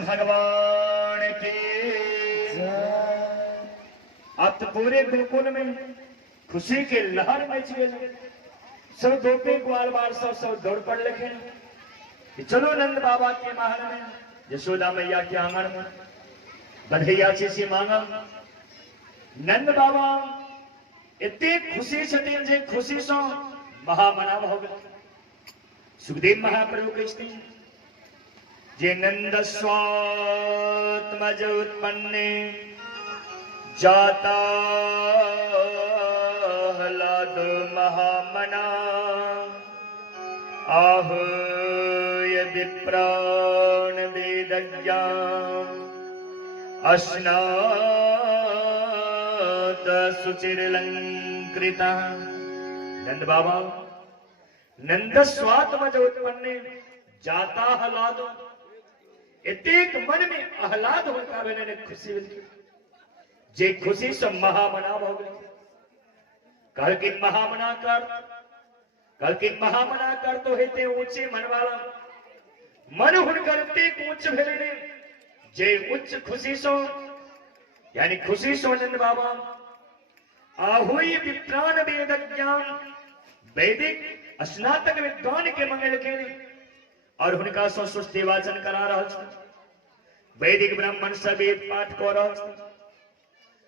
कृष्ण भगवान की। अब तो पूरे गोकुल में खुशी के लहर मच गए। सब गोपी ग्वाल बाल सब दौड़ पड़ लगे कि चलो नंद बाबा के महल में, यशोदा मैया के आंगन में बधैया सी मांगा। नंद बाबा इतनी खुशी छथिन जे खुशी सो महामना हो गए। सुखदेव महाप्रभु कहते जे नंद स्वात्मज उत्पन्ने जाता हलाद महामना आह यदि प्राण वेदज्ञा अश्नात सुचिरलंकृता। नंद बाबा नंद स्वात्मज उत्पन्ने जाता हलादो, इतने मन में आह्लाद होता मैंने खुशी मिलती जे खुशी से महामना हो गई। कल की महामना कर तो हेते ऊंचे मन वाला मन हुन करते ऊंच भेले जे उच्च खुशी सो यानी खुशी सो नंद बाबा आहुई विप्राण वेद ज्ञान वैदिक स्नातक विद्वान के मंगल के और उनका सो सुस्ति वाचन करा रहा था। वैदिक ब्राह्मण सब वेद पाठ कर रहा था।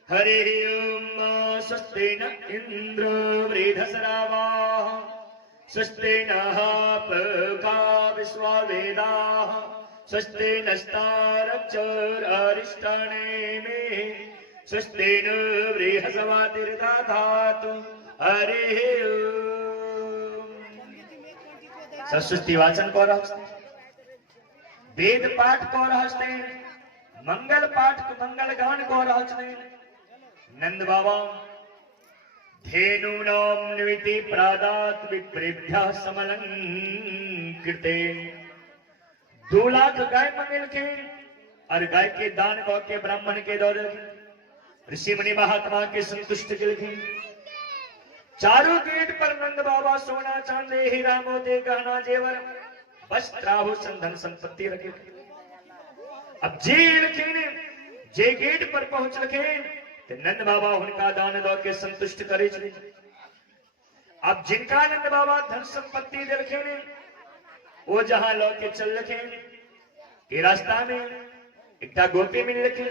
हरे ओम स्वस्ति न इंद्र वृधसरावा स्वस्ति नः विश्वा वेदा स्वस्ति नस्तारक्षरारिष्टाने में स्वस्ति न बृहस्पतिर्दधातु। हरे सरस्वती वाचन कर वेद पाठ कर मंगल पाठ मंगल गान कर नंद बाबा धेनूनां निमिति प्रादात विप्रेभ्यः समलंकृते। 2 लाख गाय मंगल के और गाय के दान गौ के ब्राह्मण के दौरे ऋषि मुनि महात्मा के संतुष्ट के लिखे। चारों गेट पर नंद बाबा सोना चांदी हीरा मोती गहना जेवर वस्त्र आभूषण धन संपत्ति रखे। अब जे गेट पर पहुंच लखे तो नंद बाबा उनका दान दो के संतुष्ट करे। अब जिनका नंद बाबा धन संपत्ति दे रखे ने वो जहां लो के चल रखे के रास्ता में एक गोपी मिल रखे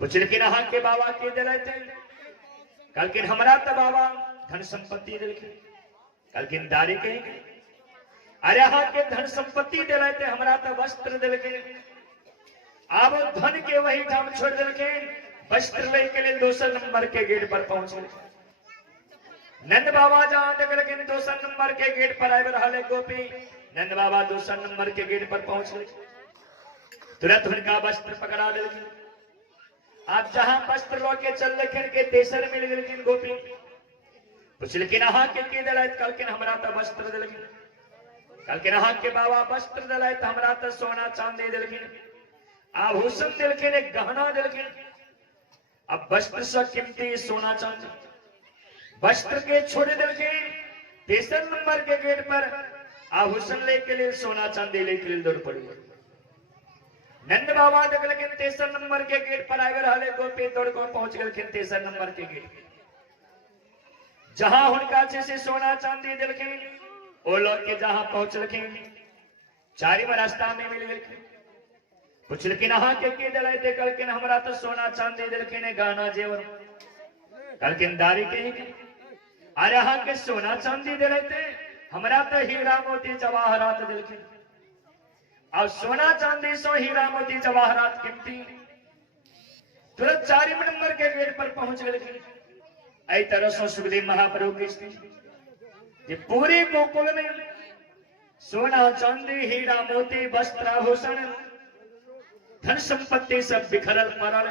पूछ लेकिन हाँ के बाबा के दे रहे थे। कल किन हमारा तो बाबा धन संपत्ति दे रखे कल किन दारी कहेंगे अरे हाँ के धन संपत्ति दे रहे थे हमारा तो वस्त्र दे रखे। अब धन के वही काम छोड़ दे रखे वस्त्र लेके लिए 200 नंबर के गेट पर पहुंचे। नंद बाबा जहां तक लेकिन 200 नंबर के गेट पर आए रहा गोपी नंद बाबा 200 नंबर के गेट पर पहुंचे। तुरंत उनका वस्त्र पकड़ा दे। आप जहां वस्त्र लो के चल लेकिन के तेसर मिल लेकिन गोपी पूछ लेकिन हाँ के दलाय कल के हमारा तो वस्त्र दे लेकिन कल के हाँ के बाबा वस्त्र दलाय तो हमारा तो सोना चांदी दे लेकिन आभूषण दे लेकिन गहना दे लेकिन। अब वस्त्र से कीमती सोना चांदी वस्त्र के छोड़े दल के तेसर नंबर के गेट पर आभूषण लेके लिए सोना चांदी लेके लिए दौड़ पड़ी। नंद बाबा देख लेकिन तेसर नंबर के गेट पर आए रहे गोपी दौड़ को पहुंच गए तेसर नंबर के गेट जहां उनका से सोना चांदी दिल के वो लोग के जहां पहुंच लखे चारी में रास्ता में मिल गए कुछ लेकिन हाँ के दलाय थे कल किन हमारा तो सोना चांदी दिल के ने गाना जेवर कल किन दारी के अरे हाँ के सोना चांदी दिलाय थे हमारा तो हीरा मोती जवाहरात दिल के। अब सोना चांदी सो हीरा मोती जवाहरात कीमती तुरंत 4 नंबर के गेट पर पहुंच गए। ऐ तरह सो सुखदेव महाप्रभु की पूरे गोकुल में सोना चांदी हीरा मोती वस्त्र आभूषण धन संपत्ति सब बिखरल पड़ल।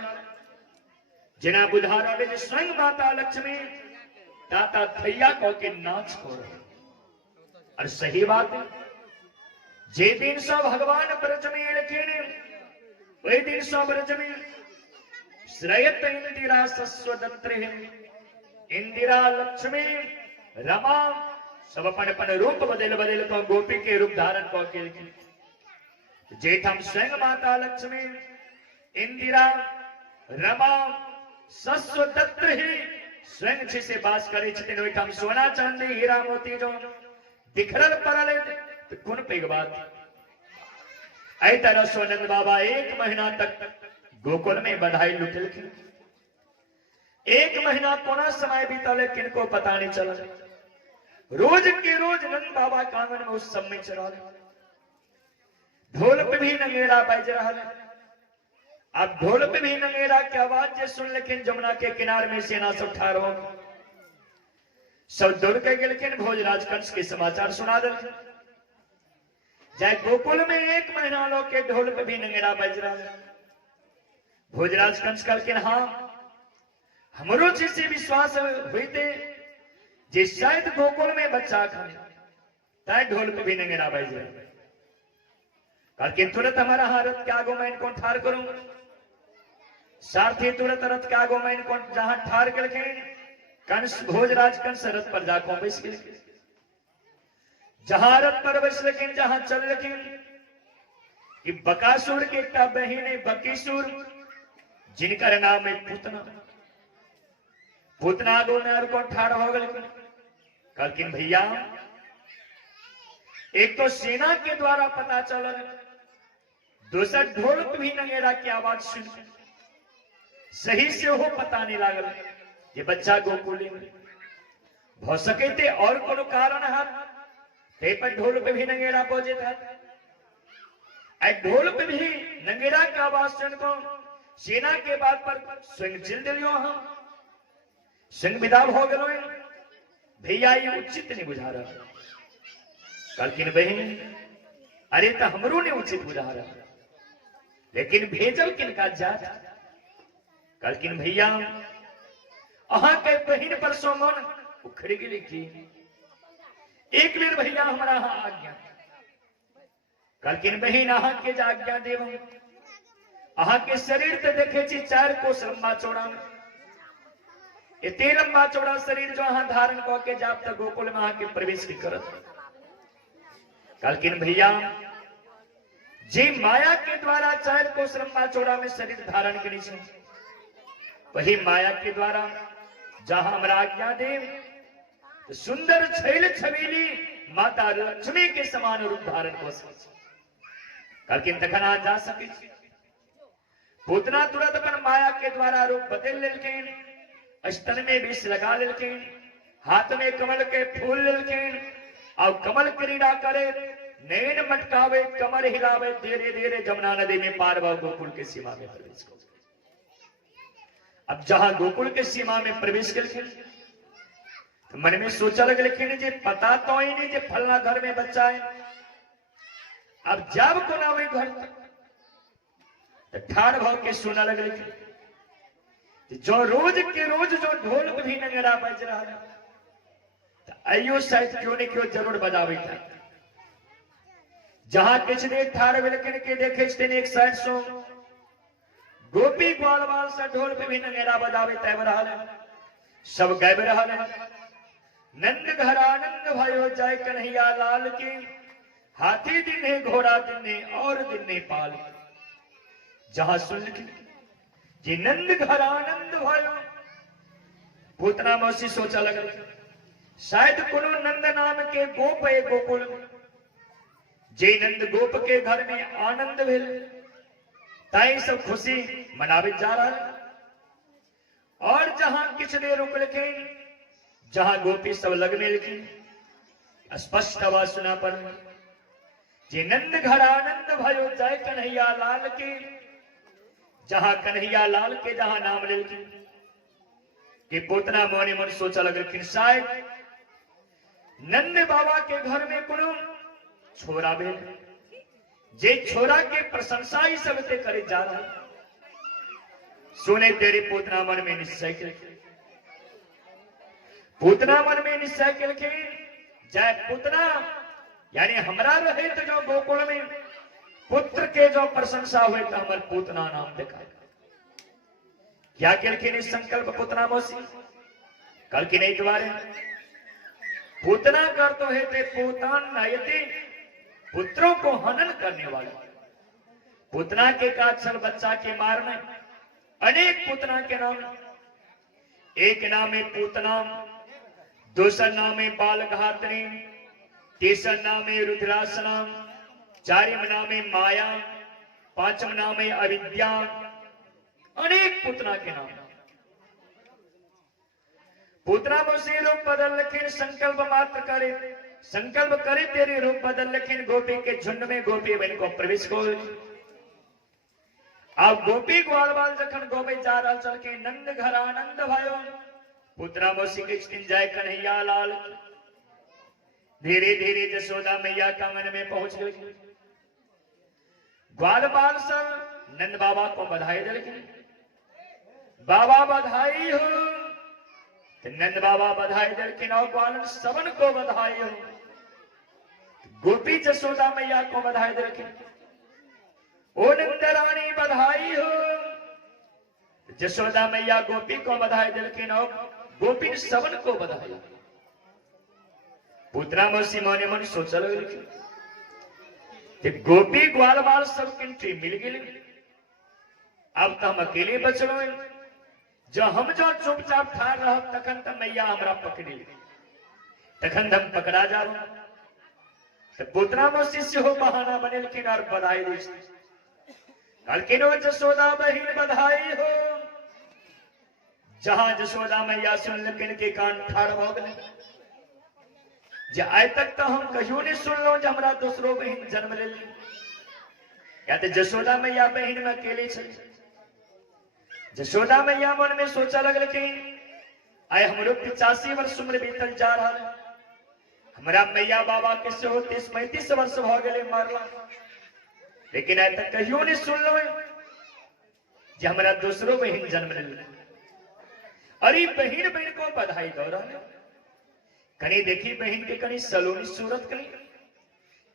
जिना बुधारा ने स्वयं माता लक्ष्मी दाता थैया को के नाच को और सही बात है जे दिन सो भगवान ब्रज में लिखे वही दिन सो ब्रज में श्रयत इंदिरा सस्वदत्रे इंदिरा लक्ष्मी रमा सब अपन अपन रूप बदल बदल को गोपी के रूप धारण को के जेठम स्वयं माता लक्ष्मी इंदिरा रमा सस्वदत्त ही स्वयं छे से बास करे छथिन ओइठाम सोना चांदी हीरा मोती जो बिखरल पड़ल तो कोन पैघ बात। एहि तरह सोनंद बाबा 1 महीना तक गोकुल में बधाई लुटेलखिन। 1 महीना कोना समय बीतल किनको पता नहीं चला। रोज के रोज नंद बाबा के आंगन में उस समय चढ़ा ढोल पे भी नंगेड़ा बज रहा है। अब ढोल पे भी नंगेड़ा की आवाज जे सुन लेकिन जमुना के किनारे में सेना सब ठाड़ हो सब दौड़ के गेलखिन भोजराज कंस के समाचार सुना दे जाए गोकुल में 1 महीना लोग के ढोल पे भी नंगेड़ा बज रहा है। भोजराज कंस कहलखिन हाँ हमरो से विश्वास हुई थे जे शायद गोकुल में बच्चा खाने ताय ढोल पे भी नंगेड़ा बज रहा। कहलखिन तुरंत हमारा रथ के आगो में इनको ठार करूं। सारथी तुरंत रथ के आगो में इनको जहां ठार करलखिन कंस भोजराज कंस रथ पर जाकर बैस गए। जहां रथ पर बैस लेकिन जहां चल लेकिन कि बकासुर के एक बहन है बकीसुर जिनका नाम है पूतना। पूतना आगो में और कौन ठाड़ हो गए। कहलखिन भैया एक तो सेना के द्वारा पता चलल दूसर ढोल पे भी नंगेड़ा की आवाज सुन सही से हो पता नहीं लागल ये बच्चा गोकुली में हो सके थे और कोनो कारण है ते पर ढोल पे भी नंगेड़ा बजे था। ढोल पे भी नंगेड़ा की आवाज सुन को सेना के बात पर स्वयं चिल दिलियो हम संग विदा हो गए। भैया ये उचित नहीं बुझा रहा। कहलखिन बहन अरे तो हमरो ने उचित बुझा रहा लेकिन भेजल किनका जात। कहलखिन भैया अहां के बहन पर सो मन उखड़ गेली की एक बेर भैया हमारा आज्ञा। कहलखिन बहन अहां के आज्ञा देव अहां के शरीर तो देखे छी 4 कोस लंबा चौड़ा इतने लंबा चौड़ा शरीर जो अहां धारण क के जाब तक गोकुल में अहां के प्रवेश की करत। कहलखिन भैया जे माया के द्वारा 4 कोस लंबा चौड़ा में शरीर धारण करी छे वही माया के द्वारा जहां हमरा आज्ञा देव तो सुंदर छैल छबीली माता लक्ष्मी के समान रूप धारण कर सके। कहलखिन तखन आ जा सके। पूतना तुरंत अपन माया के द्वारा रूप बदल लेलखिन। स्तन में विष लगा लेलखिन हाथ में कमल के फूल लेलखिन और कमल क्रीड़ा करे नैन मटकावे कमर हिलावे धीरे धीरे जमुना नदी में पार भ गोकुल के सीमा में प्रवेश कर। अब जहां गोकुल के सीमा में प्रवेश करलखिन तो मन में सोचा लगलखिन जे पता तो ही नहीं जे फलना घर में बच्चा है। अब जब को ना हुई घर तो ठाड़ भाव के सुना लगलखिन जो रोज के रोज जो ढोल पे भी नंगेड़ा बज रहा है तो आइयो शायद क्यों नहीं क्यों जरूर बजावे था। जहां किछ देर ठाड़ बिलकिन के देखे एक साइड सो गोपी ग्वाल बाल से ढोल पे भी नंगेड़ा बजावे तैब रहा सब गायब रहा। नंद घर आनंद भयो जाय कन्हैया लाल की हाथी दिन है घोड़ा दिन है और दिन है पाल। जहां सुन जी नंद घर आनंद भयो पूतना मौसी सोचा लगल शायद कोनो नंद नाम के गोप है गोकुल जे नंद गोप के घर में आनंद भेल ताई सब खुशी मनावे जा रहा है। और जहां किछ देर रुक लेकिन जहां गोपी सब लगने लेकिन स्पष्ट आवाज सुना पर जे नंद घर आनंद भयो जाय कन्हैया लाल की जहां कन्हैया लाल के जहां नाम लेलखिन कि पोतना मोने मन सोचा लगलखिन शायद नंद बाबा के घर में कोनो छोरा भेल जे छोरा के प्रशंसा ही सब ते करे जा रहा। सुने तेरे पोतना मन में निश्चय केलखिन पूतना मन में निश्चय केलखिन जय पुतना यानी हमरा रहे तो जो गोकुल में पुत्र के जो प्रशंसा हुए तो हमारे पूतना नाम देखा। क्या केलखिन इस संकल्प पूतना मौसी कल की नहीं द्वारे पूतना कर तो है ते पूतान नयति पुत्रों को हनन करने वाले पूतना के काज छल बच्चा के मारने, अनेक पूतना के नाम, एक नाम है पूतना, दूसरा नाम है बालघातनी, तीसरा नाम है रुद्रासना, चारिम नाम है माया, पांचम नाम है अविद्या, अनेक पूतना के नाम। पूतना मुझसे रूप बदल लेकिन संकल्प मात्र करे, संकल्प करे तेरे रूप बदल लेकिन गोपी के झुंड में गोपी बन को प्रवेश को। अब गोपी ग्वाल बाल जखन गोपी जा रहा चल के नंद घर आनंद भयो, पूतना मोसी के दिन जाए कन्हैया लाल। धीरे धीरे जसोदा मैया का मन में पहुंच गई। ग्वाल बाल सब नंद बाबा को बधाई दे, बाबा बधाई हो, नंद बाबा बधाई दे लेकिन और ग्वालन सबन को बधाई हो। गोपी जसोदा मैया को बधाई दे लेकिन ओ नंदरानी बधाई हो। जसोदा मैया गोपी को बधाई दे लेकिन और गोपी सबन को बधाई। पूतना मौसी मने मन सोचल कि गोपी ग्वाल बाल सब किंठी मिल गई, अब तो हम अकेले बचलो। जो हम जो चुपचाप ठार रह तखन तो मैया हमरा पकड़ी, तखन हम पकड़ा जा रहा। तो पूतना मौसी से हो बहाना बने लेकिन और बधाई दी, लेकिन वो जसोदा बहिन बधाई हो। जहां जसोदा मैया सुन लेकिन के कान ठाड़ हो गए। आज तक तो हम कहियो नहीं सुन लो जो हमारा दूसरो बहन जन्म ले ली, या तो जसोदा मैया बहन में अकेले चली। जसोदा मैया मन में सोचा लगल कि आए हमरो 85 वर्ष उम्र बीतल जा रहा है, हमारा मैया बाबा के से 30-35 वर्ष हो गए मरला, लेकिन आज तक कहियो नहीं सुन लो जो हमारा दूसरो बहन जन्म ले ली। अरे बहन बहन को बधाई दो रहा, कहीं देखी बहन के कहीं सलोनी सूरत कहीं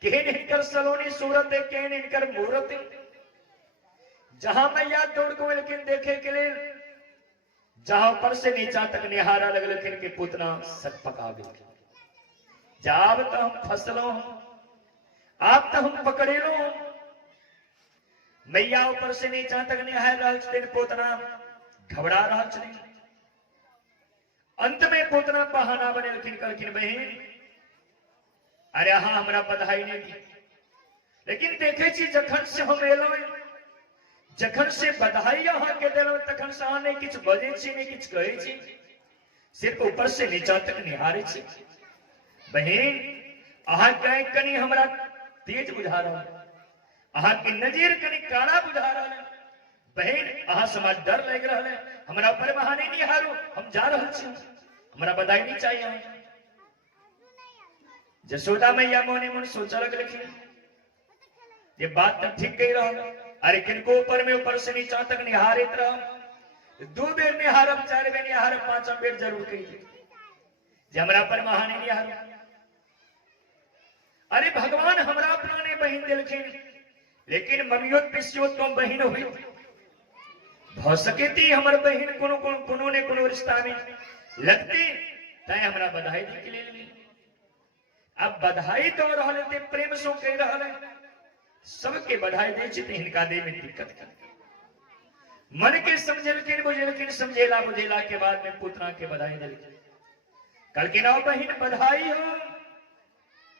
केहन इनकर सलोनी सूरत है, केहन इनकर मूरत है। जहां मैया दौड़ को लेकिन देखे के लिए, जहां ऊपर से नीचा तक निहारा लग लेकिन के पूतना सक पका गई। जाब तो हम फसलो, आप तो हम पकड़े लो। मैया ऊपर से नीचा तक निहार रहा, पूतना घबरा रहा चली। अंत में पूतना बहाना बने लेकिन कलकिन बहन अरे हाँ हमारा बधाई नहीं दी, लेकिन देखे छी जखन से हम एलो, जखन से बधाई अहाँ के दिलो तखन से अहाँ ने किछ बजे छी ने किछ कहे छी, सिर्फ ऊपर से नीचा तक निहारे छी। बहन अहाँ कहीं कनी हमरा तेज बुझा रहा, अहाँ की नजर कनी काला बुझा रहा है। बहन अहाँ समाज डर लग रहा है, हमरा पर बहाने नहीं हारो, हम जा रहे छी, हमरा बधाई नहीं चाहिए। जसोदा मैया मोने मन सोचा लग लेकिन ये बात तो ठीक कही रहा, अरे किनको ऊपर में ऊपर से नीचा तक निहारित रहा, 2 बेर निहारब 4 बेर निहारब 5 बेर जरूर कही हमरा पर बहाने नहीं हारो। अरे भगवान हमरा अपना ने बहन दिलखिन, लेकिन ममियोत पिसियोत तो बहन हुई भ सके थी हमर बहन कोनो ने कोनो रिश्ता में लगती तय हमरा बधाई दी के लिए। अब बधाई तो रहले ते प्रेम सो कह रहले, सबके बधाई दे छी हिनका दे में दिक्कत कर। मन के समझेलखिन बुझेलखिन, समझेला बुझेला के बाद में पुतना के बधाई दिलखिन। कल के नौ बहन बधाई हो।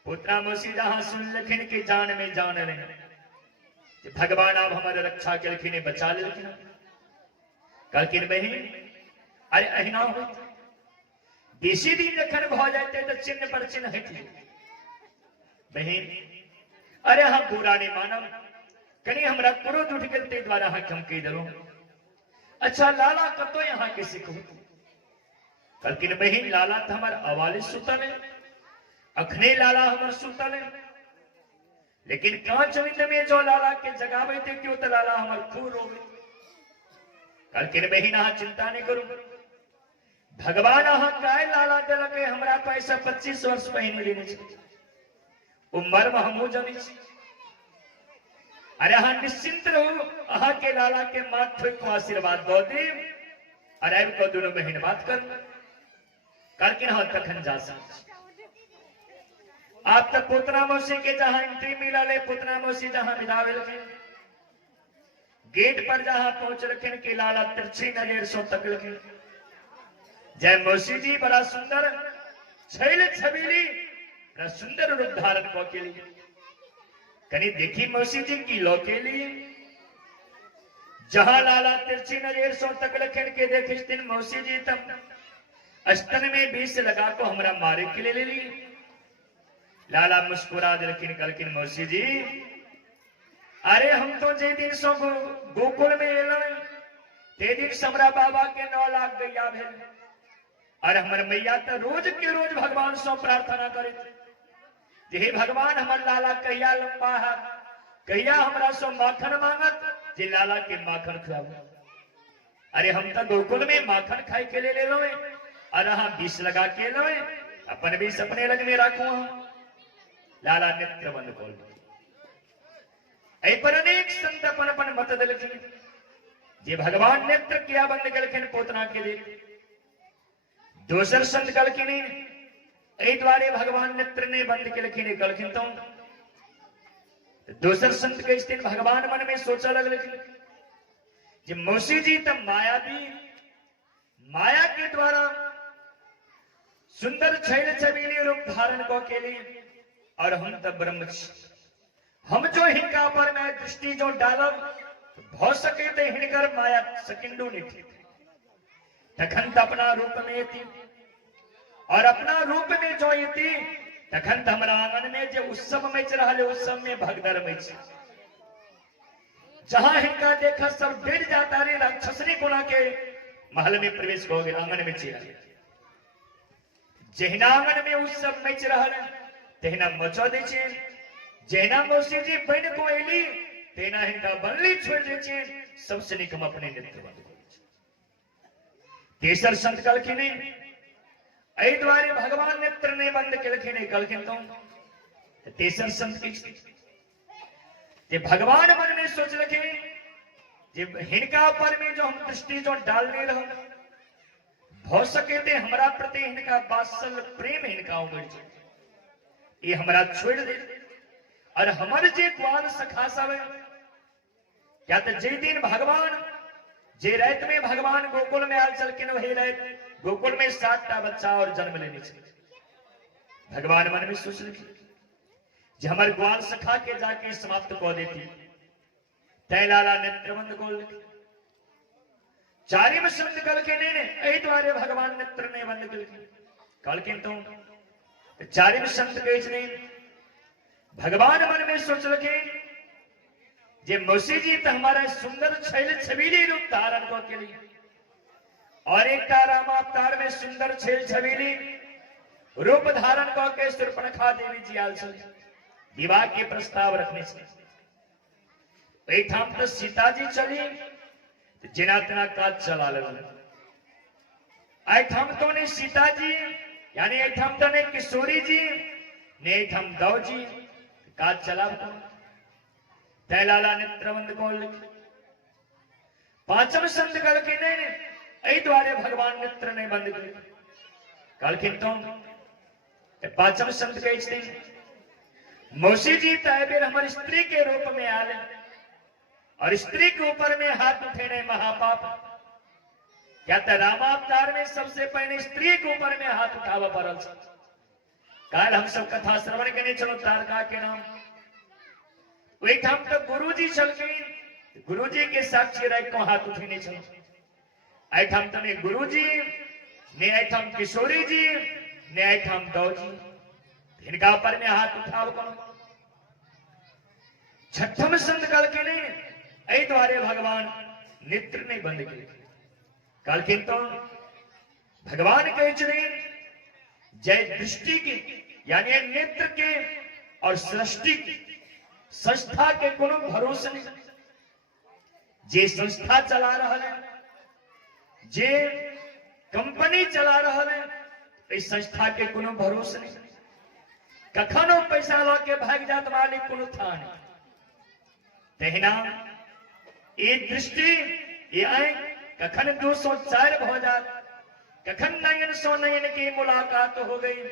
पुत्रा मौसी जहां सुन लखिन के जान में जान रहे भगवान अब हमारे रक्षा के लखिन बचा लेकिन कल किन बहन अरे अहिना हो बेसी दिन जखन भ जाते तो चिन्ह पर चिन्ह हट बहन। अरे हाँ बुरा नहीं मानव, कहीं हमरा क्रोध उठ गल ते द्वारा हाँ हम कह दलो। अच्छा लाला कतो यहाँ के सिखो कल किन बहन लाला तो हमार अवालिस सुतल है, अखने लाला हमार सुतल है, लेकिन कांच विंद में जो लाला के जगावे थे क्यों तो लाला हमार खूर हो गई। कल किन बहन हाँ चिंता नहीं करूं, भगवान हाँ काय लाला दिल के हमरा पैसा 25 वर्ष पहले लेने चाहिए मर्म हमू जमी। अरे हाँ निश्चिंत रहो, अहा के लाला के माथ को आशीर्वाद दो दे। अरे को दोनों बहन बात कर कल के हाँ तखन जा सकते। आप तक पुतना मौसी के जहां एंट्री मिला ले, पुतना मौसी जहां विदा लगे गेट पर जहां पहुंच रखिन के लाला तिरछी नजर सो तक लखिन जय मौसी जी बड़ा सुंदर छैल छबीली बड़ा सुंदर रूप धारण को के लिए कनी देखी मौसी जी की लो के लिए जहां लाला तिरछी नजर सो तक लखिन के देखिस दिन मौसी जी तम अस्तन में बीस लगा को हमरा मारे के लिए ले ली लाला मुस्कुरा दिलखिन कलखिन मौसी जी अरे हम तो जे दिन सो गोकुल में एलन ते दिन समरा बाबा के 9 लाख गैया भेल और हमर मैया तो रोज के रोज भगवान सो प्रार्थना करे जे हे भगवान हमर लाला कहिया लंबा है कहिया हमरा सो माखन मांगत जे लाला के माखन खिलाओ अरे हम तो गोकुल में माखन खाई के ले लो और हाँ 20 लगा के लो अपन भी सपने लग में राखू लाला नेत्र बंद खोल पर अनेक संत अपन अपन मत दिलखिन जे भगवान नेत्र किया बंद गलखिन पोतना के देख दोसर संत गलखिन ए द्वारे भगवान नेत्र ने बंद के लखिन गलखिन तो दोसर संत के स्थित भगवान मन में सोचा लगलखिन जे मौसी जी तब माया भी माया के द्वारा सुंदर छैल छबीली रूप धारण को के लिए और हम तब ब्रह्मचारी हम जो हिंका पर मैं दृष्टि जो डालब हो सके तो हिणकर माया सकिंडू निठी तखन अपना रूप में थी और अपना रूप में जो थी तखन हमारा आंगन में जो उत्सव में रहा उत्सव में भगदड़ में जहां हिंका देखा सब डेढ़ जाता रे राक्षसनी गुणा के महल में प्रवेश हो गए आंगन में चिरा जहिना आंगन में उत्सव में रहा तेना मचो दे जैना मौसी जी बन को एली तेना हिंदा बनली छोड़ दे सबसे निकम अपने नेत्र बंद तेसर संत कलखिन ऐ द्वारे भगवान नेत्र ने बंद कलखिन कलखिन तो तेसर संत की जे भगवान मन में सोच लखे जे हिनका पर में जो हम दृष्टि जो डालने रहो हो सके ते हमरा प्रति हिनका वात्सल प्रेम हिनका उमड़ ये हमरा छोड़ दे और हमारे जे द्वार सखा सब क्या तो जे दिन भगवान जे रात में भगवान गोकुल में आल चल के वही रात गोकुल में 7टा बच्चा और जन्म लेने चाहिए भगवान मन में सोच रखी जे हमारे ग्वाल सखा के जाके समाप्त को देती तय लाला नेत्रबंद को लिखी चारिम संत कल के ने द्वारे भगवान नेत्र ने बंद कल के तो चारिम संत के भगवान मन में सोच रखे जे मौसी जी तो हमारा सुंदर छैल छबीली रूप धारण को के लिए और एक रामावतार में सुंदर छैल छबीली रूप धारण को के शूर्पणखा देवी जी आल चले विवाह के प्रस्ताव रखने से एक ठाम तो सीता जी चली तो जिना तना काज चला लगा आई ठाम तो ने सीता जी यानी एक ठाम तो ने किशोरी जी ने एक ठाम दौ जी काज चला तय लाला नेत्रबंद को पांचम संत कल के ने द्वारे भगवान नेत्र ने बंद कल के तो पांचम संत के मौसी जी तयबेर हमारी स्त्री के रूप में आले और स्त्री के ऊपर में हाथ उठेने महापाप क्या तो रामावतार में सबसे पहले स्त्री के ऊपर में हाथ उठावा पड़ल काल हम सब कथा श्रवण करने चलो तारका के नाम वही हम तो गुरु जी चल गई गुरु जी के साक्षी रह को हाथ उठेने चलो ऐठम तने गुरु जी ने ऐठम किशोरी जी ने ऐठम दौ जी इनका पर में हाथ उठाव करो छठम संत कल के ने ऐ द्वारे भगवान नेत्र नहीं बंद किए कल के तो भगवान कहे चले जय दृष्टि की यानी नेत्र के और सृष्टि की संस्था के कोनो भरोसे नहीं जे संस्था चला रहा है जे कंपनी चला रहा है इस संस्था के कोनो भरोसे नहीं कखनो पैसा ला के भाग जात मालिक कोनो था नहीं तहिना ये दृष्टि ये आए कखन 204 हो जात कखन नयन सो नयन की मुलाकात हो गई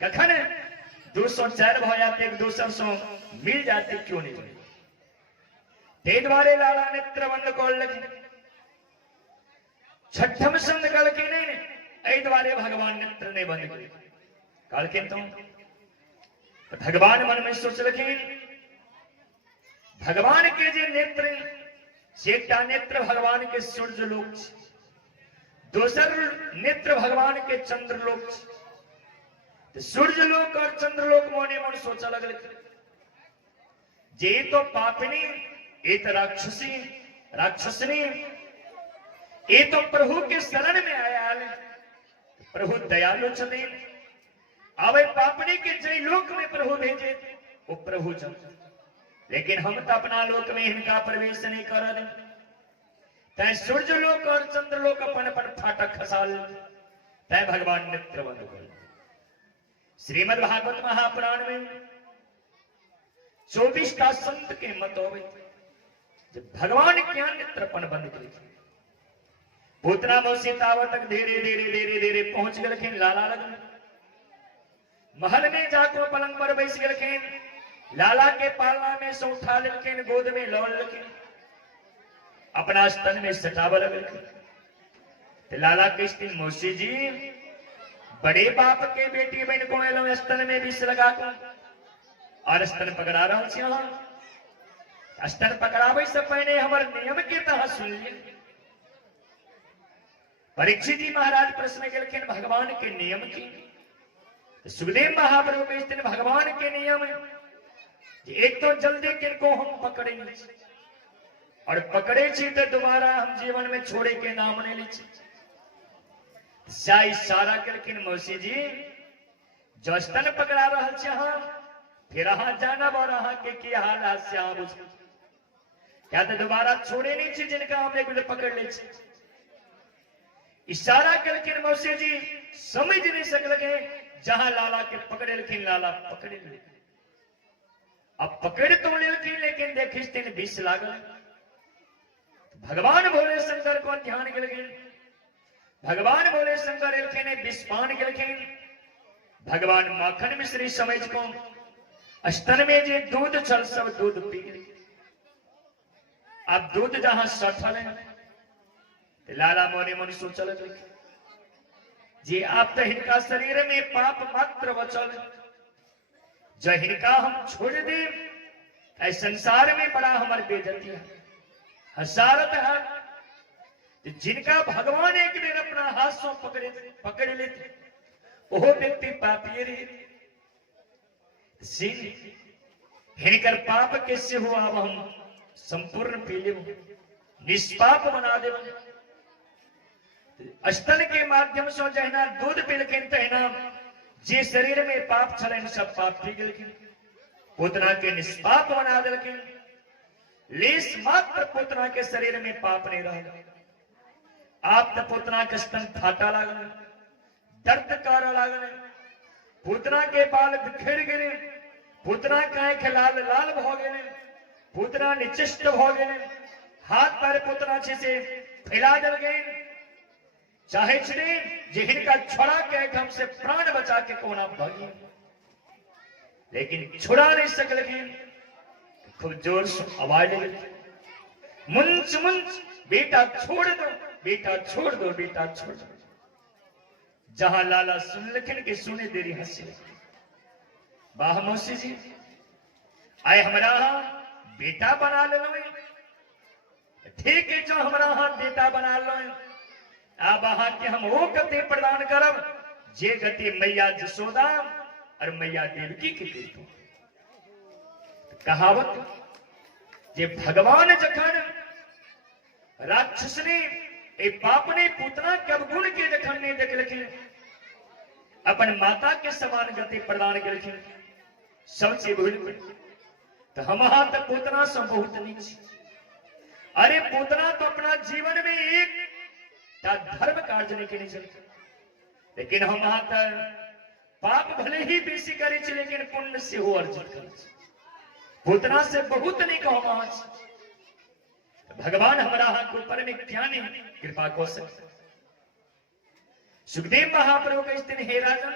कखन 204 हो जाते एक दूसर सो मिल जाते क्यों नहीं ते द्वारे लाला नेत्र बंद कर लगे छठम संग कल के नहीं ऐ द्वारे भगवान नेत्र ने बंद कर काल के तो भगवान मन में सोच रखे भगवान के जे नेत्र सेटा नेत्र भगवान के सूर्य लोक दोसर नेत्र भगवान के चंद्र लोक सूर्य लोक और चंद्र लोक मोने मन सोचा लगल जे तो पापिनी ये तो राक्षसनी ये तो प्रभु के शरण में आया प्रभु दयालु छे अब पापनी के जय लोक में प्रभु भेजे वो प्रभु चल लेकिन हम तो अपना लोक में इनका प्रवेश नहीं कर दे तय सूर्य लोक और चंद्र लोक अपन अपन फाटक खसाल तय भगवान नेत्र बंद कर श्रीमद् भागवत महापुराण में 24 संत के मत हो भगवान क्या नेत्रपन बंद कर पूतना मौसी तावत तक धीरे धीरे धीरे धीरे पहुंच गए लाला लग महल में जाको पलंग पर बैस गए लाला के पालना में से उठा लेकिन गोद में लौट लेकिन अपना स्तन में सटाव लगे लाला कृष्ण मौसी जी बड़े बाप के बेटी बहन को एलो स्तन में विष लगा और स्तन पकड़ा रहा स्तन पकड़ावे से पहले हमारे नियम के तहत सुन लिए परीक्षित जी महाराज प्रश्न के भगवान के नियम की सुखदेव महाप्रभु के स्थिति भगवान के नियम एक तो जल्दी किनको हम पकड़ेंगे और पकड़े छी तो दोबारा हम जीवन में छोड़े के नाम नहीं ली इशारा करके मौसी जी जो स्तन पकड़ा रहा फिर जाना और के हाल क्या तो दोबारा छोड़े नहीं छी जिनका हम एक पकड़ ले इशारा करके मौसी जी समझ नहीं सकते जहां लाला के पकड़े लेकिन लाला पकड़े अब पकड़ तो लेकिन देखिए विष लागल भगवान भोले शंकर को ध्यान के लगे भगवान भोले शंकर ने विषपान के लगे भगवान माखन मिश्री समझ को स्तन में जे दूध चल सब दूध पी गए अब दूध जहां सठल है लाला मोने मन सोचल जी आप तो इनका शरीर में पाप मात्र बचल जो इनका हम छोड़ दे संसार में बड़ा हमारे बेइज्जती है हसारत है जिनका भगवान एक बेर अपना हाथ से पकड़ लेते वो व्यक्ति पापी रहे हिनकर पाप कैसे हुआ अब हम संपूर्ण पी ले निष्पाप बना दे स्तन के माध्यम से जहना दूध पिलखिन तहना जे शरीर में पाप छलन सब पाप पी गलखिन पूतना के निष्पाप बना दिलखिन लेस मात्र पूतना के शरीर में पाप नहीं रहा आप तो पूतना के स्तन फाटा लागल दर्द कर लागल पूतना के बाल बिखर गए पूतना का आंख लाल लाल भ गए पूतना निचिष्ट भ गए हाथ पैर पूतना से फैला दल गए चाहे छे जिन का छोड़ा के हम से प्राण बचा के कोना भागी लेकिन छुड़ा नहीं सकल खूब जोर से आवाज मुंच मुंच बेटा छोड़ दो बेटा छोड़ दो बेटा छोड़ दो जहां लाला सुन लखन के सुने देरी हंसी वाह मौसी जी आए हमारा बेटा बना लो ठीक है जो हमारा हाथ बेटा बना लो अब वहां के हम वो गति प्रदान करब जे गति मैया जसोदा और मैया देवकी के देतो कहावत जे भगवान जखन राक्षस ने ए पाप ने पूतना के अवगुण के जखन ने देखलखिन अपन माता के समान गति प्रदान करखिन सबसे भूल तो हम हाथ पूतना से बहुत नीचे अरे पूतना तो अपना जीवन में एक धर्म कार्य नहीं के नहीं चलते लेकिन हम पाप भले ही बेसी करे लेकिन पुण्य से हो अर्जित कर पूतना से बहुत नहीं कहो भगवान हमारा हाथ के ऊपर में क्या नहीं कृपा को सकते सुखदेव महाप्रभु के इस दिन हे राजन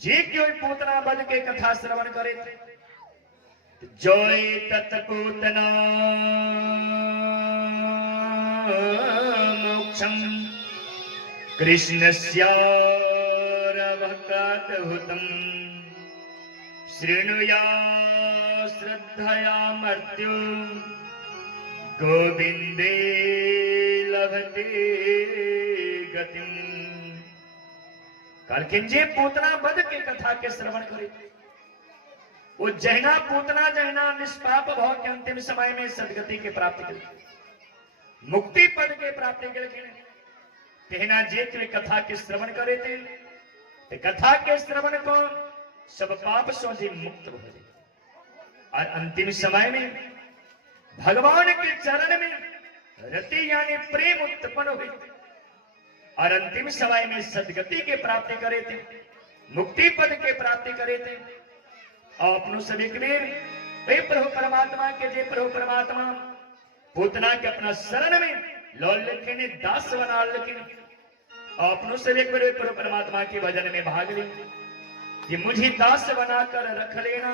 जे क्यों पूतना बन के कथा श्रवण करे जोय तत्पूतना मोक्षम कृष्णस्यारभक्तात् हुतम् शृणुया श्रद्धया मर्त्यो गोविंदे लभते गतिम। कालकिंजे पूतना बध के कथा के श्रवण करे, वो जहना पूतना जहना निष्पाप भाव के अंतिम समय में सदगति के प्राप्ति करे, मुक्ति पद के प्राप्ति के लिए कहना जे के कथा के श्रवण करे थे, ते कथा के श्रवण को सब पाप सो जी मुक्त हो जाए और अंतिम समय में भगवान के चरण में रति यानी प्रेम उत्पन्न हुई और अंतिम समय में सदगति के प्राप्ति करे थे, मुक्ति पद के प्राप्ति करे थे। और अपनो सभी कबीर वे प्रभु परमात्मा के जे प्रभु परमात्मा पूतना के अपना शरण में लौल लिखे ने दास बना लिखे और अपनो सभी कबीर प्रभु परमात्मा के भजन में भाग ले कि मुझे दास बनाकर रख लेना।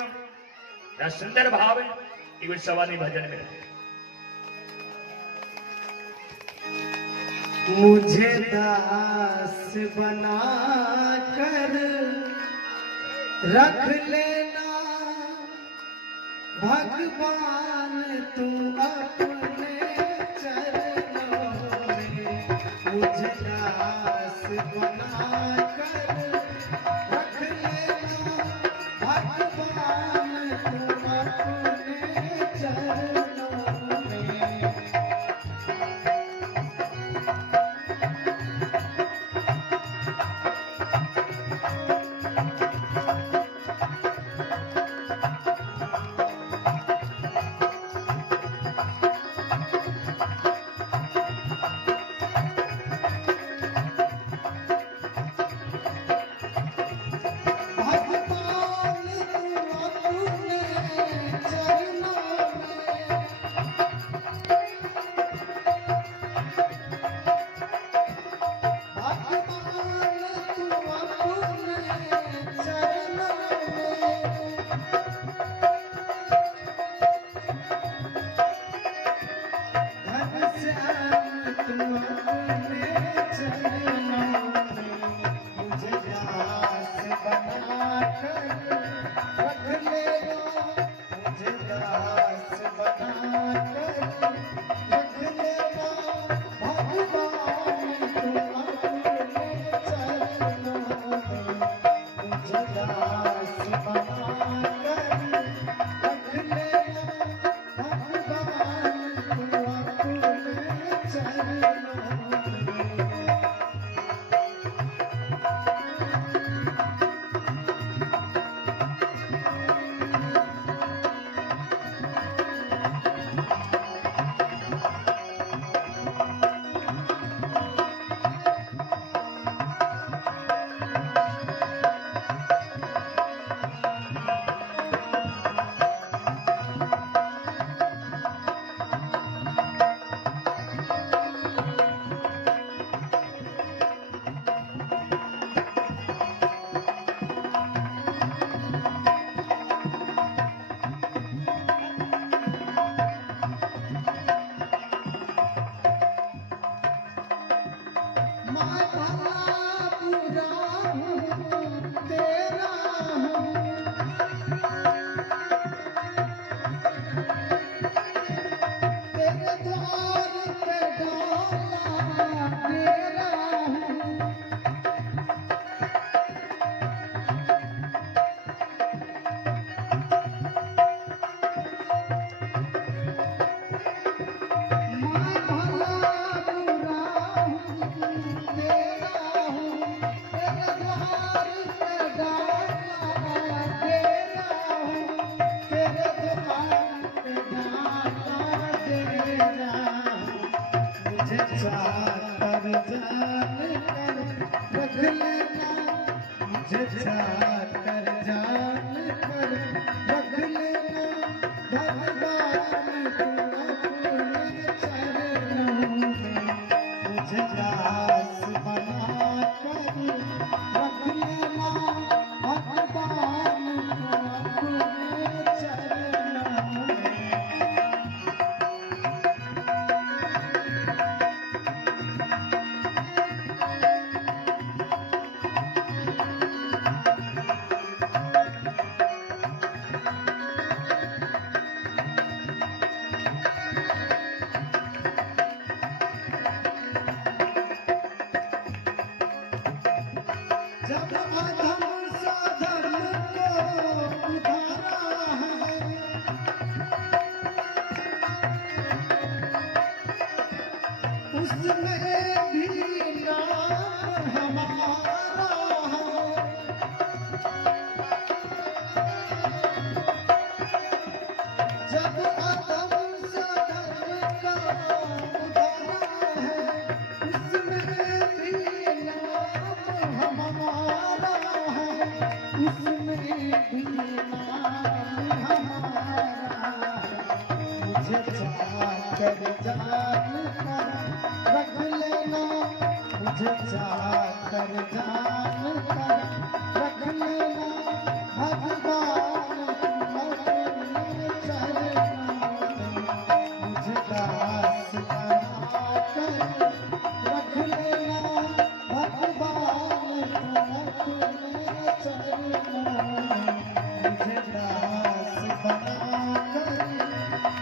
क्या सुंदर भाव है ये सवानी भजन में। मुझे दास बना कर रख लेना भगवान तू अपने चरणों में। मुझे दास बना कर रख लेना भगवान तू अपने चरणों में। जब अधम साधन को उधारा है, उसमें भी नाम हमारा है। जब अधम साधन का उधारा है, उसमें भी नाम हमारा है, उसमें भी नाम हमारा है। मुझे चाहकर जान कर रख लेना, मुझे चाहकर जान कर रख लेना, भगवान तुम अपने चरणों में मुझे दास बना कर रख लेना, भगवान तुम अपने चरणों में मुझे दास बना कर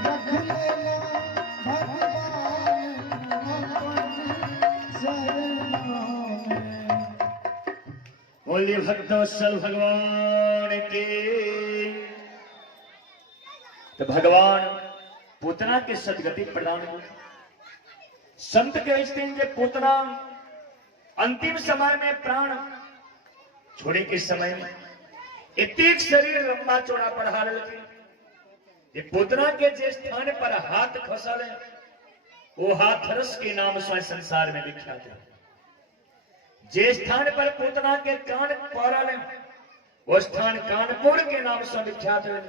रख लेना, भगवान तुम अपने चरणों में। बोलिए भक्तवत्सल भगवान के। तो भगवान पूतना के सदगति प्रदान हो। संत कहते हैं कि पूतना अंतिम समय में प्राण छोड़े के समय में इतने शरीर लंबा चौड़ा बढ़ा लेकिन ये पूतना के जिस स्थान पर हाथ खसल है वो हाथरस के नाम से संसार में विख्यात है। जिस स्थान पर पूतना के कान पड़ल है वो स्थान कानपुर के नाम से विख्यात है।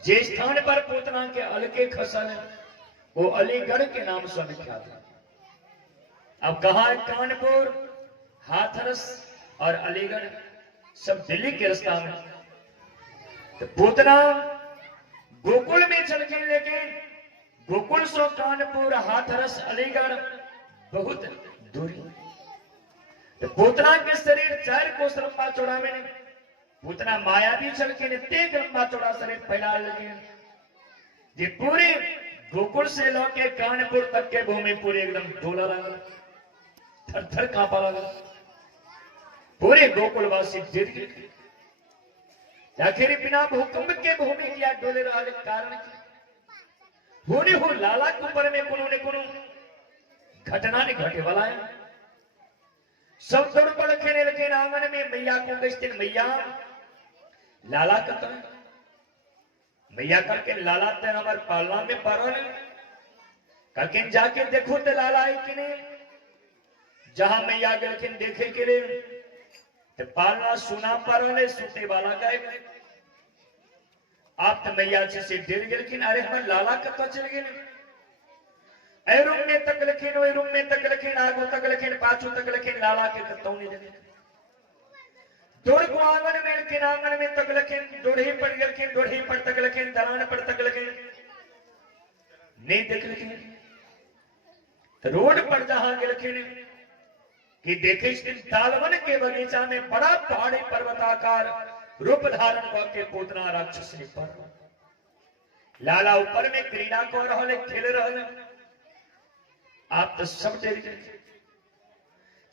जिस स्थान पर पूतना के अलके खसल है वो अलीगढ़ के नाम से विख्यात है। अब कहा है कानपुर, हाथरस और अलीगढ़ सब दिल्ली के रास्ता में। तो पूतना गोकुल में चल के, लेकिन गोकुल से कानपुर, हाथरस, अलीगढ़ बहुत दूरी। तो पूतना के शरीर 4 कोस लंबा चौड़ा में पूतना माया भी चल के तेज लंबा चौड़ा शरीर फैला लगे। ये पूरे गोकुल से लौके कानपुर तक के भूमि पूरे एकदम डोला लगा, थर थर कांपा लगा। पूरे गोकुलवासी गिर गए। आखिर बिना भूकंप के भूमि किया डोले रहा कारण होने हो लाला के ऊपर में कोनो घटना नहीं घटे वाला है। सब दौड़ पड़ खेने लगे आंगन में। मैया को गई, मैया लाला कत मैया करके लाला ते हमारे पालना में पारो ने करके जाके देखो ते लाला है कि नहीं। जहां मैया गए देखे के लिए तो पालना सुना पारो ने सुते वाला गए। आप तो मैया से डर गए। अरे हमारे लाला कत चल गए। ए रूम में तक लखीन, ओए रूम में तक लखीन, आगो तक लखीन, पाछू तक लखीन, लाला के कतौ नहीं देखे। दौड़ को आंगन में लखीन, आंगन में तक लखीन, दोढ़ी पर लखीन, दोढ़ी पर तक लखीन, दरान पर तक लखीन, नहीं देख लखीन। तो रोड पर जहां के लखीन कि देखे तालवन के बगीचा में बड़ा पहाड़ी पर्वताकार रूप धारण करके पूतना राक्षस ने पर लाला ऊपर में क्रीड़ा को रहले, खेल रहले। आप तो सब डर गए।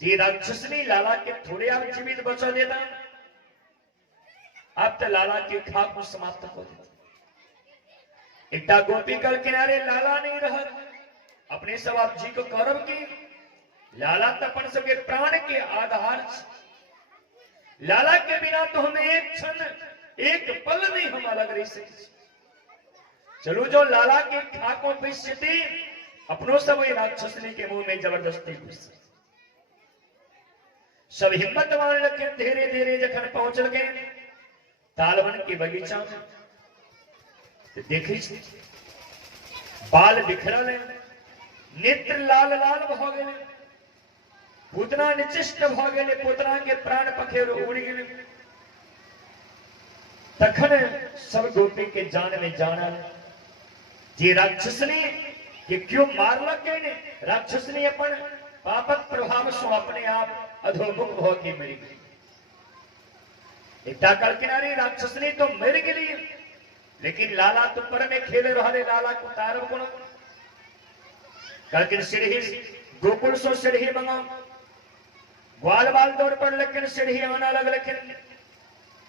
जी राक्षसनी लाला के थोड़े आप जीवित बचा देता, आप तो लाला के खा को समाप्त कर देता। इतना गोपी कल किनारे लाला नहीं रहा। अपने सब आप जी को गौरव की लाला तपन सबके प्राण के आधार। लाला के बिना तो हमें एक क्षण, एक पल नहीं हम अलग रह सकते। चलो जो लाला के खाकों पे स्थिति अपनों सब राक्षसनी के मुंह में जबरदस्ती घुस। सब हिम्मत मान लगे। धीरे धीरे जखन पहुंच गए तालवन के बगीचा में तो देखे बाल बिखरल है, नेत्र लाल लाल भ गए, पूतना निचिष्ट भ गए, पूतना के प्राण पखेर उड़ गए। तखन सब गोपी के जान में जाना जी राक्षसनी कि क्यों मारलक ने। राक्षसनी अपन पापक प्रभाव से अपने आप अधोमुख होके मर गई। इतना कल किनारी राक्षसनी तो मर गई, लेकिन लाला तो पर में खेल रहे। लाला को तारव को कल सीढ़ी गोकुल सो सीढ़ी मंगा ग्वाल बाल दौड़ पर लेकिन सीढ़ी आना लग लेकिन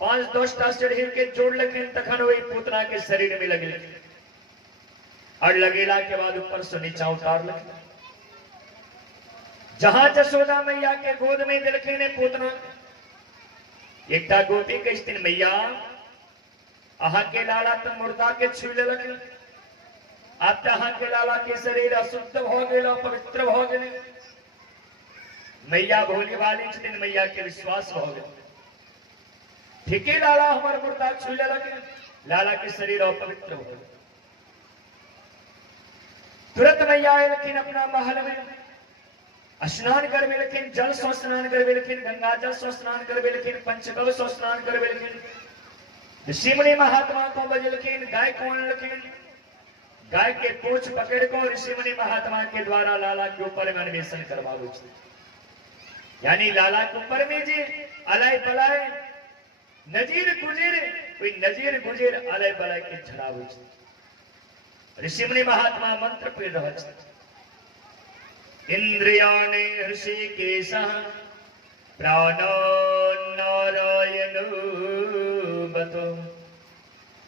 5-10 सीढ़ी के जोड़ लेकिन तखन वही पूतना के शरीर में लगे और लगेला के बाद ऊपर से नीचा उतार लगे। जहां जसोदा मैया के गोद में दिलखिन ने पूतना एकटा गोपी के स्थिन मैया अहा के लाला तो मुर्दा के छू लेलक अब अहा के लाला के शरीर अशुद्ध हो गए पवित्र हो गए। मैया भोली वाली दिन मैया के विश्वास हो गए ठीक है लाला हमारे मुर्दा छू लेलक लाला के शरीर अपवित्र हो गए। तुरंत मैया आए लेकिन अपना महल में स्नान करवे लेकिन जल सो स्नान करवे लेकिन गंगा जल सो स्नान करवे लेकिन पंचकल सो स्नान करवे लेकिन ऋषिमुनि महात्मा को बजलकिन गाय को लेकिन गाय के पूछ पकड़ को ऋषिमुनि महात्मा के द्वारा लाला के ऊपर में अन्वेषण करवावे यानी लाला के ऊपर में जी अलय बलय नजीर गुजर कोई नजीर गुजर अलय बलय के झड़ावे ऋषिमुनि महात्मा मंत्र पढ़ रहे इंद्रियाणि ऋषिकेशः प्राणो नारायणो बतो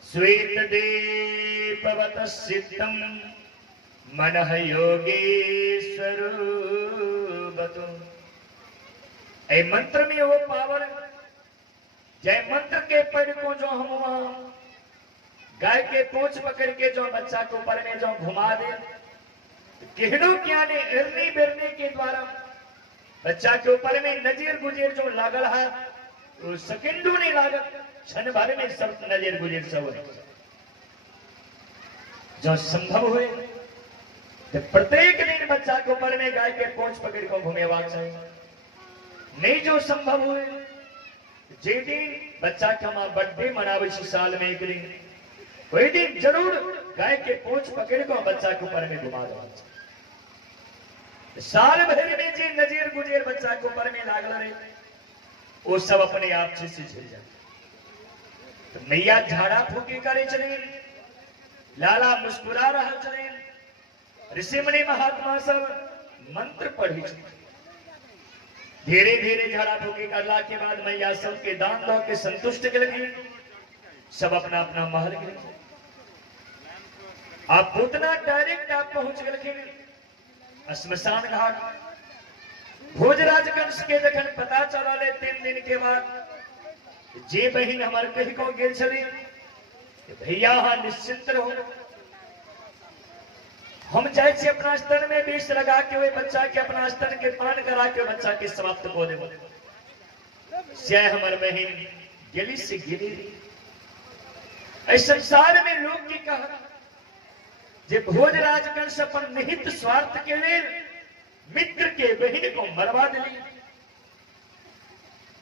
श्वेत दीपवत सिद्धं मनः योगेश्वरो बतो। ए मंत्र में वो पावर जय मंत्र के पढ़ को जो हम वहां गाय के पूंछ पकड़ के जो बच्चा को ऊपर में जो घुमा दे कहनो क्या ने इरनी बिरनी के द्वारा बच्चा के ऊपर में नजर गुजर जो लागल है तो सेकंडों नहीं लागत क्षण भर में सब नजर गुजर सब जो संभव हुए तो प्रत्येक दिन बच्चा के ऊपर में गाय के पूंछ पकड़ को घूमेवा चाहिए नहीं जो संभव हुए जे दिन बच्चा के हम बर्थडे मनावे साल में एक दिन वही दिन जरूर गाय के पूंछ पकड़ को बच्चा के ऊपर में घुमा दो साल भर में जे नजर गुजर बच्चा के ऊपर में लागल रहे वो सब अपने आप से झिल जाए। तो मैया झाड़ा फूकी करे चले लाला मुस्कुरा रहा चले ऋषिमुनि महात्मा सब मंत्र पढ़ी धीरे धीरे झाड़ा फूकी करला के बाद मैया सबके दान दो के संतुष्ट के लगी सब अपना अपना महल के आप पूतना डायरेक्ट आप पहुंच गए श्मशान घाट भोजराज कंस के जखन पता चला ले 3 दिन के बाद जे बहन हमारे कही को गेल चली भैया हाँ निश्चिंत रहो हम चाहे अपना स्तन में विष लगा के हुए बच्चा के अपना स्तन के पान करा के बच्चा के समाप्त को दे चाहे हमारे बहन गिली से गिली इस संसार में लोग की कहा जे भोजराज कंस अपन निहित स्वार्थ के लिए मित्र के बहन को मरवा दिली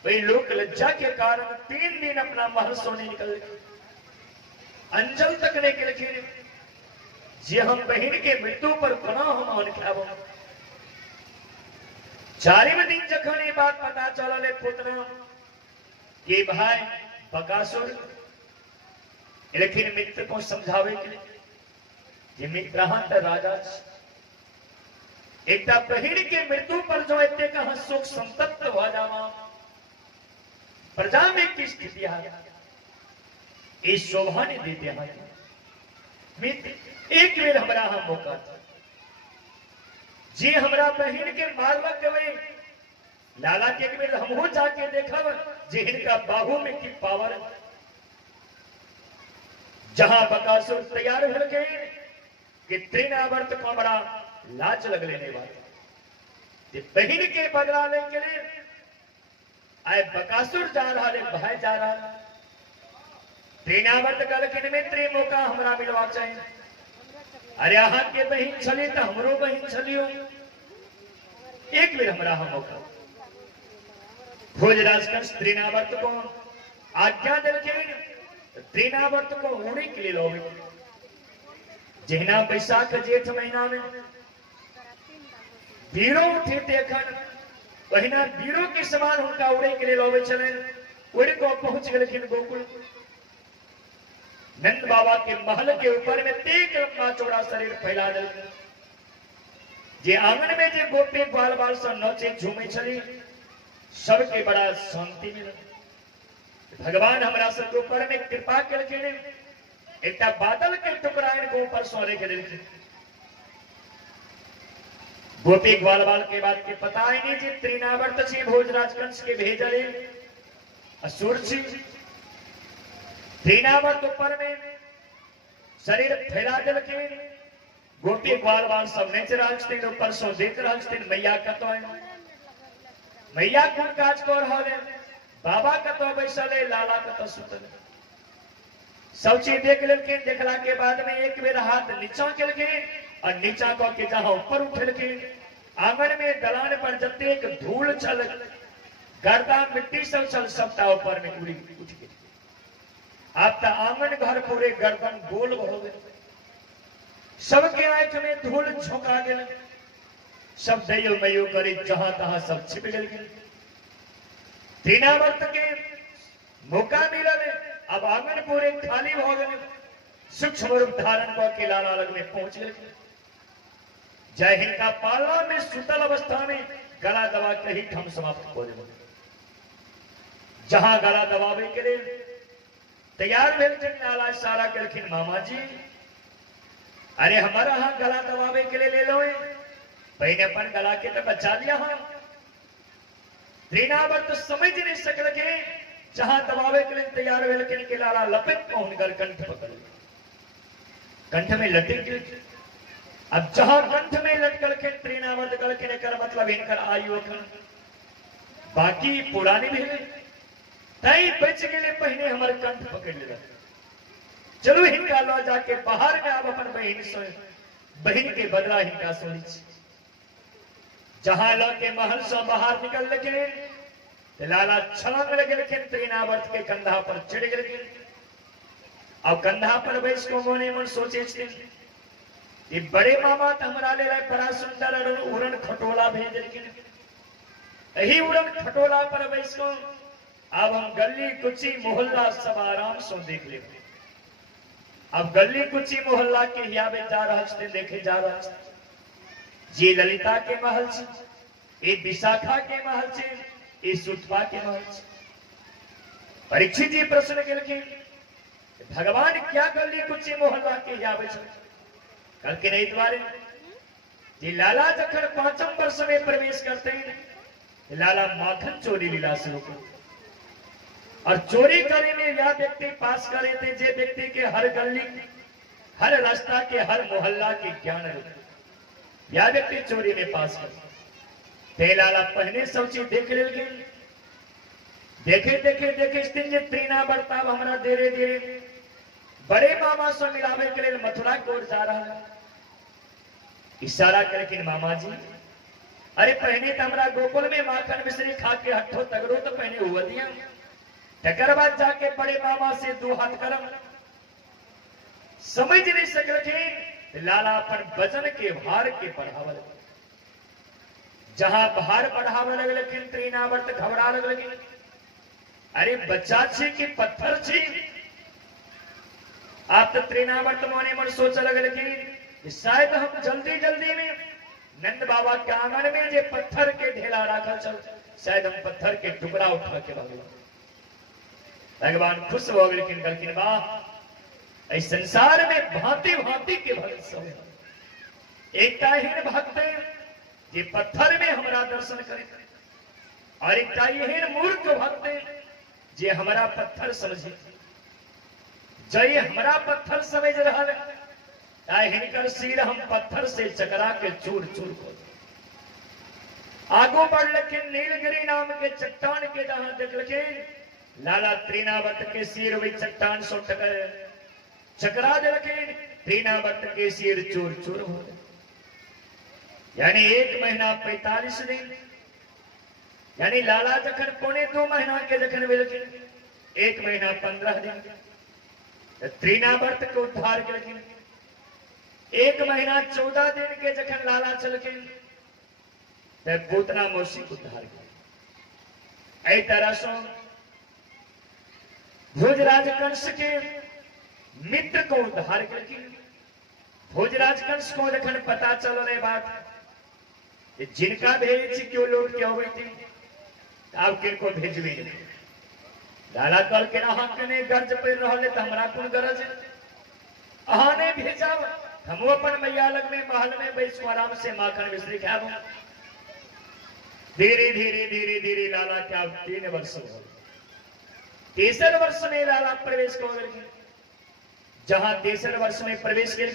वही लोक लज्जा के कारण 3 दिन अपना महल सोने निकल अंजल तक नहीं के लिखे जे हम बहन के मृत्यु पर गुनाह हम खाबो 4वें दिन जखन ये बात पता चला ले पुत्र के भाई बकासुर लेकिन मित्र को समझावे के लिए जे मित्र राजा एक बहन के मृत्यु पर जो इतने कहा सुख संतप्त हो जावा प्रजा में की स्थिति है ये शोभा नहीं देते हैं मित्र एक बेर हमारा हम मौका जी हमारा बहन के मारवक हुए लाला के एक बेर हम हो जाके देखब जे इनका बाहू में की पावर जहां बकासुर तैयार हो गए कि त्रिनावर्त को बड़ा लाज लग लेने वाले बहन के बदला लेने के लिए आए बकासुर जा रहा है भाई जा रहा त्रिनावर्त कल के मित्र मौका हमारा मिलवा चाहिए अरे यहाँ के बहन चली तो हमरो बहन चलियो एक बेर हमारा हम मौका भोजराज कंस त्रिनावर्त को आज्ञा दिल के त्रिनावर्त को होने के लिए लोगे जहना बैसाख जेठ महीना में बीड़ो उठे देखन वहीना बीड़ो के समान उनका उड़े के लिए लोगे चले उड़ को पहुंच गए लेकिन गोकुल नंद बाबा के महल के ऊपर में तेज लंबा चौड़ा शरीर फैला दे जे आंगन में जे गोपी ग्वाल बाल से नौचे झूमे चली सबके बड़ा शांति मिला। भगवान हमरा सबके ऊपर में कृपा करके एक बादल के टुकड़ा इनको ऊपर सोने के दिल गोपी ग्वाल बाल के बाद के पता ही नहीं जी त्रिनावर्त जी भोजराज कंस के भेजले असुर जी त्रिनावर्त ऊपर में शरीर फैला दिल के गोपी ग्वाल बाल सब नेचर हस्तिन ऊपर सो देख हस्तिन मैया कतो है मैया कौन काज कर हले बाबा कतो बैसले लाला कतो सुतले सब चीज देख लेके देखला के बाद में एक बेर हाथ नीचा के लगे और नीचा को के जहां ऊपर उठल के आंगन में दलान पर जते एक धूल चल गर्दा मिट्टी सब चल सबटा ऊपर में उड़ी उठ के आप ता आंगन घर पूरे गर्दन गोल हो गए सबके आंख में धूल झोंका गेल सब दयो मयो करे जहां तहां सब छिप गेल त्रिनावर्त के मौका मिलल अब आंगन पूरे खाली हो गए सूक्ष्म रूप धारण करके लाला लग में पहुंच गए जय हिंद का पालना में सुतल अवस्था में गला दबा के ही ठम समाप्त हो गए जहां गला दबावे के लिए तैयार भेल लाला इशारा करखिन मामा जी अरे हमारा हां गला दबावे के लिए ले लो पहले अपन गला के तो बचा लिया हां त्रिनावर्त तो समझ नहीं सकल के जहां दबावे के लिए तैयार भेल के लाला लपेट पहुंच कर कंठ पकड़ कंठ में लटक गए अब जहां कंठ में लटकल के त्रिनावर्त गल के कर मतलब इनकर आयु बाकी पुरानी भी है तई बच गए पहले हमारे कंठ पकड़ ले चलो हिंका लो जाके बाहर में आप अपन बहन सोए बहन के बदला हिंका सोनी जहां लो के महल से बाहर निकल लगे लाला छलांग लगे लेकिन त्रिनावर्त के कंधा पर चढ़ गए अब कंधा पर बैस को मोने मन सोचे ये बड़े मामा तो हमारा ले रहे बड़ा सुंदर उड़न खटोला भेज यही उड़न खटोला पर बैस को अब हम गली कुची मोहल्ला सब आराम से देख ले अब गली कुची मोहल्ला के हियाबे जा रहे देखे जा रहे ये ललिता के महल से ये विशाखा के महल से ये सुतपा के महल से परीक्षित जी प्रश्न के भगवान क्या गली कुची मोहल्ला के हियाबे कल के नहीं द्वारे ये लाला जखन 5म वर्ष में प्रवेश करते हैं लाला माखन चोरी लीला शुरू करते और चोरी करे में यह व्यक्ति पास करे थे जे व्यक्ति के हर गली हर रास्ता के हर मोहल्ला के ज्ञान यह व्यक्ति चोरी में पास कर लाला पहले सब चीज देख ले देखे देखे देखे इस दिन त्रिनावर्त हमारा धीरे धीरे बड़े मामा से मिलावे के लिए मथुरा की ओर जा रहा है इशारा करके मामा जी अरे पहले तो हमारा गोकुल में माखन मिश्री खा के हट्ठो तगड़ो तो पहले हुआ दिया तकर बाद जाके बड़े मामा से 2 हाथ करम समझ नहीं सकते लाला पर वजन के भार के बढ़ावल जहां भार बढ़ावे लगे लेकिन त्रिनावर्त घबरा लगे अरे बच्चा छी कि पत्थर छी आप तो त्रिनावर्त मोने मन सोच लगे कि शायद हम जल्दी जल्दी में नंद बाबा के आंगन में जे पत्थर के ढेला रखा चल शायद हम पत्थर के टुकड़ा उठा के भागे भगवान खुश हो गए लेकिन गलकिन वाह इस संसार में भांति भांति के भक्त सब एक ताहीन भक्त ये पत्थर में हमारा दर्शन करे और एक ताहीन मूर्ख भक्त जे हमारा पत्थर समझे जय हमारा पत्थर समझ रहा है ताहीन कर सिर हम पत्थर से चकरा के चूर चूर को आगो बढ़ लेकिन नीलगिरी नाम के चट्टान के जहां देख लगे लाला त्रिनावर्त के सिर वही चट्टान सो चकरा दे रखे त्रिनावर्त के सिर चूर चूर हो गए यानी 1 महीना 45 दिन यानी लाला जखन 2.25 महीना के जखन मिलके 1 महीना 15 दिन त्रिनावर्त को उद्धार के रखे 1 महीना 14 दिन के जखन लाला चल के पूतना मौसी को उद्धार किया तरह से भोजराज कंस के मित्र को उद्धार करके भोजराज कंस को जखन पता चल रहे बात जिनका भेज क्यों लोग क्या हुए थे आप किनको भेजबे लाला कल के ना ने गर्ज पड़ रहा तो हमरा कौन गरज है अहा ने भेजा हम अपन मैया लग में महल में बैस आराम से माखन मिश्री खाबो धीरे धीरे धीरे धीरे लाला क्या 3 वर्ष हो तीसरे वर्ष में लाला प्रवेश कर जहां तीसरे वर्ष में प्रवेश कर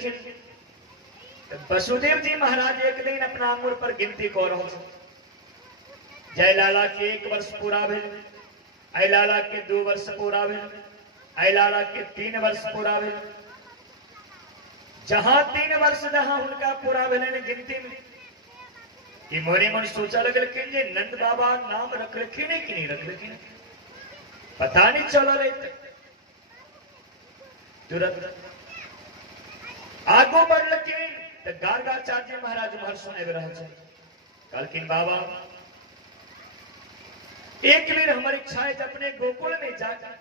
वसुदेव जी महाराज एक दिन अपना अंगुर पर गिनती कर रहे जय लाला के 1 वर्ष पूरा भेल आई लाला के 2 वर्ष पूरा भेल आई लाला के 3 वर्ष पूरा भेल जहां 3 वर्ष जहां उनका पूरा भेल गिनती में कि मोरे मन सोचा लगल कि नंद बाबा नाम रख रखे नहीं कि नहीं रख रखे पता नहीं चला रहे तुरंत आगो बढ़ लगे तो गार्गाचार्य महाराज महर सुने रहे कहलखिन बाबा एक बेर हमारी इच्छा है अपने गोकुल में जाकर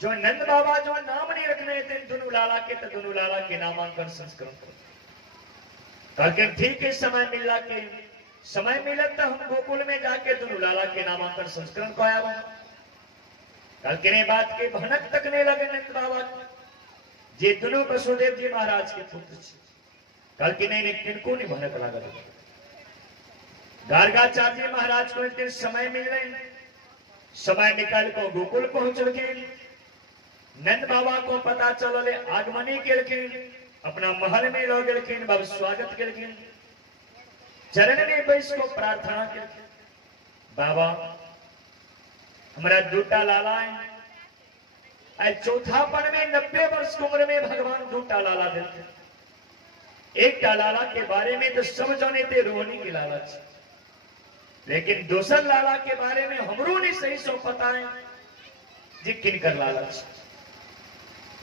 जो नंद बाबा जो नाम नहीं रखने थे दोनों लाला के तो दोनों लाला के नामांकन संस्करण करो कहलखिन ठीक है समय मिला तो हम गोकुल में जाके दोनों लाला के नामांकन संस्करण को आया कहलखिन बात के भनक तकने लगे नंद बाबा जे दोनों वसुदेव जी महाराज के पुत्र कहलखिन नहीं किनको नहीं भनक लगा गार्गाचार्य महाराज को इतने समय मिल रहे समय निकाल को गोकुल पहुंच गए नंद बाबा को पता चल आगमनी के अपना महल में लो गए बाबू स्वागत कर चरण में बैस को प्रार्थना कर बाबा हमारा 2टा लाला है चौथापन में 90 वर्ष की उम्र में भगवान 2टा लाला देते 1टा लाला के बारे में तो सब जाने थे रोहिणी की लाला लेकिन दूसर लाला के बारे में हमरो नहीं सही सो पता है जी किनकर लाला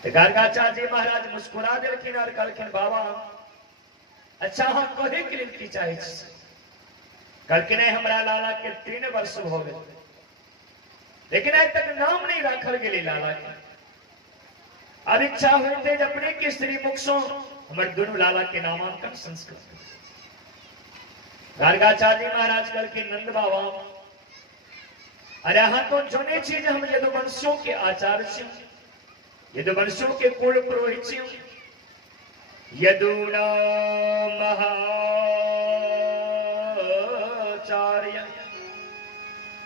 गार्गाचार्य महाराज मुस्कुरा दिलखिन और कहलखिन बाबा अच्छा हाँ कहे के लिए की चाहे कहलखिन हमरा लाला के 3 वर्ष हो गए लेकिन आज तक नाम नहीं रखल गए लाला के अब इच्छा हुई थे अपने के श्री मुख सो हमारे दोनों लाला के नामांकन संस्कृत गार्गाचार्य महाराज कहलखिन नंद बाबा अरे हाँ तो जोने चीज हम यदुवंशियों के आचार्य यदुवंशियों के कुल पुरोहित यदुना महाचार्य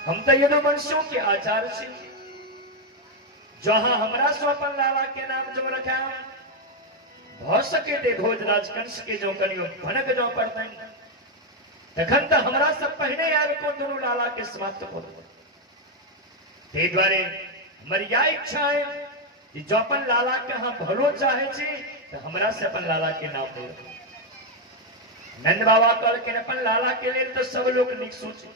हम तो यदुवंशियों के आचार्य जहां हमारा स्वपन लाला के नाम जो रखा बहुत सके थे भोजराज कंस के जो कनियो भनक जो पड़ते हैं तखन तो हमारा सब पहले यार को दोनों लाला के समाप्त हो ते द्वारे हमारी यह इच्छा है कि जो अपन लाला के हाँ भलो चाहे तो हमरा से अपन लाला के नाम दे नंद बाबा कल के अपन लाला के लिए तो सब लोग निक सोचे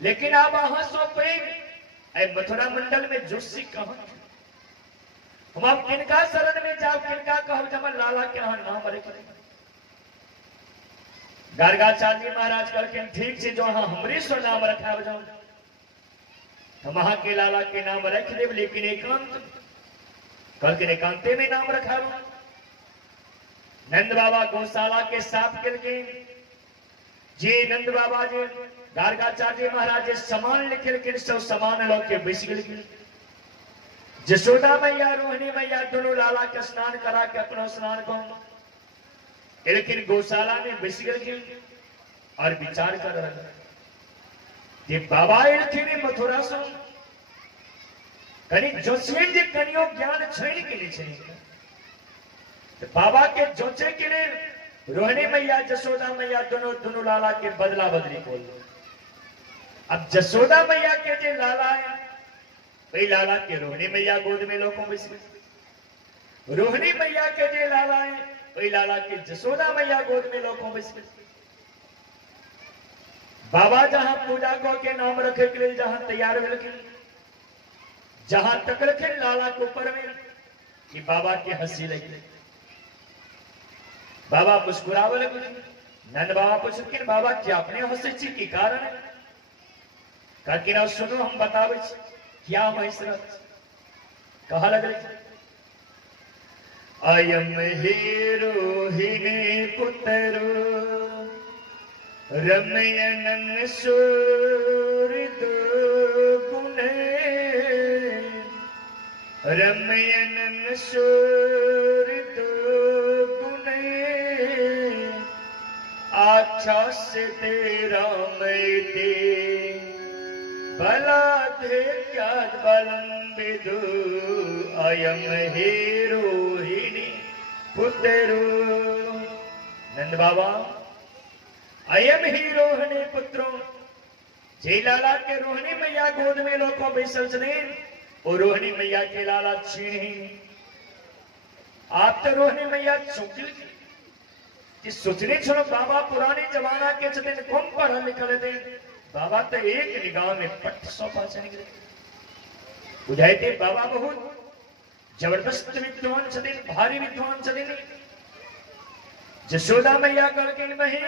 लेकिन आप वहां सो प्रेम मथुरा मंडल में जोशी कहा हम आप किनका शरण में जाओ किनका कहो जब लाला के यहाँ नाम रख गार्गाचार्य महाराज कल ठीक से जो हाँ हमरे सो नाम रखा जाओ हम वहां के लाला के नाम रख दे लेकिन एकांत कल के एकांते में नाम रखा नंद बाबा गौशाला के साथ करके जी नंद बाबा जी गार्गाचार्य महाराज समान लिखे सब समान लोग के बैस गए जसोदा मैया रोहिणी मैया दोनों लाला के स्नान करा के अपना स्नान को लेकिन गौशाला में बैस गए और विचार कर रहे ये बाबा मथुरा से कनी जोशियन जे कनियो ज्ञान छैन के लिए चाहिए तो बाबा के जोचे के लिए रोहिणी मैया जसोदा मैया दोनों लाला के बदला बदली बोल अब जसोदा मैया के जे लाला है वही लाला के रोहिणी मैया गोद में लोगों में रोहिणी मैया के जे लाला है वही लाला के जसोदा मैया गोद में लोगों में बाबा जहां पूजा को के नाम रखे के लिए जहां तैयार रखे जहां तक रखे लाला के ऊपर में कि बाबा की हंसी लगी बाबा मुस्कुरावे लगे नंद बाबा पूछे बाबा क्या अपने हंसे छी की कारण है कहके ना सुनो हम बतावे क्या महेश्वरत कहा लग रही अयम हे रोहिणी पुत्र रमयनन सूर्य रमयन सूर तो गुने आच्छा से तेरा मैते बला थे क्या बलम विदु अयम हे रोहिणी पुत्रु। नंद बाबा अयम ही रोहिणी पुत्रो जे लाला के रोहिणी मैया गोद में लोको बैसल छे और रोहिणी मैया के लाला छीणी आप तो रोहिणी मैया चौकिल कि सोचने छोड़ो बाबा पुराने जमाना के छथिन कौन पढ़ा लिखल थे बाबा तो एक निगाह में पट सौंपा चले बुझाई थे बाबा बहुत जबरदस्त विद्वान छथिन भारी विद्वान छथिन। जशोदा मैया करके बहन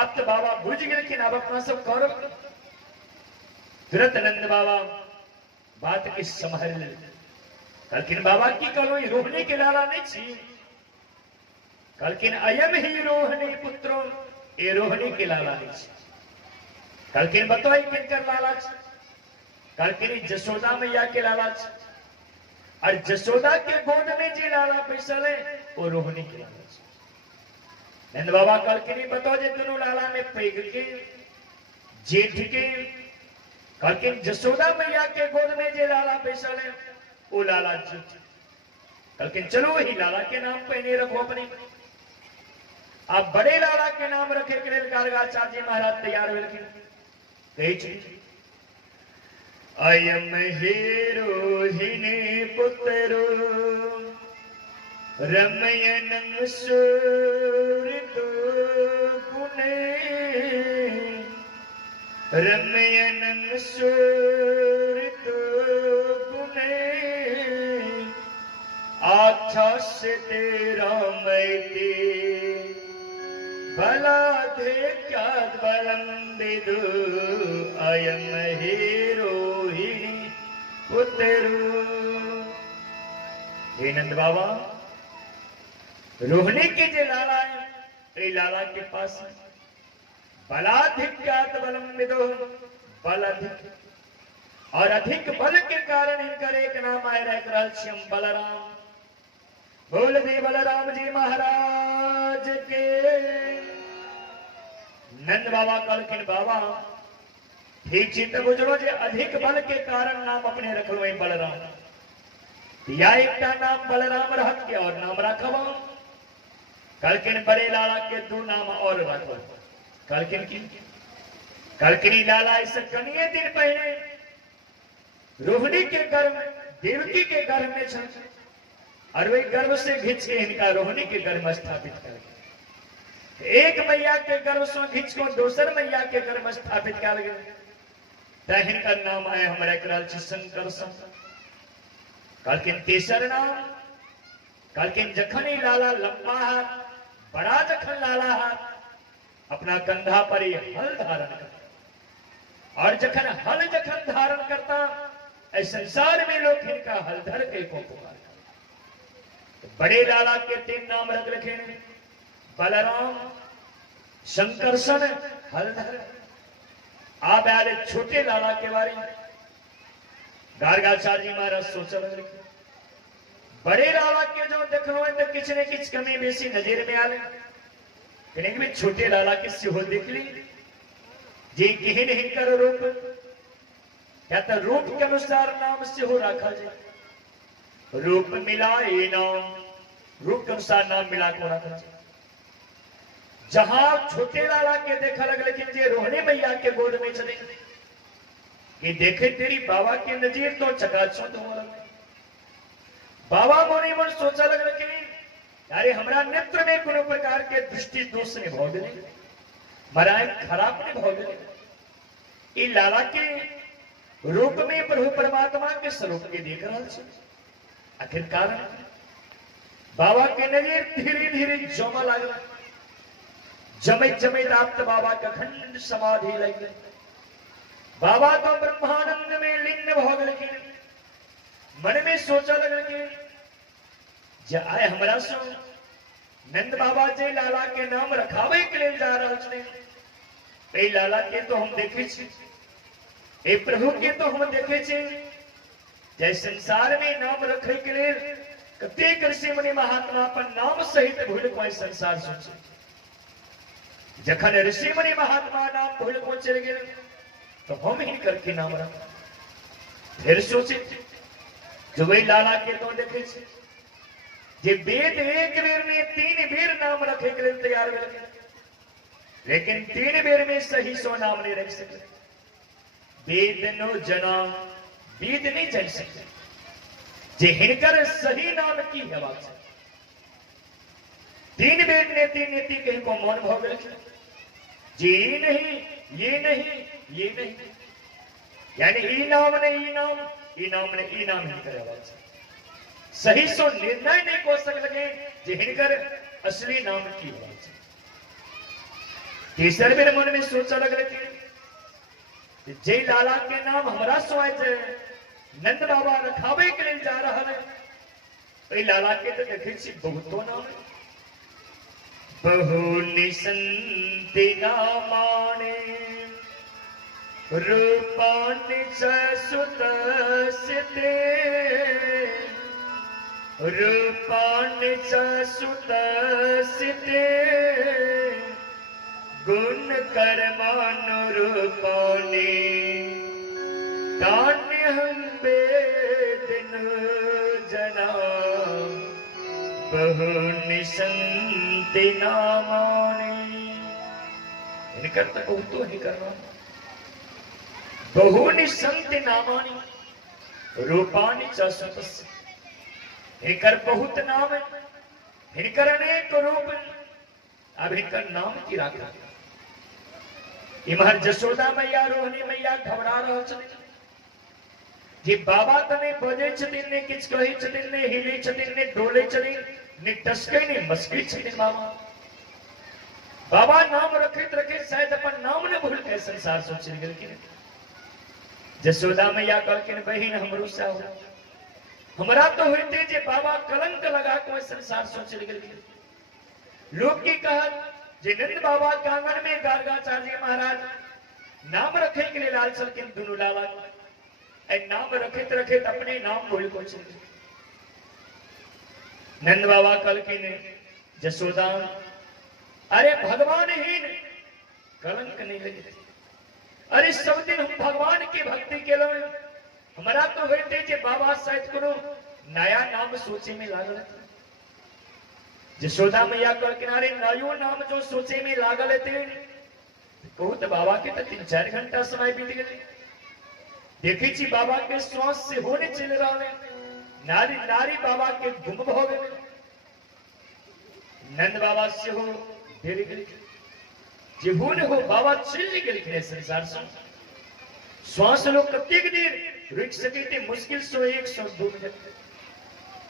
आप तो बाबा बुझ गए कि अब अपना सब गौरव तुरंत नंद बाबा बात की संभाल कलकिन बाबा की कलो रोहिणी के लाला नहीं छी कलकिन अयम ही रोहिणी पुत्रो ये रोहिणी के लाला नहीं छी कलकिन बताई किनकर लाला छी कलकिन जसोदा मैया के लाला छी और जसोदा के गोद में जी लाला बैसल है वो रोहिणी के लाला छी। नंद बाबा कलकिन बताओ जे दोनों लाला में पैग के जेठ के कलकिन जसोदा मैया के गोद में जे लाला बैसल है वो लाला जेठ कलकिन चलो वही लाला के नाम पे नहीं रखो अपने आप बड़े लाला के नाम रखे के लिए गार्गाचार्य जी महाराज तैयार हुए कही अयम हे रोहिणी पुत्रु रमयन सूर तो गुने रमयन सूर तो गुने आच्छा से तेरा मैते भला थे क्या बलम विदु अयम हे रोहिणी पुत्रु। हे नंद बाबा रोहिणी के जो लाला है लाला के पास बलाधिक्यात बलम विदो बल अधिक और अधिक बल के कारण इनका एक नाम आया श्याम बलराम। बोल दे बलराम जी महाराज के। नंद बाबा कलकिन बाबा ठीक चित्त बुझलो जे अधिक बल के कारण नाम अपने रख लो बलराम या एक नाम बलराम रख के और नाम रखवा कलकिन बड़े लाला के दो नाम और रखो कलकिन की कलकिनी लाला इस कनिए दिन पहले रोहिणी के गर्भ में देवकी के गर्भ में छन और वही गर्भ से घिंच के इनका रोहिणी के गर्भ में स्थापित कर एक मैया के गर्भ से घिंच को दूसर मैया के गर्भ में स्थापित कर गए इनका नाम आए हमारे कराल शंकर कलकिन तीसर नाम कलकिन जखनी लाला लंबा हाथ बड़ा जखन लाला हाथ अपना कंधा पर ही हल धारण करता और जखन हल जखन धारण करता इस संसार में लोग इनका हल धर के को पुकार तो बड़े लाला के तीन नाम रख रखे बलराम शंकरसन हलधर आप आले छोटे लाला के बारे में गार्गाचार्य जी महाराज सोच रहे बड़े लाला के जो देखो है तो किसी ने किस कमी बेसी नजर में आले कहीं भी छोटे लाला के सिहो देख ली जी कहीं नहीं करो रूप क्या तो रूप के अनुसार नाम सिहो रखा जाए रूप मिला ये नाम रूप के अनुसार नाम मिला को रखा जहां छोटे लाला के देखा लग लेकिन जे रोहिणी मैया के गोद में चले ये देखे तेरी बाबा की नजीर तो चकाचौंध हो रहा बाबा मोनी मन सोचा लग लेकिन अरे हमारा नेत्र में कोनो प्रकार के दृष्टि दोष ने भोग ले मराए खराब ने भोग ले ये लाला के रूप में प्रभु परमात्मा के स्वरूप के देख रहा है आखिरकार बाबा के नजर धीरे धीरे जमा लगा जमे जमे रात बाबा का खंड समाधि लग बाबा तो ब्रह्मानंद में लीन भोग लगे मन में सोचा लगे आए हमारा सो नंद बाबा जी लाला के नाम रखावे के लिए जा रहा लाला के तो हम देखे ए प्रभु के तो हम देखे जैसे संसार में नाम रखे के लिए कतेक ऋषि मुनि महात्मा अपन नाम सहित भूल कोई संसार सोचे। जखन ऋषि मुनि महात्मा नाम भूल को चल गए तो हम ही करके नाम रख। फिर सोचे जो वही लाला के तो देखे जे वेद एक बेर में 3 बेर नाम रखे के लिए तैयार भेल, लेकिन 3 बेर में सही सो नाम नहीं रख सके। वेद नो जना वेद नहीं जान सकते जे हिनकर सही नाम की हेबाक छै। 3 बेर ने 3 नीति कहीं को मौन भऽ गेल जे ये नहीं ये नहीं, यानी ई नाम ने ई नाम, ई नाम ने ई नाम हिनकर हेबाक छै। सही सो निर्णय नहीं को सकलके जे हिनकर असली नाम की हेबाक छै। तीसर बेर मन में सोचा लगल कि जे लाला के नाम हमरा सोए छै नंद बाबा रखावे के लिए जा रहा है, तो लाला के तो देखे छी बहुतो नाम है। बहु निसंति नामाने रूपानि च सुतसिते, रूपानि च सुतसिते, गुण कर्मानुरूपानि तान्यहं वेदिन जना बहु निसंति नामानि। इनकर तक तो ही करना बहु निसंति नामानि रूपानि च सुतस्य। इनकर बहुत नाम है, इनकर अनेक रूप। अब इनकर नाम की राखा इमहर जसोदा मैया रोहिणी मैया घबरा रह छथिन जे बाबा तने बजे छथिन ने किछ कहै छथिन ने हिलै छथिन ने डोलै छथिन ने टसकै ने मस्कै छथिन। बाबा नाम रखैत रखैत शायद अपन नाम ने भूल के संसार सोच गेलखिन। जसोदा मैया कहलखिन बहिन हमरो से हो, हमरा तो होते जे बाबा कलंक लगा के संसार सोच गेलखिन। लोग की कहत जे नंद बाबा के आंगन में गार्गाचार्य महाराज नाम रखे के लिए लाल छलखिन दुनू लाला, नाम रखित रखित अपने नाम भूल को चल। नंद बाबा कहलखिन जसोदा अरे भगवान हीन कलंक नहीं लगे, अरे सब दिन हम भगवान की भक्ति के लो। हमारा तो होते जे बाबा शायद करो नया नाम सोचे में लागल। जसोदा मैया कहलखिन अरे नयो नाम जो सोचे में लागल थे बहुत बाबा के तो 3-4 घंटा समय बीत गए। देखी छी बाबा के श्वास से होने चल रहा है, नारी नारी बाबा के गुम हो गए। नंद बाबा से हो डेर गए जीवन हो बाबा चल गए संसार से। श्वास लोग कतेक देर रुक सके थे, मुश्किल 100-102 मिनट,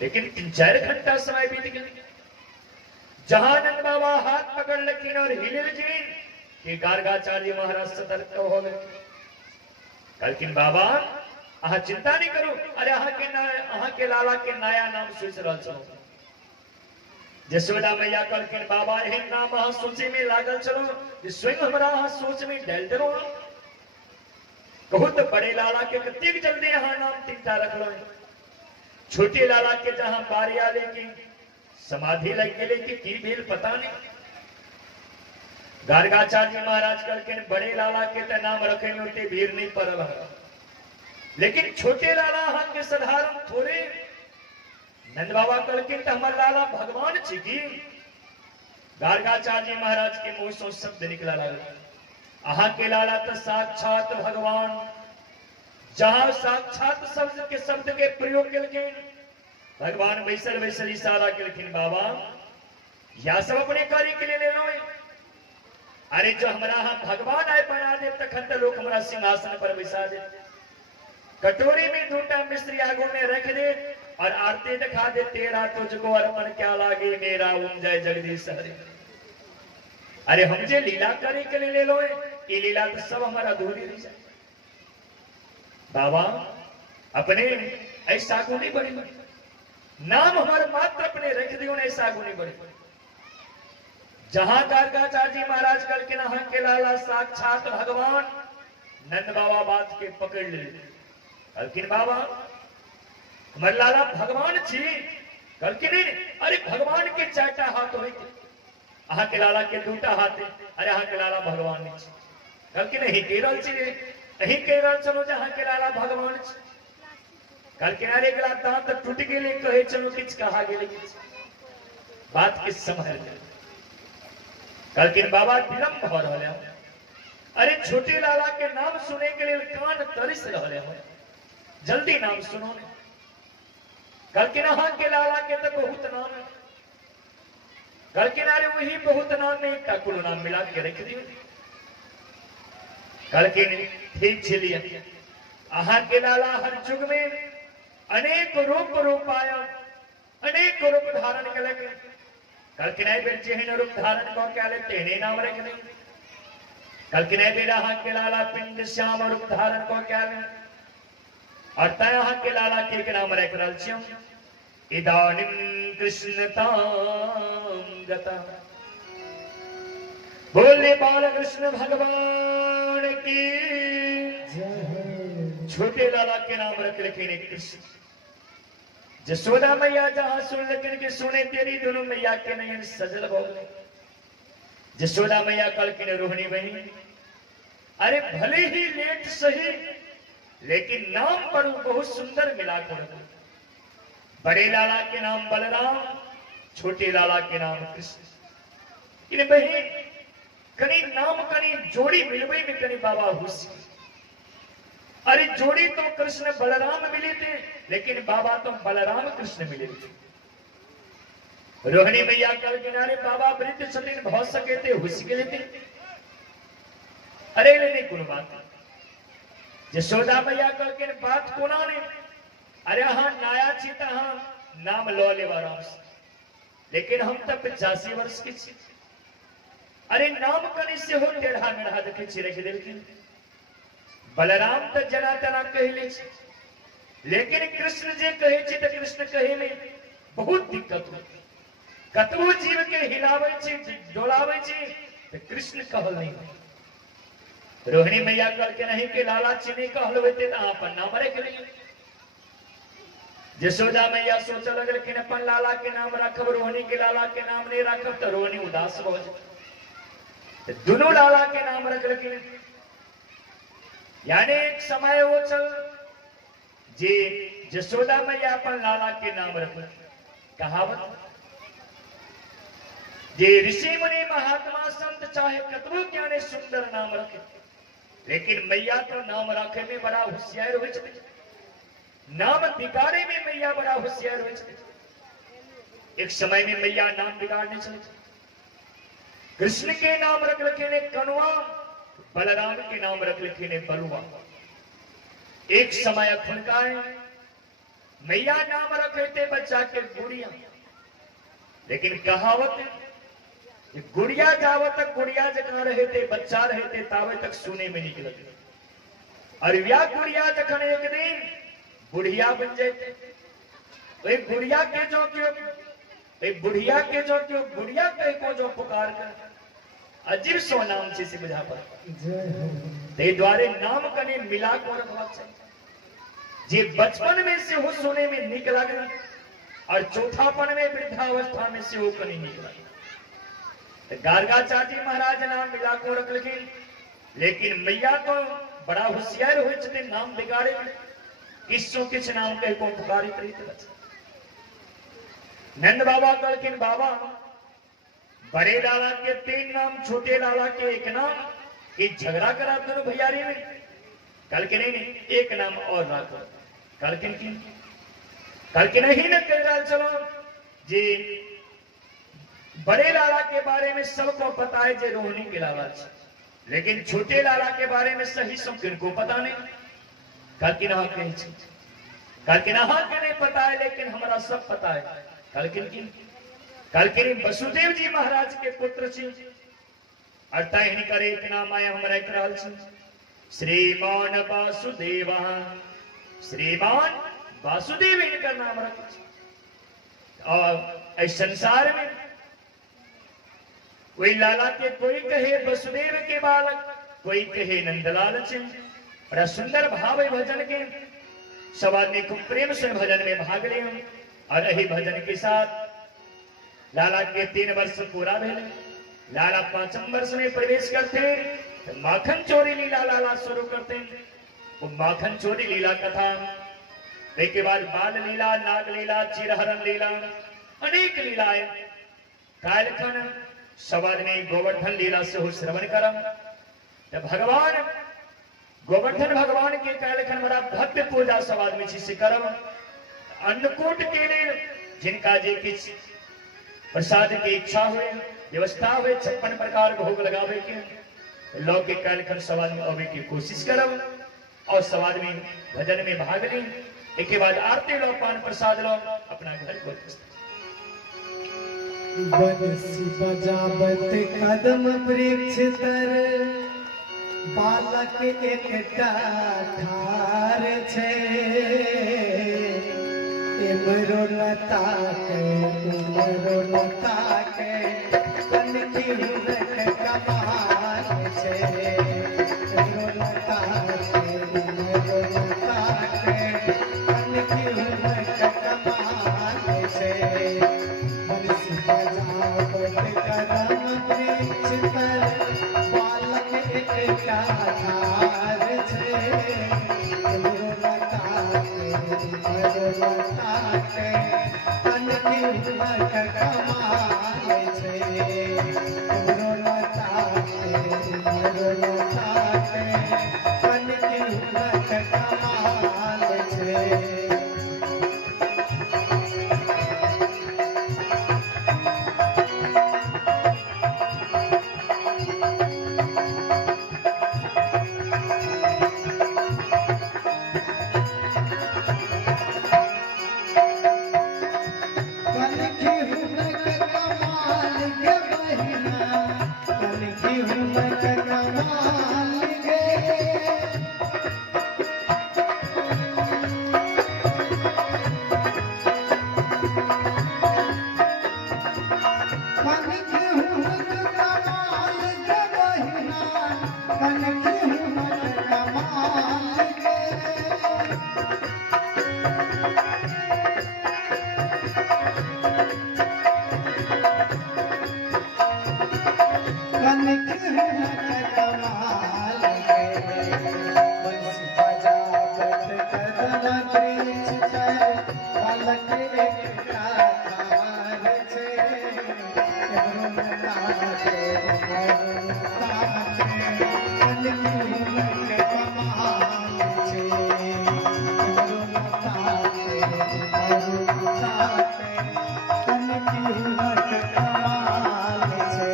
लेकिन 3-4 घंटा समय बीत गए। जहां नंद बाबा हाथ पकड़ लखीन और हिले लखीन कि गार्गाचार्य महाराज सतर्क हो गए। कहलखिन बाबा अहा चिंता नहीं करो, अरे अहा के लाला के नया नाम सोच रहा चलो। जसोदा मैया कहलखिन बाबा एहन नाम अहा सोचे में लागल चलो जे स्वयं हमरा अहा सोच में डाल दे। बहुत बड़े लाला के कतेक जल्दी अहा नाम तीनटा रखलो। छोटे लाला के जहां बारिया लेकिन समाधि लग गए कि की भेल पता नहीं। गार्गाचार्य महाराज कहलखिन बड़े लाला के तो नाम रखे में उतने भीड़ नहीं पड़ल, लेकिन छोटे लाला हम के साधारण थोड़े। नंद बाबा कहलखिन तो हमार लाला भगवान छी की। गार्गाचार्य महाराज के मुंह से शब्द निकला लागल अहा के लाला तो साक्षात भगवान। जहां साक्षात शब्द के प्रयोग केलखिन भगवान बैसल बैसल इशारा केलखिन बाबा या सब अपने कार्य के लिए ले लो। अरे जो हमारा हम भगवान आए बना दे तखन तो लोग हमारा सिंहासन पर बैसा दे। कटोरी में 2टा मिश्री आगो में रख दे और आरती दिखा दे तेरा तुझको अर्पण क्या लागे मेरा ओम जय जगदीश हरे। अरे हम जे लीला करे के लिए ले लो, ये लीला तो सब हमारा अधूरी रह जाए। बाबा अपने ऐसा को नहीं बड़ी नाम हमारे मात्र अपने रख दियो ने ऐसा गुनी बड़ी। जहां गार्गाचार्य महाराज कल के नहा के लाला साक्षात भगवान। नंद बाबा बात के पकड़ ले। लेकिन बाबा हमारे लाला भगवान छी कल के नहीं अरे भगवान के 4टा हाथ हो अहा के लाला के 2टा हाथ है अरे अहा के लाला भगवान नहीं छी कल के नहीं केरल छी नहीं केरल चलो जहाँ के लाला भगवान छी कल के अरे गला दांत टूट गेले कहे चलो किछ कहा गेले किछ बात के समझ कल के बाबा विलंब हो रहा है अरे छोटे लाला के नाम सुने के लिए कान तरस रहे हो जल्दी नाम सुनो ने कल किनारा के लाला के तो बहुत नाम है कल किनारे वही बहुत नाम में ठाकुर नाम मिला के रख दियो कल के ठीक छलिए आहा के लाला हर युग में अनेक रूप रूपाया अनेक रूप धारण के लगे कल किनारे बेर जेहन रूप धारण को क्या ले तेने नाम रख दे कल किनारे बेर आहा के लाला पिंड श्याम रूप धारण को क्या ले और तय के लाला के नाम रख रल छियो इदानीं कृष्णतां गता बोले बाल कृष्ण भगवान की छोटे लाला के नाम रख रखे ने कृष्ण जसोदा मैया जहां सुन लेकिन के सुने तेरी दोनों मैया के नयन सजल बोले जसोदा मैया कल के रोहिणी बहनी अरे भले ही लेट सही लेकिन नाम पर बहुत सुंदर मिला कर बड़े लाला के नाम बलराम छोटे लाला के नाम कृष्ण इन बहन कनी नाम कनी जोड़ी मिलवे में कनी बाबा हुसी अरे जोड़ी तो कृष्ण बलराम मिले थे लेकिन बाबा तो बलराम कृष्ण मिले थे रोहिणी मैया कल किनारे बाबा वृद्ध सतीन बहुत सके थे हुसी के थे अरे नहीं कोनो बात जसोदा मैया कल के बात कोना ने अरे हाँ नाया चीता हाँ नाम लो ले वाराम लेकिन हम तब 85 वर्ष के छी अरे नाम कनी से हो टेढ़ा मेढ़ा देखे छी रख देलखिन बलराम तो जना तना कहले छी लेकिन कृष्ण जे कहे छी तो कृष्ण कहे में बहुत दिक्कत हो कतबो जीव के हिलावे छी डोलावे छी तो कृष्ण कहल नहीं रोहिणी मैया कल के नहीं के लाला चिन्ह कहल होते तो अपन नाम रख लिए जसोदा मैया सोचा लगे कि अपन लाला के नाम रखब रोहिणी के लाला के नाम नहीं रखब तो रोहिणी उदास हो जाए दोनों लाला के नाम रख रखे यानी एक समय वो चल जे जसोदा मैया अपन लाला के नाम रख कहावत जे ऋषि मुनि महात्मा संत चाहे कतबो ज्ञाने सुंदर नाम रखे लेकिन मैया तो नाम रखे में बड़ा होशियार हो नाम बिगाड़े में मैया बड़ा होशियार हो एक समय में मैया नाम बिगाड़ने चले कृष्ण के नाम रख रखे ने कनुआ बलराम के नाम रख रखे ने बलुआ एक समय खुनकाए मैया नाम रख रहे बच्चा के गुड़िया लेकिन कहावत गुड़िया जावत तक गुड़िया जखा रहे थे बच्चा रहे थे तावे तक सुने में निकल और व्या गुड़िया जखन एक दिन बुढ़िया बन जाते गुड़िया के जो क्यों बुढ़िया के जो क्यों गुड़िया कहे को जो पुकार कर अजीब सो नाम से बुझा पर ते द्वारे नाम कने मिला को रखवा चाहिए जे बचपन में से हो सोने में निकला गया और चौथापन में वृद्धावस्था में से हो कने निकला गार्गाचार्य महाराज नाम मिला को रख लेकिन लेकिन मैया तो बड़ा होशियार हो नाम बिगाड़े किसो किस नाम कह को पुकारित रही नंद बाबा कलकिन बाबा बड़े लाला के 3 नाम छोटे लाला के 1 नाम कि झगड़ा करा दोनों भैयारी में कल के नहीं एक नाम और रखो कल के नहीं न कह रहा चलो जी बड़े लाला के बारे में सबको पता है जे रोहिणी के लाला लेकिन छोटे लाला के बारे में सही सब किनको पता नहीं कल के नहीं पता है लेकिन हमारा सब पता है कल के वसुदेव जी महाराज के पुत्र अर्थात करे एक नाम आया हमारा एक रहल श्रीमान वासुदेव श्रीमान वासुदेव इनका नाम रख और इस संसार में कोई लाला के कोई कहे वसुदेव के बालक कोई कहे नंदलाल बड़ा सुंदर भाव भजन के सब आदमी खूब प्रेम से भजन में भाग ले और यही भजन के साथ लाला के 3 वर्ष पूरा भेले। लाला 5वें वर्ष में प्रवेश करते तो माखन चोरी लीला लाला शुरू करते। वो माखन चोरी लीला कथा के बाद बाल लीला, नाग लीला, चिरहरण लीला, अनेक लीलाएं कालखन सब आदमी गोवर्धन लीला से हो श्रवण करम। जब भगवान गोवर्धन भगवान के कालखन बड़ा भव्य पूजा सब आदमी से करम। अन्नकूट के लिए जिनका जे किस प्रसाद की इच्छा हुए, व्यवस्था हुए, 56 प्रकार भोग लगावे के लौकिक कालखन सब आदमी अवे की कोशिश करम और सब आदमी भजन में भाग ली। एक बाद आरती लो, पान प्रसाद लो, अपना घर को बंसी बजावत कदम वृक्ष तर बालक एकटा ठार छे। इमरो लता के उमरो लता के कनकी हुनक कमाल छे। इमरो लता के उमरो लता के कनकी हुनक कमाल छे। बंसी बजावत कदम वृक्ष तर बालक एकटा ठार छे। इमरो लता के उमरो लता के कनकी हुनक कमाल छे। इमरो लता के उमरो लता के कनकी हुनक कमाल छे। कनकी हुनक कमाल गे बहिना, कनकी हुनक कमाल गे। कनकी हुनक कमाल गे बहिना, कनकी हुनक कमाल गे। कनकी हुनक कमाल गे। बंसी बजावत कदम वृक्ष तर बालक एकटा ठार छे। इमरो लता के उमरो लता के कनकी हुनक कमाल छे। इमरो लता के उमरो लता के कनकी हुनक कमाल छे।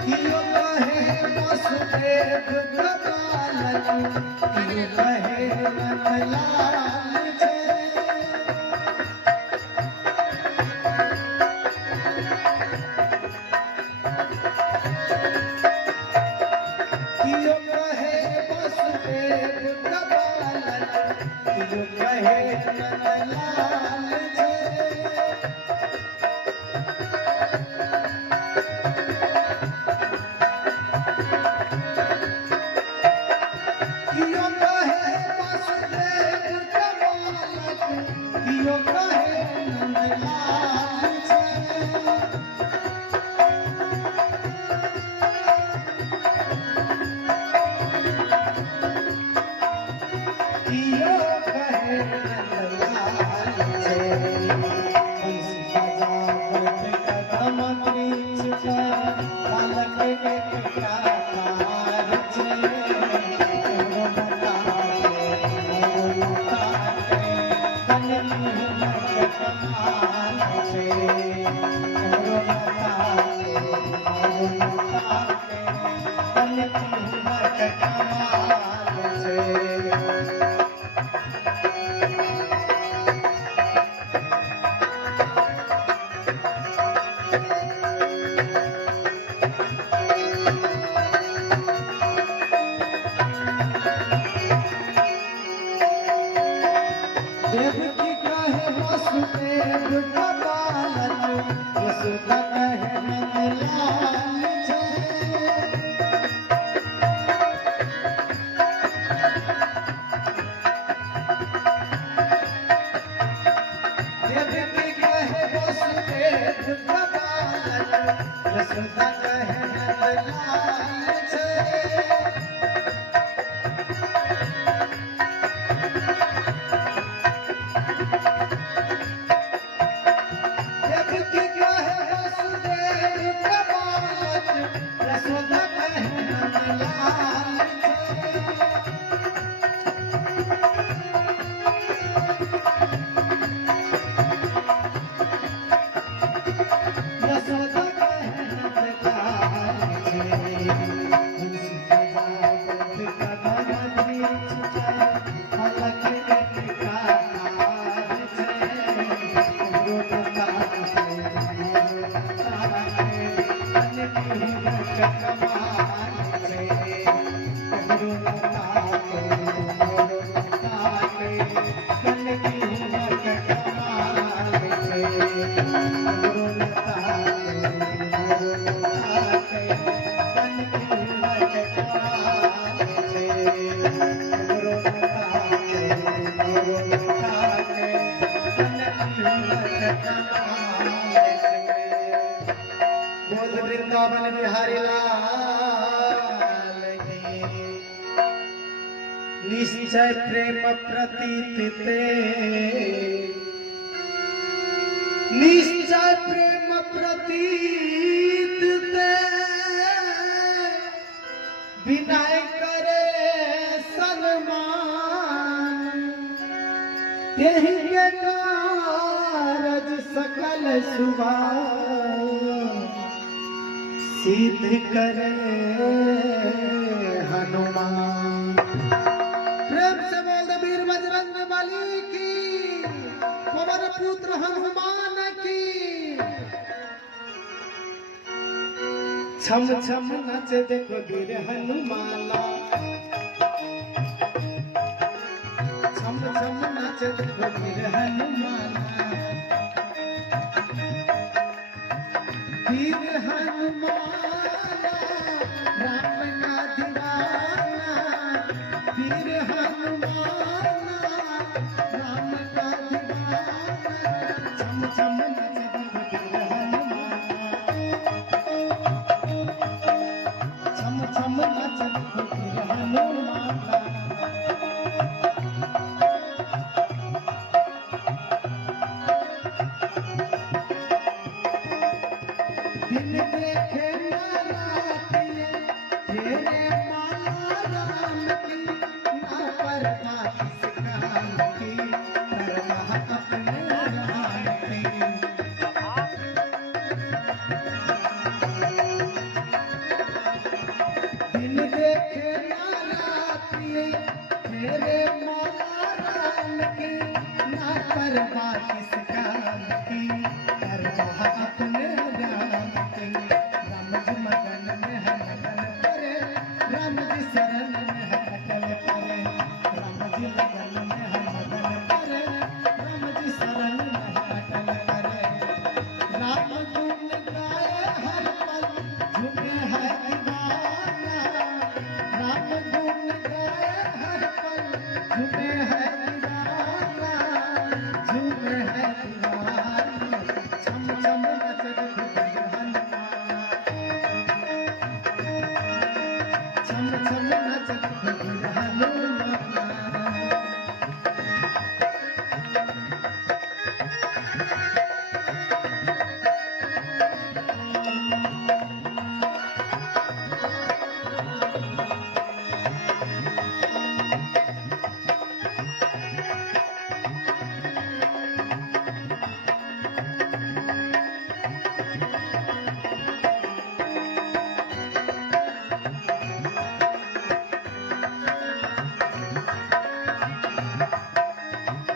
कियो कहे वसुदेव गोपालन, कियो कहे नंदलाल छे। कियो कहे वसुदेव गोपालन, कियो कहे नंदलाल छे। कियो कहे वसुदेव गोपालन, कियो कहे नंदलाल छे। कियो कहे नंदलाल छे। बंसी बजावत कदम वृक्ष तर बालक एकटा ठार छे। इमरो लता के उमरो लता के कनकी हुनक कमाल छे। इमरो लता के उमरो लता के कनकी हुनक कमाल छे। लाल छे देवकी कहे वसुदेव बालक यशोदा कहे नंदलाल छे देवकी कहे वसुदेव बालक यशोदा कहे नंदलाल छे यशोदा कहे नंदलाल छे तुलसी के बाबत कदम वृक्ष छे अलख टिकार छे रोटता छे बोल वृंदावन बिहारी लाल की निश्चय प्रेम प्रतीत ते निश्चय प्रेम प्रतीत ते विनय करे सन्मान यही के कारज सकल सुभाव सिद्ध करे हनुमान। प्रेम से बोल दे वीर बजरंग बली की पवन पुत्र हनुमान की छम छम नाचे देखो वीर हनुमाना छम छम नाचे देखो वीर हनुमाना वीर हनुमाना राम का दीवाना वीर हनुमाना राम का दीवाना छम छम नाचे देखो वीर हनुमाना छम छम नाचे देखो वीर हनुमाना दिन देखे नाराती तेरे माला राम की ना परवा किस काम की परवाह अपने राम की दिन देखे नाराती तेरे माला राम की ना परवा किस काम की परवाह अपने राम जी मगन में है मगन करे राम जी शरण में है अटल करे राम जी लगन में है मगन करे राम जी शरण में है अटल करे राम गुण गाए हर पल झूमे है दीवाना राम गुण गाए हर पल झूमे है दीवाना झूमे है दीवाना छम छम नच देखो छम छम नाच देखो हनुमाना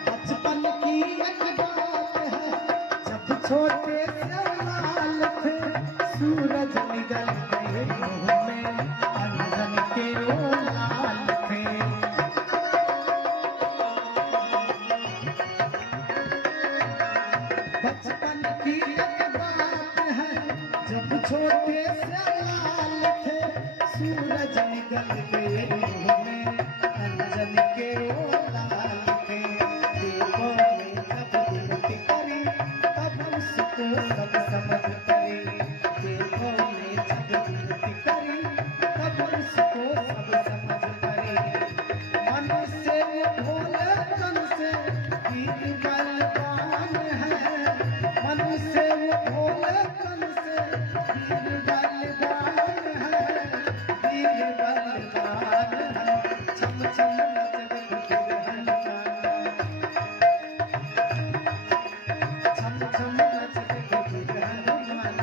बचपन की एक बात है जब छोटे से लाल थे सूरज निकल गए मुंह में अंजन के वो लाल थे बचपन की एक बात है जब जब छोटे से लाल थे सूरज निकल गए मुंह में अंजन के वो लाल थे देखो में जब विनती करी तब उसको सब समझ पड़ी देखो में जब विनती करी तब उसको सब समझ पड़ी मन से भोले तन से वीर बलवान है मन से भोले तन से वीर बलवान है वीर बलवान है छम छम नचत फिर हनुमान छम छम नचत फिर हनुमान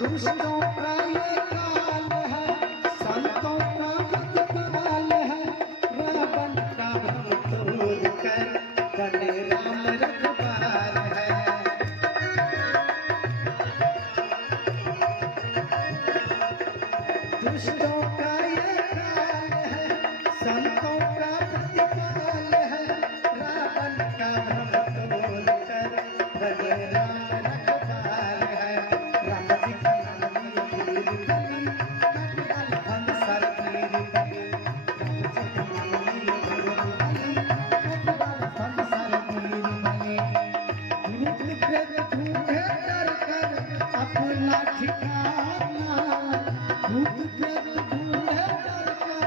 दुष्टों का ये काल है संतों का काल है रावण का भ्रम तोड़ कर बने राम रखवार है दुष्टों का ये काल है संतों का प्रतिकाल है रावण का भ्रम तोड़ कर बने राम रखवार है राम जी का नाम लिए वीर बली कटवाल हम सर वीर बली राम जी का नाम लिए वीर बली कटवाल हम सर वीर बली भूत प्रेत ढूंढे डर कर अपना ठिकाना भूत प्रेत ढूंढे डर कर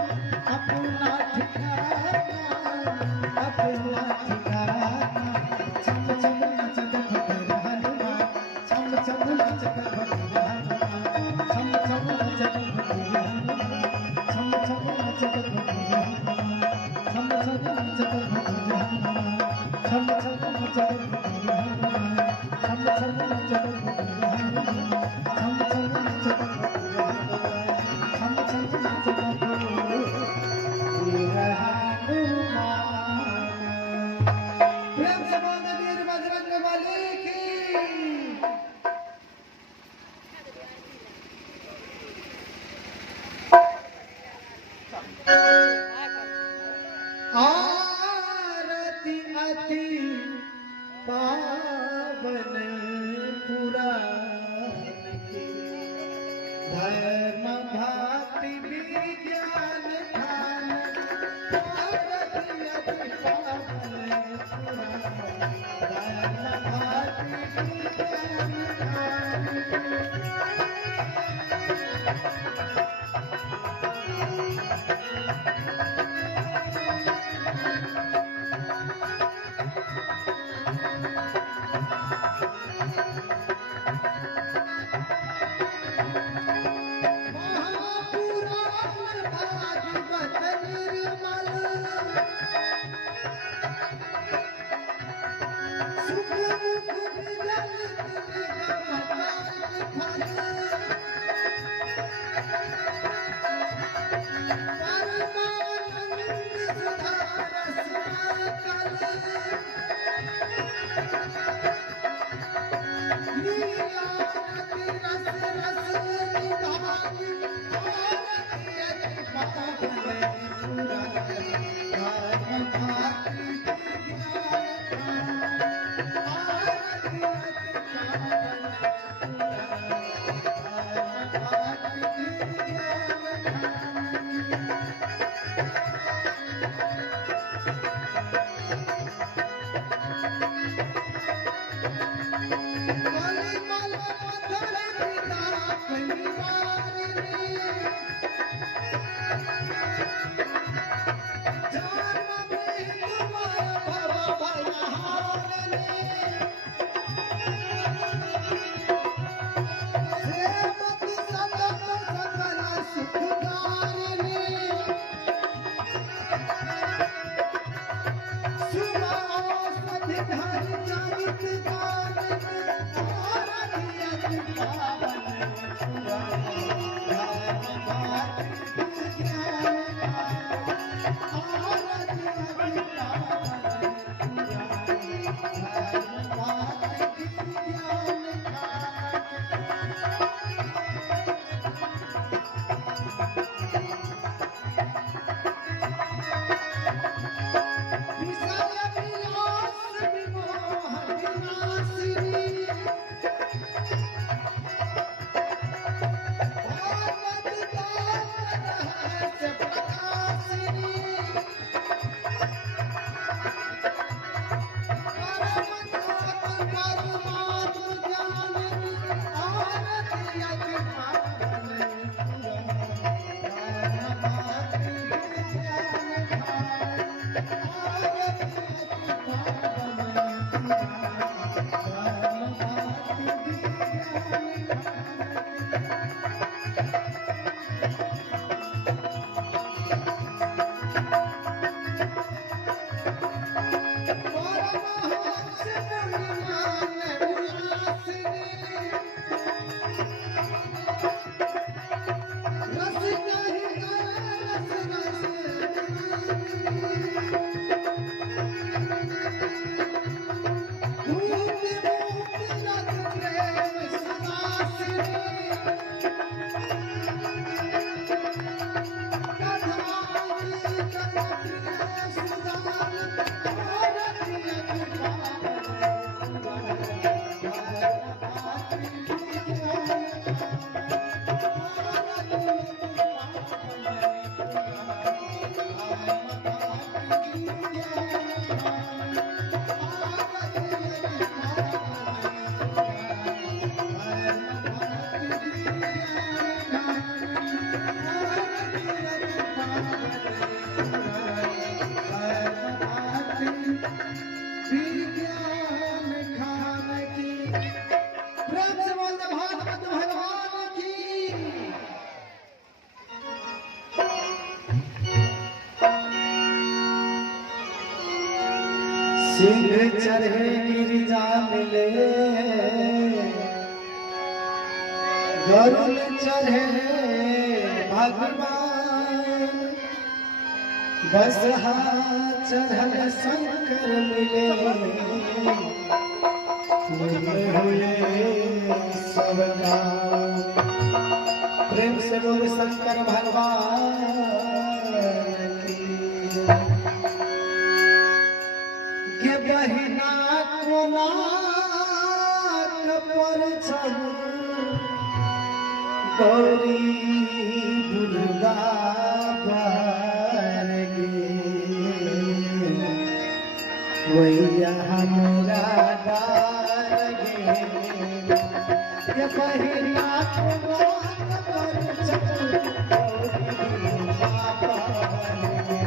अपना ठिकाना अपना ठिकाना छम छम नचत फिर हनुमान छम छम नचत फिर हनुमान छम छम नचत फिर हनुमान छम छम नचत फिर हनुमान छम छम नचत फिर हनुमान छम छम नचत फिर हनुमान छम छम नचत फिर हनुमान छम छम नचत फिर हनुमान छम छम नचत फिर हनुमान प्रेम से बोल दे वीर बजरंग बली की आरती अति पावन पुराण की धर्म भक्ति विज्ञान ध्यान आरती अति पावन पुराण धर्म भक्ति विज्ञान ध्यान महापुराण भागवत निर्मल सुख मुख विरल निगम फल परमानंद सुधा रसना कल लीला रति रस रस निधानी आरती अति पावन पुराण धर्म भक्ति विज्ञान आरती अति पावन पुराण धर्म भक्ति विज्ञान सिंह चढ़े गिरिजा मिले गरुड़ चढ़े भगवान बस चढ़ल शंकर मिले हुए सब गाँव। प्रेम से बोल शंकर भगवान की। के बहिना कोनाक पर छहु गौरी दुर्गा पार गे वैया हमरा डार गे। के बहिना कोनाक पर छहु गौरी दुर्गा पार गे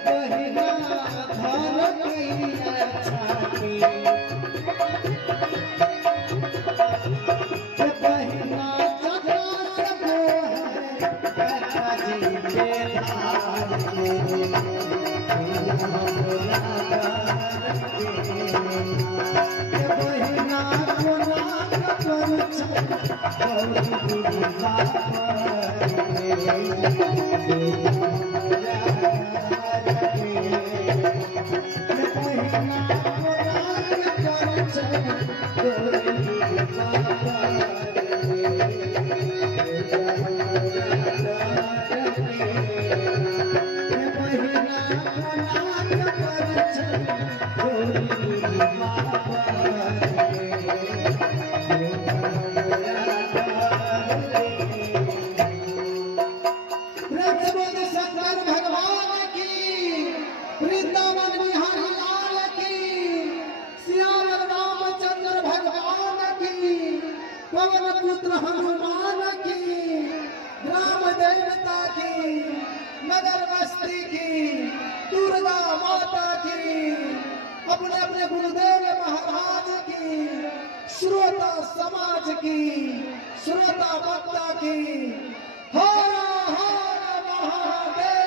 बहिना भगवान की, वृंदावन बिहारी लाल की, श्याम रामचंद्र भगवान की, पवन पुत्र हनुमान की, ग्राम देवता की, नगर बस्ती की, दुर्गा माता की, अपने अपने गुरुदेव महाराज की, श्रोता समाज की, श्रोता वक्ता की, हर हर महादेव।